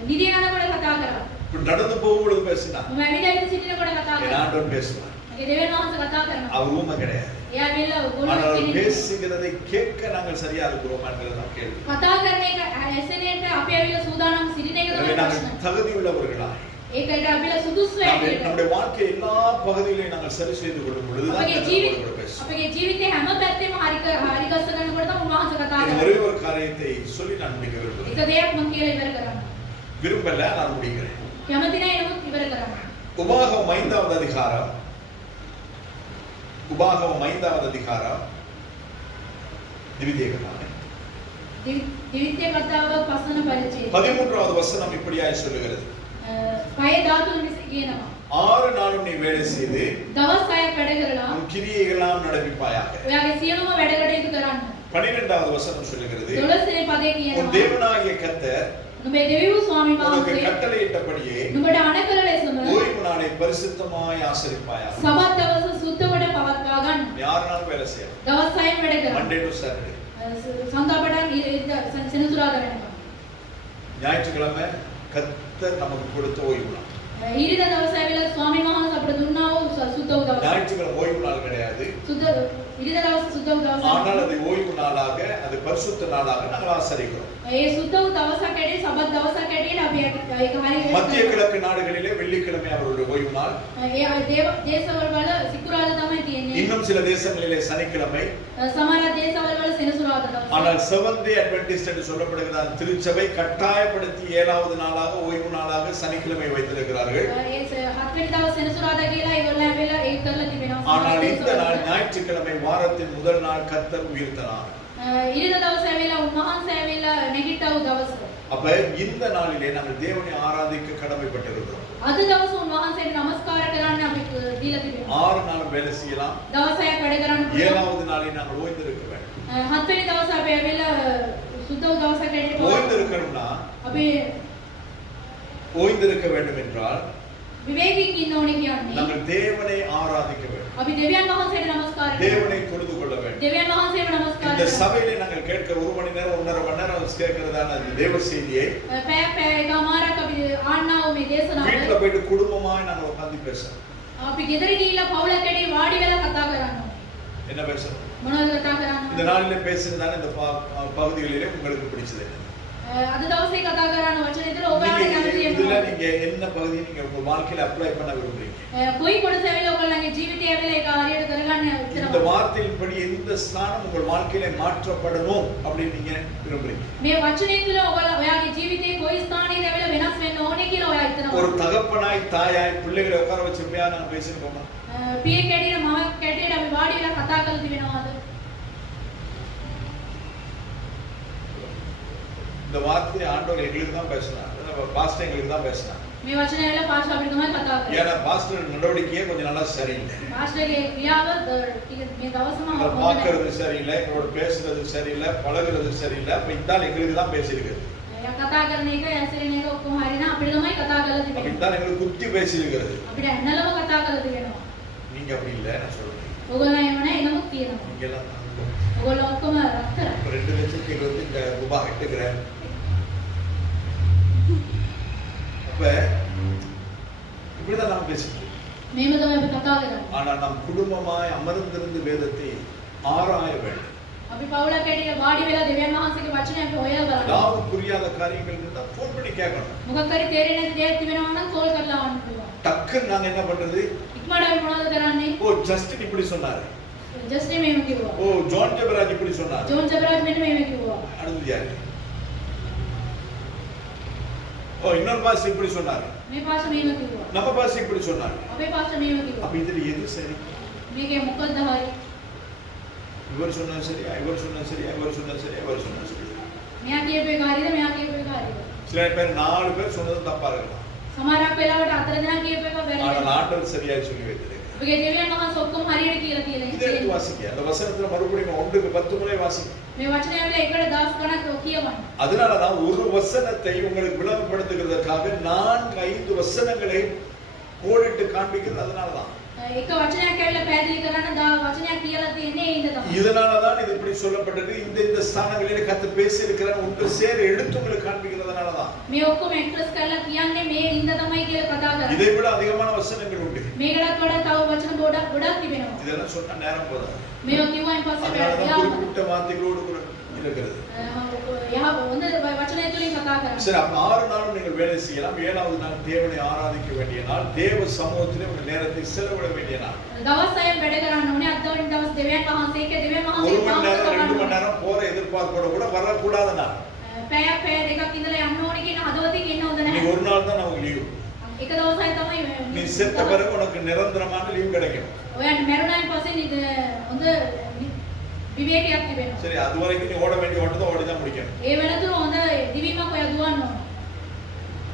නිදි යනකොට කතා කරා. இப்படி நடந்து போகும்போது பேசினார். මම ඇවිල්ලා සිටිනකොට කතා என் කරා. ஆண்டவர் பேசுவார். මගේ දෙවියන් වහන්සේ කතා කරනවා. அவர் ஊமை கிடையாது. එයා ඇවිල්ලා ඔයගොල්ලෝ ஆனால் அவர் කෙනෙක් பேசுகிறதை கேட்க நாங்கள் சரியா இருக்கிறோமா என்கிறதான் கேள்வி. කතා කරන එක ඇසෙනේට අපි ඇවිල්ලා සූදානම් සිටින එක எனவே තමයි நாங்கள் ප්‍රශ්න. தகுதி உள்ளவர்களா ඒකට අපිලා සුදුසු ඇවිල්ලා நம்முடைய வாழ்க்கை எல்லா பகுதிகளையும் நாங்கள் சரி செய்து கொள்ளும் பொழுதுதான் අපගේ கர்த்தர் பேசுவார். අපගේ ජීවිතේ හැම පැත්තෙම හරි ගස්ස ගන්නකොට තමයි උන්වහන්සේ කතා இது කරන්නේ. ஒரே ஒரு காரியத்தை சொல்லி நான் முடிக்க விரும்புகிறேன். එක දෙයක් මම කියලා ඉවර කරන්න. விரும்பல, நான் முடிக்கிறேன். කැමති නැහැ නමුත් ඉවර කරන්න. உபாகமம் 5வது அதிகாரம், உபாகமம் 5வது அதிகாரம், திவிதேய கதை දිවිත්‍ය කතාව පස්වන පරිච්ඡේදය. 13வது வசனம் இப்படியாய் சொல்லுகிறது, පය 13 විසි කියනවා. 6 நாளும் நீ வேலை செய்து දවස් 6ක් වැඩ කරලා உன் கிரியைகளெல்லாம் நடப்பிப்பாயாக. ඔයාගේ සියලුම වැඩ කටයුතු කරන්න. 12வது வசனம் சொல்லுகிறது, 12 වෙනි පදේ உன் කියනවා. தேவனாகிய கர்த்தர் නුඹේ දෙවියෝ ස්වාමීන් உனக்கு වහන්සේ கட்டளையிட்டபடியே නුඹට අනකල ලෙසම ஓய்வு நாளை பரிசுத்தமாய் ஆசரிப்பாயாக. සබත් දවස සුද්ධ කොට පවත්වා ගන්න. யாருனாலும் வேலை செய்யலாம். දවස් 6ක් වැඩ කරන්න. Monday to Saturday. සඳාපටන් සෙනසුරාදා වෙනකම්. ஞாயிற்றுக்கிழமை கர்த்தர் நமக்கு கொடுத்த ஓய்வு நாள். ඊරිදා දවස ඇවිල්ලා ස්වාමීන් වහන්සේ අපිට දුන්නා වූ සුද්ධ වූ දවස. ஞாயிற்றுக்கிழமை ஓய்வு நாள் கிடையாது. සුද්ධ ඊරිදා දවස සුද්ධ වූ දවස. ஆனால் அதை ஓய்வு நாளாக, அது பரிசுத்த நாளாக நாங்கள் ஆசரிக்கிறோம். ඒ සුද්ධ වූ දවසක් ඇදී සබත් දවසක් ඇදී අපි ඒක හරියට மத்திய கிழக்கு நாடுகளிலே வெள்ளிக்கிழமை அவருடைய ஓய்வு நாள். ඒ දේශවල වල සිකුරාදා තමයි තියෙන්නේ. இன்னும் சில தேசங்களிலே சனிக்கிழமை. සමහර දේශවල වල සෙනසුරාදා දවස. ஆனால் செவன்த் டே அட்வென்டிஸ்ட் என்று சொல்லப்படுகிற அந்த திருச்சபை கட்டாயப்படுத்தி 7வது நாளாக ஓய்வு நாளாக சனிக்கிழமை வைத்திருக்கிறார்கள். ඒ 7 වෙනි දවස් සෙනසුරාදා කියලා ඒගොල්ලෝ ඇවිල්ලා ඒක කරලා තිබෙනවා. ஆனால் இந்த நாள் ஞாயிற்றுக்கிழமை வாரத்தின் முதல் நாள் கர்த்தர் உயிர்த்தனார். ඊරිදා දවස ඇවිල්ලා උන්වහන්සේ ඇවිල්ලා නැගිට්ටා වූ දවස. அப்ப இந்த நாளிலே நாங்கள் தேவனை ஆராதிக்க கடமைப்பட்டிருக்கிறோம். අද දවස උන්වහන්සේට নমස්කාර කරන්න අපි දීලා තිබෙනවා. 6 நாள் வேலை செய்யலாம். දවස් 6ක් වැඩ කරන්න පුළුවන්. 7வது நாளை நாங்கள் ஓய்ந்திருக்க வேண்டும். 7 වෙනි දවස අපි ඇවිල්ලා සුද්ධ වූ දවසක් ඇවිල්ලා ஓய்ந்திருக்கணும்னா, අපි ஓய்ந்திருக்க வேண்டும் என்றால் විවේකීන් ඉන්න ඕනේ කියන්නේ. நாங்கள் தேவனை ஆராதிக்க வேண்டும். අපි දෙවියන් වහන්සේට নমස්කාර කරනවා. தேவனை தொழுது கொள்ள வேண்டும். දෙවියන් වහන්සේව নমස්කාර இந்த කරනවා. சபையிலே நாங்கள் கேட்க 1 மணி நேரம் 1.5 மணி நேரம் கேட்கிறதான அந்த தேவ செய்தியை පැය එකමාරක් අපි ආන්නා වූ මේ දේශනාව வீட்டுல போயிட்டு குடும்பமாய் நாங்கள் உட்கார்ந்து பேசணும். අපි ගෙදර ගිහිල්ලා පවුලක් ඇදී වාඩි වෙලා කතා කරන්න ඕනේ. என்ன பேசணும்? මොනවද කතා இந்த කරන්නේ? நாளிலே பேசுறதான இந்த பகுதிகளிலே உங்களுக்கு பிடிச்சது என்ன? අද දවසේ කතා කරන වචනේ විතර ඔයාලට කැමති இதுல වෙනවා. நீங்க என்ன பகுதியை நீங்க உங்க வாழ்க்கையில அப்ளை பண்ண விரும்புறீங்க? කොයි කොටස ඇවිල්ලා ඔයගොල්ලන්ගේ ජීවිතය ඇවිල්ලා ඒක හරියට කරගන්න இந்த උත්තරම. வார்த்தையின்படி எந்த ஸ்தானம் உங்கள் வாழ்க்கையில மாற்றப்படணும் அப்படின்னு நீங்க விரும்புறீங்க? මේ වචනේ තුල ඔයාගේ ජීවිතේ කොයි ස්ථානයේද ඇවිල්ලා වෙනස් වෙන්න ඕනේ කියලා ඔයා ஒரு හිතනවා. தகப்பனாய் தாயாய் பிள்ளைகளை உட்கார வச்சிருப்பையா நான் பேசிருக்கோமா? පිය කැඩින මම කැටියට අපි වාඩි වෙලා කතා කරලා තිබෙනවාද? இந்த வார்த்தையை ஆண்டவர் எங்களுக்கு தான் பேசினார், பாஸ்டர் எங்களுக்கு தான் பேசினார். මේ වචනේ ඇවිල්ලා පාස්ටර් අපිට තමයි කතා කරන්නේ. ஏன்னா பாஸ்டர் நடவடிக்கையே கொஞ்சம் நல்லா சரியில்லை. පාස්ටර්ගේ ක්‍රියාව මේ දවසම உங்களை பார்க்கறது சரியில்லை, எங்களோட பேசுறது சரியில்லை, பழகுறது சரியில்லை. அப்ப இந்தால் எங்களுக்கு தான் பேசியிருக்கிறது. එයා කතා කරන එක ඇසිරෙන එක ඔක්කොම හරියන අපිට තමයි කතා කරලා அப்ப තිබෙන්නේ. இந்தால் எங்களுக்கு குத்தி பேசியிருக்கிறது. අපිට ඇන්නලම කතා කරලා තිබෙනවා. நீங்க அப்படி இல்லை நான் சொல்றேன். ඔයගොල්ලෝ එහෙම නැහැ එනමුත් කියනවා. நீங்க எல்லாம் ඔයගොල්ලෝ ඔක්කොම රත්තරන්. 2,20,000 ரூபாய் கட்டுகிறேன். அப்ப இப்படிதான் நாம் பேசிட்டு இருக்கோம். මේව තමයි අපි කතා කරන්නේ. ஆனா நம் குடும்பமாய் அமர்ந்திருந்து வேதத்தை ஆராய வேண்டும். අපි පවුලක් ඇටියට වාඩි වෙලා දෙවියන් වහන්සේගේ වචනය අපි හොයලා බලන්න. ஏதாவது புரியாத காரியங்கள் இருந்தா போன் பண்ணி கேட்கணும். මොකක් හරි තේරෙන්නේ නැති දෙයක් තිබෙනවා නම් කෝල් කරලා අහන්න පුළුවන්. டக்குன்னு நாங்க என்ன பண்றது? ඉක්මනට අපි මොනවද කරන්නේ? ஓ ஜஸ்டின் இப்படி சொன்னாரு, ජස්ටි මේව කිව්වා. ஓ ஜான் ஜெபராஜ் இப்படி சொன்னாரு, ජෝන් ජබරාජ් මෙන්න මේව කිව්වා. அடுத்தது யாரு? ஓ இன்னொரு பாஸ் இப்படி சொன்னாரு, මේ පාස්ටර් මේව කිව්වා. நம்ம பாஸ் இப்படி சொன்னாரு. අපේ පාස්ටර් මේව කිව්වා. அப்ப இதுல எது சரி? මේකේ මොකක්ද හරි? இவர் சொன்னது சரியா, இவர் சொன்னது சரியா, இவர் சொன்னது சரியா, இவர் சொன்னது சரியா? මෙයා කියපු එක හරියද මෙයා කියපු එක හරියද? சில பேர் 4 பேர் சொன்னது தப்பா இருக்கலாம். සමහරක් වෙලාවට අතර දෙනා කියපු එක වැරදි ஆனால் වෙනවා. ஆண்டவர் சரியாய் சொல்லி வைத்திருக்கிறார். ඔබගේ දෙවියන් වහන්සේ ඔක්කොම හරියට කියලා இதை எடுத்து තියෙනවා. வாசிக்க. அந்த வசனத்துல மறுபடியும் 1க்கு 10 முறை வாசிக்க. මේ වචනය ඇවිල්ලා එකට 10 ගණක් කියවන්න. அதனால நான் ஒரு வசனத்தை உங்களுக்கு விளங்கப்படுத்துகிறதுக்காக 4-5 வசனங்களை கோடிட்டு காண்பிக்கிறது அதனாலதான். එක වචනයක් ඇවිල්ලා පැහැදිලி කරන්න 10 වචනයක් කියලා තියෙන්නේ ඒ ඉඳ තමයි. இதனாலதான் இது இப்படி சொல்லப்பட்டது. இந்த ஸ்தானங்களிலே கர்த்தர் பேசி இருக்கிற ஒன்று சேர எடுத்து உங்களுக்கு காண்பிக்கிறதுனாலதான். මේ ඔක්කොම එක්ස්ප්‍රස් කරලා කියන්නේ මේ ඉඳ තමයි කියලා කතා කරන්නේ. இதை விட அதிகமான வசனங்கள் உண்டு. මේකටත් වඩා තව වචන ගොඩක් තිබෙනවා. இதெல்லாம் சொன்னா நேரம் போதாது. මේවා කිව්වයින් පස්සේ அதனாலதான் වෙලා குறிப்பிட்ட வார்த்தைகளோடு கூட இருக்கிறது. යහ හොඳ වචනය තුලින් කතා කරන්නේ. சரி, அப்ப 6 நாளும் நீங்கள் வேலை செய்யலாம். 7வது நாள் தேவனை ஆராதிக்க வேண்டிய நாள், தேவ சமூகத்திலே உங்கள் நேரத்தை செலவிட வேண்டிய நாள். දවස් 6ක් වැඩ කරන්න ඕනේ. අද දවස් දෙවියන් වහන්සේ එක්ක දෙවියන් 1 වහන්සේ மணி நேரம் 2 மணி நேரம் போற எதிர்பார்ப்போட கூட வரக்கூடாத நாள். පැය දෙකක් ඉඳලා යන්න ඕනේ කියන හදවතින් ඉන්න හොඳ நீ නැහැ. ஒரு நாள் தான் நமக்கு லீவு. එක දවසයි තමයි நீ செத்த பிறகு உனக்கு நிரந்தரமான லீவு கிடைக்கும். ඔයාට මැරුණායින් පස්සේ හොඳ විවේකයක් තිබෙනවා. சரி, அது வரைக்கும் நீ ஓட வேண்டிய ஓட்டத்தை ஓடி தான் முடிக்கணும். ඒ වෙනතුරු හොඳ දිවීමක් ඔයා දුවන්න ඕන.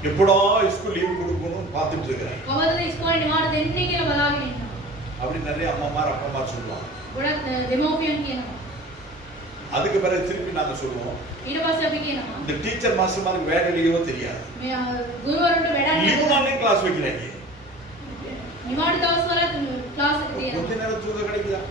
எப்படா ஸ்கூல் லீவு கொடுக்கணும்னு பார்த்துட்டு இருக்கிறேன். කවදද ඉස්කෝලේ නිවාඩු දෙන්නේ කියලා බලාගෙන ඉන්නවා. அப்படி நிறைய அம்மாமார் அப்பாமார் சொல்லுவாங்க. ගොඩක් දෙමෝපියන් කියනවා. அதுக்கு பிறகு திருப்பி நாங்க சொல்லுவோம், ඊට පස්සේ අපි කියනවා இந்த டீச்சர் மாஸ்டர்மாருக்கு வேற லீவோ தெரியாது. මේ ගුරුවරුන්ට වැඩක් லீவு නැහැ. நாளே கிளாஸ் வைக்கிறாங்க. නිවාඩු දවස්වල ක්ලාස් එක තියෙනවා. கொஞ்ச நேரம் தூங்க கிடைக்குதா?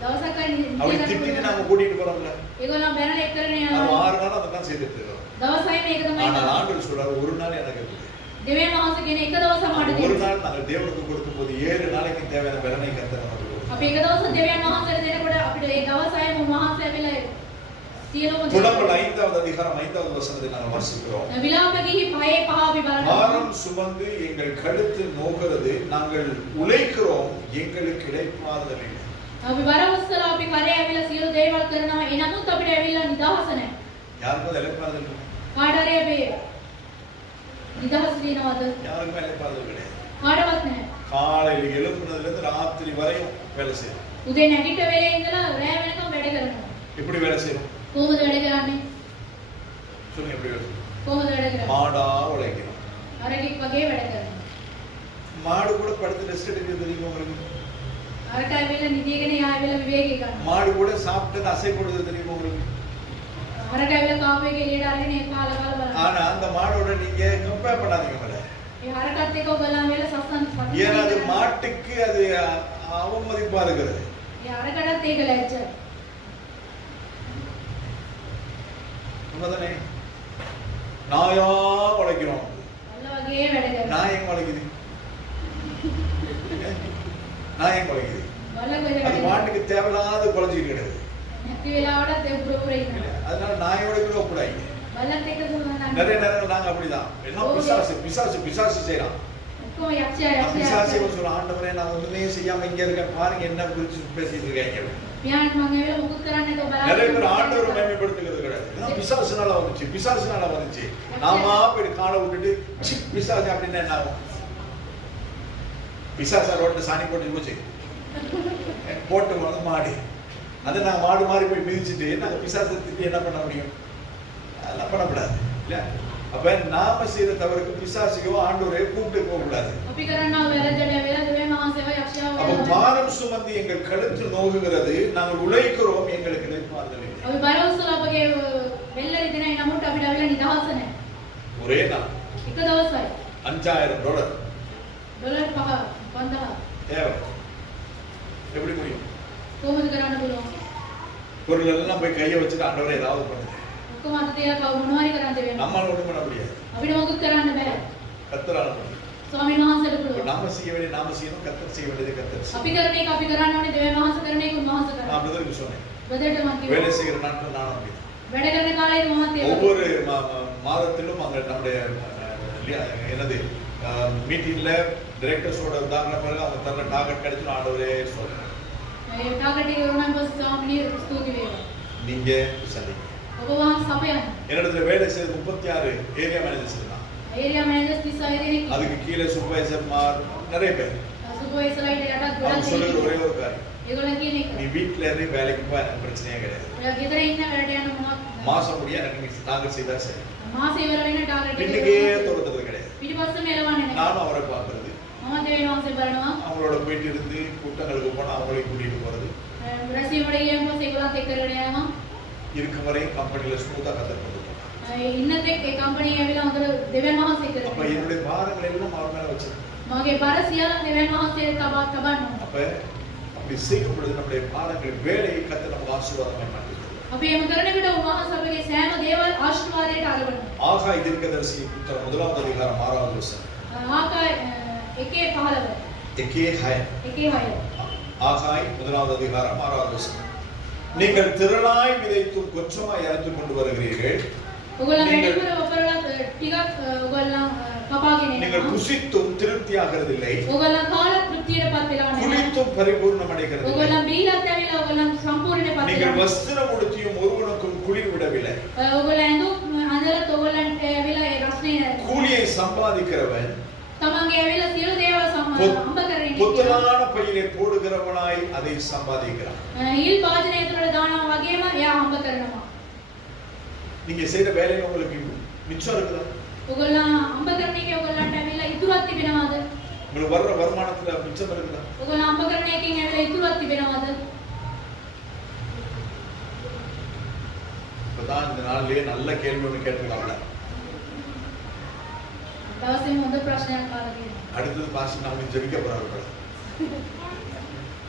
දවසක් අය அவளை திட்டிட்டு நாங்க கூட்டிட்டு போறோம்ல. ඒගොල්ලෝ බැනලා එක් කරගෙන நம்ம යනවා. 6 நாள் அதான் செய்துட்டு இருக்கோம். දවස් 6 මේක තමයි. ஆனால் ஆண்டவர் சொல்றாரு, ஒரு நாள் எனக்கு இருக்குது. දෙවියන් වහන්සේ කියන එක දවසක් මට அந்த ஒரு දෙන්න. நாள் நாங்கள் தேவனுக்கு கொடுக்கும்போது 7 நாளைக்கு தேவையான பலனை கர்த்தர் நமக்கு கொடுக்கிறார். අපි එක දවසක් දෙවියන් වහන්සේට දෙනකොට අපිට ඒ දවස් 6ම උන්වහන්සේ ඇවිල්ලා සියලුම புலம்பல் 5வது அதிகாரம் 5வது வசனத்தை நாங்கள் வாசிக்கிறோம். විලාප ගිහි 5 අපි බලනවා. பாரம் சுமந்து எங்கள் கழுத்து நோகிறது, நாங்கள் உழைக்கிறோம், எங்களுக்கு இளைப்பாறுதல் இல்லை. අපි බර උස්සලා අපි කරේ ඇවිල්ලා සියලු දේවල් කරනවා. එනමුත් අපිට ඇවිල්ලා නිදහස නැහැ. யாருக்கும் இளைப்பாறுதல் இல்லை. කාට හරි අපි නිදහස් දිනවද? யாருக்கும் இளைப்பாறுதல் கிடையாது. කාටවත් නැහැ. காலையில் எழுப்புனதுல இருந்து ராத்திரி வரையும் வேலை செய்யணும். උදේ නැගිට වෙලේ ඉඳලා රැ වෙනකම් වැඩ කරනවා. எப்படி வேலை செய்யணும் කොහොමද වැඩ කරන්නේ? சொல்லுங்க, எப்படி வேலை செய்யணும்? කොහොමද වැඩ කරන්නේ? மாடா உழைக்கணும். අරගෙක් වගේ වැඩ කරනවා. மாடு கூட படுத்து ரெஸ்ட் எடுக்க தெரியுமா உங்களுக்கு? අරට ඇවිල්ලා නිදිගෙන යා ඇවිල්ලා විවේකී ගන්නවා. மாடு கூட சாப்பிட்டு அசை போடுறது தெரியுமா உங்களுக்கு? අරට ඇවිල්ලා කාපු එක එළියට අරගෙන ඒ කාලා බලනවා. ஆனா அந்த மாடோட நீங்க கம்பேர் பண்ணாதீங்க மேல. ඒ හරකත් එක්ක ඔයගොල්ලෝ ඇවිල්ලා සස්සන් ஏன்னா அது மாட்டுக்கு அது அவமதிப்பா இருக்கிறது. ඒ අරකටත් ඒක ලැජ්ජයි. உண்மைதானே? நாயா உழைக்கிறோம். අල්ල වගේ වැඩ කරනවා. நான் ஏன் உழைக்குது? நான் ஏன் உழைக்குது? அது பாட்டுக்கு தேவையில்லாத குழஞ்சிட்டு கிடக்குது. නැති වෙලාවට ඒ පුරපුර ඉන්නවා. அதனால நாயோட கூட ஒப்பிடாதீங்க. බලත් එක්ක දුන්නා நிறைய நேரங்கள் நாங்க அப்படிதான். எல்லாம் பிசாசு செய்யறான். ඔක්කොම යක්ෂයා பிசாசு சொல்ற ஆண்டவரே நான் ஒண்ணுமே செய்யாம இங்க இருக்கேன் பாருங்க என்ன குறிச்சு பேசிட்டு இருக்காங்க. පියාණන් මම ඒවල මුකුත් කරන්නේ නැතුව நிறைய பேர் බලාගෙන ஆண்டவரை மகிமைப்படுத்துகிறது கிடையாது. எல்லாம் பிசாசுனால வந்துச்சு. நாம போய் காலை விட்டுட்டு பிசாசு அப்படின்னா என்ன ஆகும்? பிசாசா ரோட்ல சாணி போட்டு போச்சு போட்டு வந்து மாடு அதை நாங்க மாடு மாதிரி போய் மிதிச்சுட்டு நாங்க பிசாசை திட்டி என்ன பண்ண முடியும்? அதெல்லாம் பண்ணக்கூடாது இல்ல. அப்ப நாம செய்த தவறுக்கு பிசாசையோ ஆண்டவரையோ கூப்பிட்டு போக கூடாது. අපි කරනවා වැරද්දට වෙලා දෙවියන් වහන්සේව යක්ෂයාව அப்ப பாரம் சுமந்து எங்கள் கழுத்து நோகுகிறது, நாங்கள் உழைக்கிறோம், எங்களுக்கு இளைப்பாறுதல் இல்லை. අපි බර උස්සලා අපගේ වෙල්ල රිදෙනයි නමුත් අපිට අවිලා නිදහස නැහැ. ஒரே நாள் එක දවසයි $5000 ඩොලර් 5000 தேவை. எப்படி முடியும்? කොහොමද කරන්න පුළුවන්? பொருள் எல்லாம் போய் கையை வச்சுட்டு ஆண்டவரை ஏதாவது பண்ணுங்க. ඔක්කොම අත තියලා කව මොනවාරි කරන්න දෙවෙන්න. நம்மால ஒண்ணும் பண்ண முடியாது. අපිට මොකුත් කරන්න බෑ. கர்த்தரால முடியும். ස්වාමීන් වහන්සේට இப்ப පුළුවන්. நாம செய்ய வேண்டிய நாம செய்யணும், கர்த்தர் செய்ய வேண்டியது கர்த்தர் செய்யணும். අපි කරන එක අපි කරන්න ඕනේ, දෙවියන් වහන්සේ කරන එක උන්වහන්සේ நான் කරනවා. அப்படிதான் சொன்னேன். බදට මම வேலை කිව්වා. செய்கிற நாட்கள் நானும் அப்படிதான். වැඩ කරන කාලේ මමත් ඒක. ஒவ்வொரு மாதத்திலும் அங்க நம்முடைய என்னது மீட்டிங்ல டைரக்டர்ஸோட உதாரண பிறகு அவங்க தர டார்கெட் கிடைச்சு ஆண்டவரே சொல்றேன். මේ ටාගට් එක වුණාන් පස්සේ ස්වාමීනි ස්තුති වේවා. நீங்க சந்திங்க. ඔබ වහන්සේ සපයන්න. என்னிடத்துல வேலை செய்து 36 ஏரியா மேனேஜர்ஸ் இருந்தாங்க. ඒරියා මැනේජර්ස් 36 දෙනෙක්. அதுக்கு கீழே சூப்பர்வைசர்மார் நிறைய பேர். සුපර්වයිසර්ලාට යටත් அவங்க ගොඩක් சொல்லுற දෙනෙක්. ஒரே ஒரு காரியம், ඒගොල්ලන් කියන நீ එක. வீட்ல இருந்து வேலைக்கு போ, எனக்கு பிரச்சனையே கிடையாது. ඔයා ගෙදර ඉන්න වැඩට යන මොනවත් மாசம் முடிய எனக்கு நீ டார்கெட் செய்தா சரி. මාසෙ ඉවර වෙන ටාගට් එක. இன்னைக்கே துரத்துறது கிடையாது. පිටිපස්සම එලවන්නේ නැහැ. நானும் அவரை பார்க்கறது, මම දෙවියන් වහන්සේ බලනවා. அவங்களோட போயிட்டு இருந்து கூட்டங்களுக்கு போனா அவங்களையும் கூட்டிட்டு போறது, රැසීමට ගියන් පස්සේ ඒගොල්ලන්ත් එක්ක කරගෙන යනවා. இருக்கும் வரை கம்பெனில ஸ்மூத்தா கத்தர் கொண்டு போனாங்க. ඉන්නතෙක් ඒ කම්පැනි ඇවිල්ලා හොඳට දෙවියන් වහන්සේ அப்ப කරනවා. என்னுடைய பாரங்கள் எல்லாம் அவர் மேல வச்சிருக்கேன். මගේ බර සියල්ල දෙවියන් වහන්සේ තබන්න. அப்ப அப்படி செய்யும் பொழுது நம்முடைய பாரங்கள் வேலையை கத்தர் நமக்கு ஆசீர்வாதமாய் மாற்றுகிறது. අපි එම කරන විට උන්වහන්සේ අපගේ සෑම දේවල් ආශිර්වාදයට අරවනවා. ஆகாய் தீர்க்கதரிசி புத்தகம் 1வது அதிகாரம் 6வது வசனம். ආකාය 1:15 எக்கே ஹய 1:6 ஆகாய் 1வது அதிகாரம் 6வது வசனம். நீங்கள் திரளாய் விதைத்தும் கொஞ்சமாய் அறுத்துக் கொண்டு வருகிறீர்கள். ඔයගොල්ලෝ වැඩිපුර වපරලා ටිකක් ඔයගොල්ලෝ කපාගෙන நீங்கள் යනවා. புசித்தும் திருப்தியாகிறதில்லை, ඔයගොල්ලෝ කාල තෘප්තියටපත් වෙලා නැහැ. குளித்தும் பரிபூர்ணம் அடைகிறதில்லை. ඔයගොල්ලෝ බීලත් ඇවිල්ලා ඔයගොල්ලෝ සම්පූර්ණයෙන්පත් நீங்கள் වෙලා. வஸ்திரம் உடுத்தியும் ஒருவனுக்கும் குளிர் விடவில்லை. ඔයගොල්ලෝ ඇඳුම් අඳලත් ඔයගොල්ලන්ට ඇවිල්ලා ඒ රස්නේ கூலியை சம்பாதிக்கிறவன் තමන්ගේ ඇවිල්ලා සියලු දේවල් අම්බ කරගෙන ඉන්නවා. புத்தலான பையிலே போடுகிறவனாய் அதை சம்பாதிக்கிறான். ඊල් වාදනය තුළ දානවා වගේම එයා අම්බ කරනවා. நீங்க செய்யற வேலையில உங்களுக்கு மிச்சம் இருக்குதா? ඔයගොල්ලෝ අම්බ කරන එකේ ඔයගොල්ලන්ට ඇවිල්ලා ඉතුරුක් තිබෙනවද? உங்களுக்கு வர்ற வருமானத்துல மிச்சம் இருக்குதா? ඔයගොල්ලෝ අම්බ කරන එකෙන් ඇවිල්ලා ඉතුරුක් තිබෙනවද? இப்பதான் இந்த நாள்லயே நல்ல கேள்வி ஒண்ணு கேட்டுக்கலாம்ல. දවසේ හොඳ ප්‍රශ්නයක් අහලා තියෙනවා. அடுத்தது பாஸ்டர் நாம ஜெபிக்க போறாரு.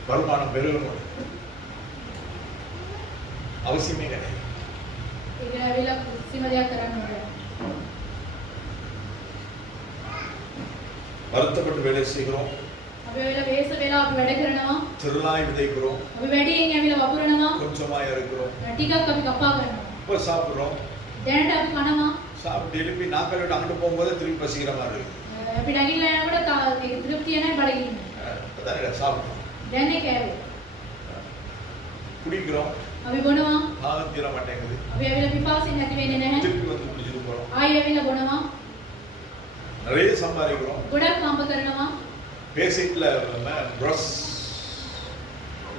வருமானம் பெருகணும் அவசியமே கிடையாது. ඒක ඇවිල්ලා කිසිම දෙයක් කරන්න ඕනේ. வருத்தப்பட்டு வேலை செய்கிறோம், අපි ඇවිල්ලා වේස වෙලා අපි වැඩ කරනවා. திரளாய் விதைக்கிறோம், අපි වැඩියෙන් ඇවිල්ලා වපුරනවා. கொஞ்சமாய் இருக்கிறோம், ටිකක් අපි කපා ගන්නවා. இப்போ சாப்பிடுறோம், දැනට අපි කනවා. சாப்பிட்டு எழுப்பி நாக்கள் விட்டு அங்கிட்டு போகும்போது திருப்பி பசிக்கிற மாதிரி இருக்கு. අපි නැගිටලා යනකොට ඒක තෘප්තිය නැහැ බඩගින්න. அதான் சாப்பிடுறோம், දැන් ඒක ඇවිල්ලා. குடிக்கிறோம், අපි බොනවා. தாகம் தீர மாட்டேங்குது, අපි ඇවිල්ලා පිපාසයෙන් නැති වෙන්නේ නැහැ. திருப்பி வந்து குடிச்சிட்டு போறோம். ආයෙ ඇවිල්ලා බොනවා. நிறைய சம்பாதிக்கிறோம், ගොඩක් අම්බ කරනවා. பேசிக்ல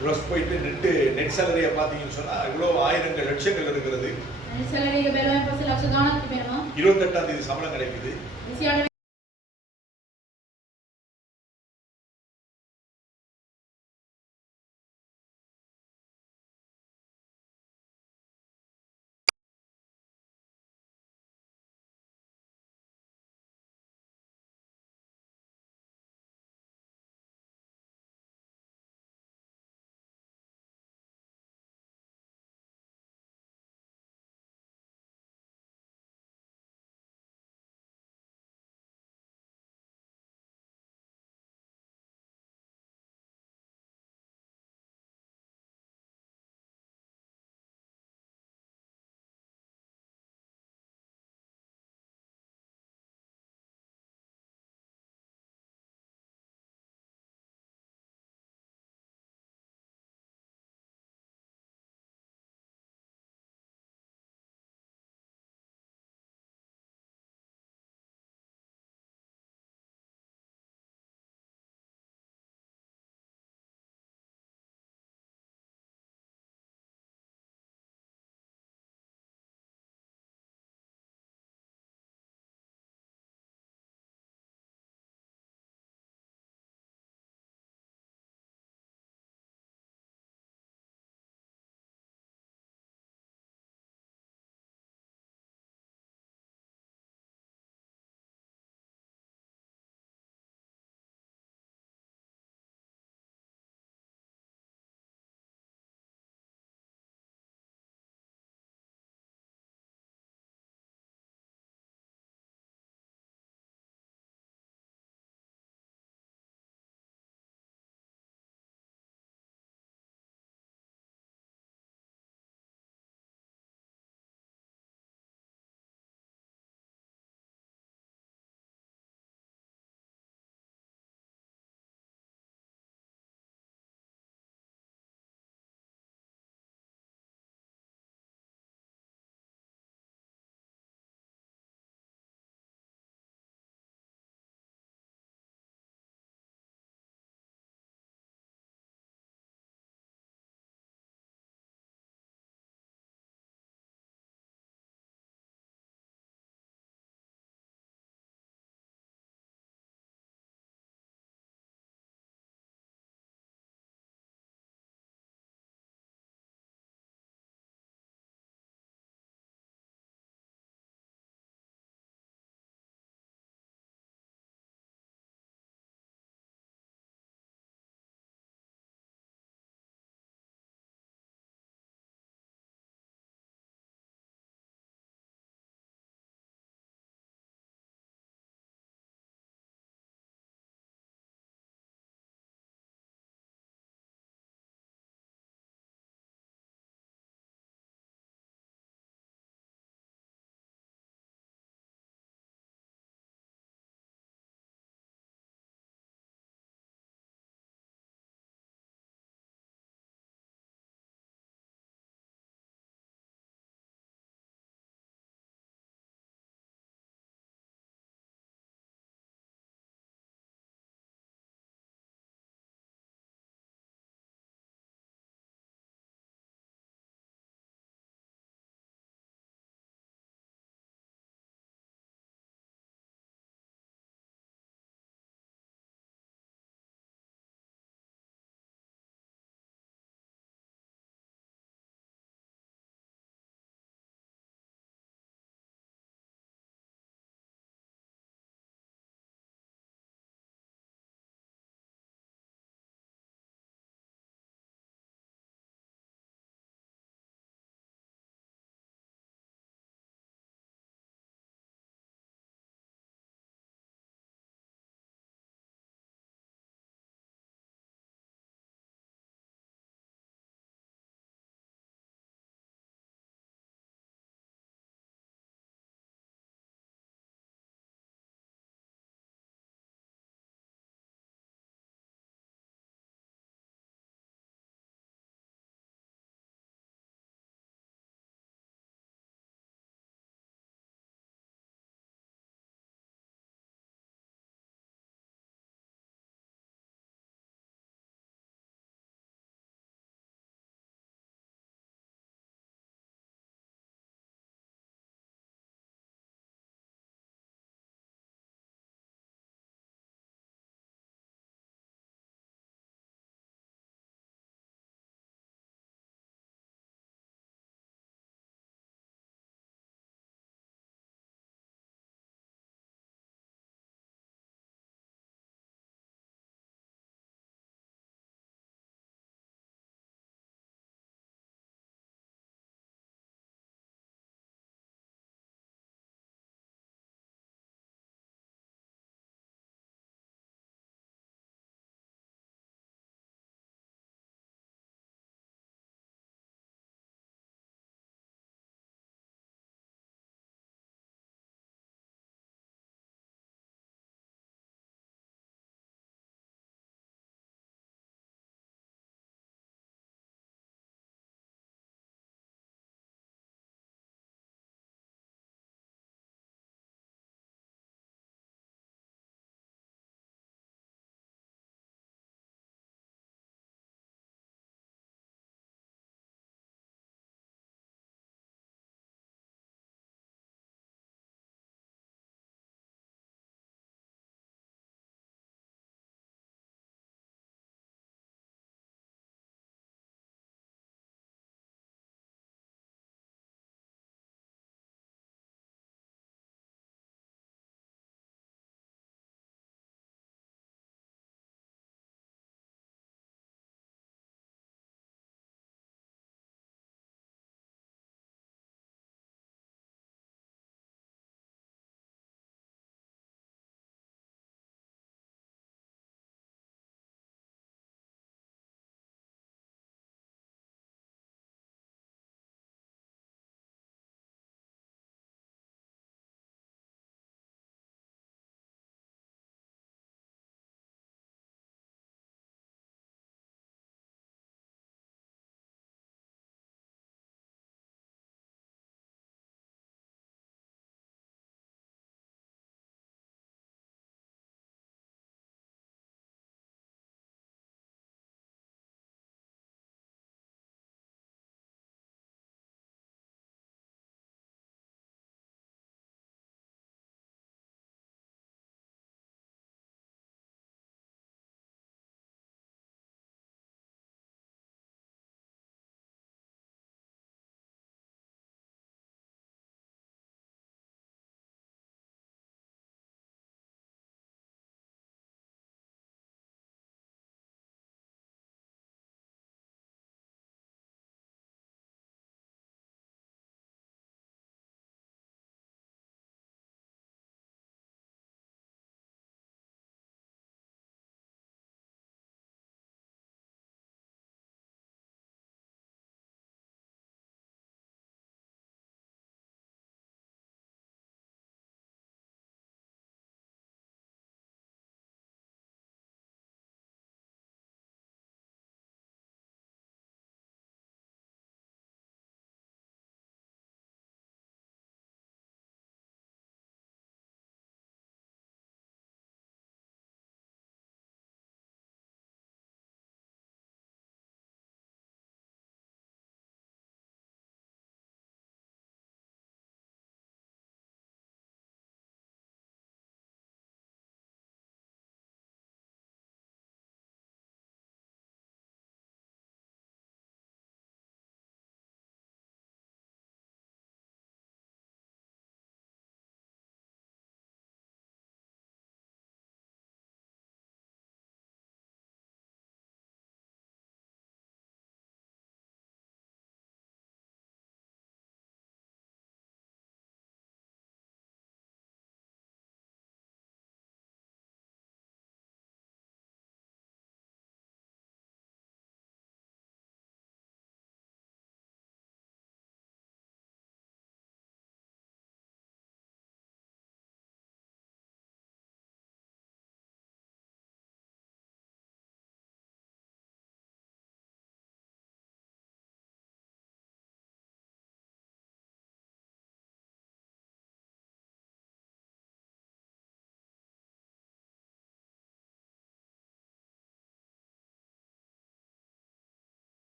ப்ரஸ் போயிட்டு நெட் சேலரியை பார்த்தீங்கன்னு சொன்னா இவ்வளோ ஆயிரங்கள் லட்சங்கள் இருக்கிறது. සැලරි එක බැලුවම පස්සේ ලක්ෂ ගණනක් තිබෙනවා. 28ஆம் தேதி சம்பளம் கிடைக்குது, 28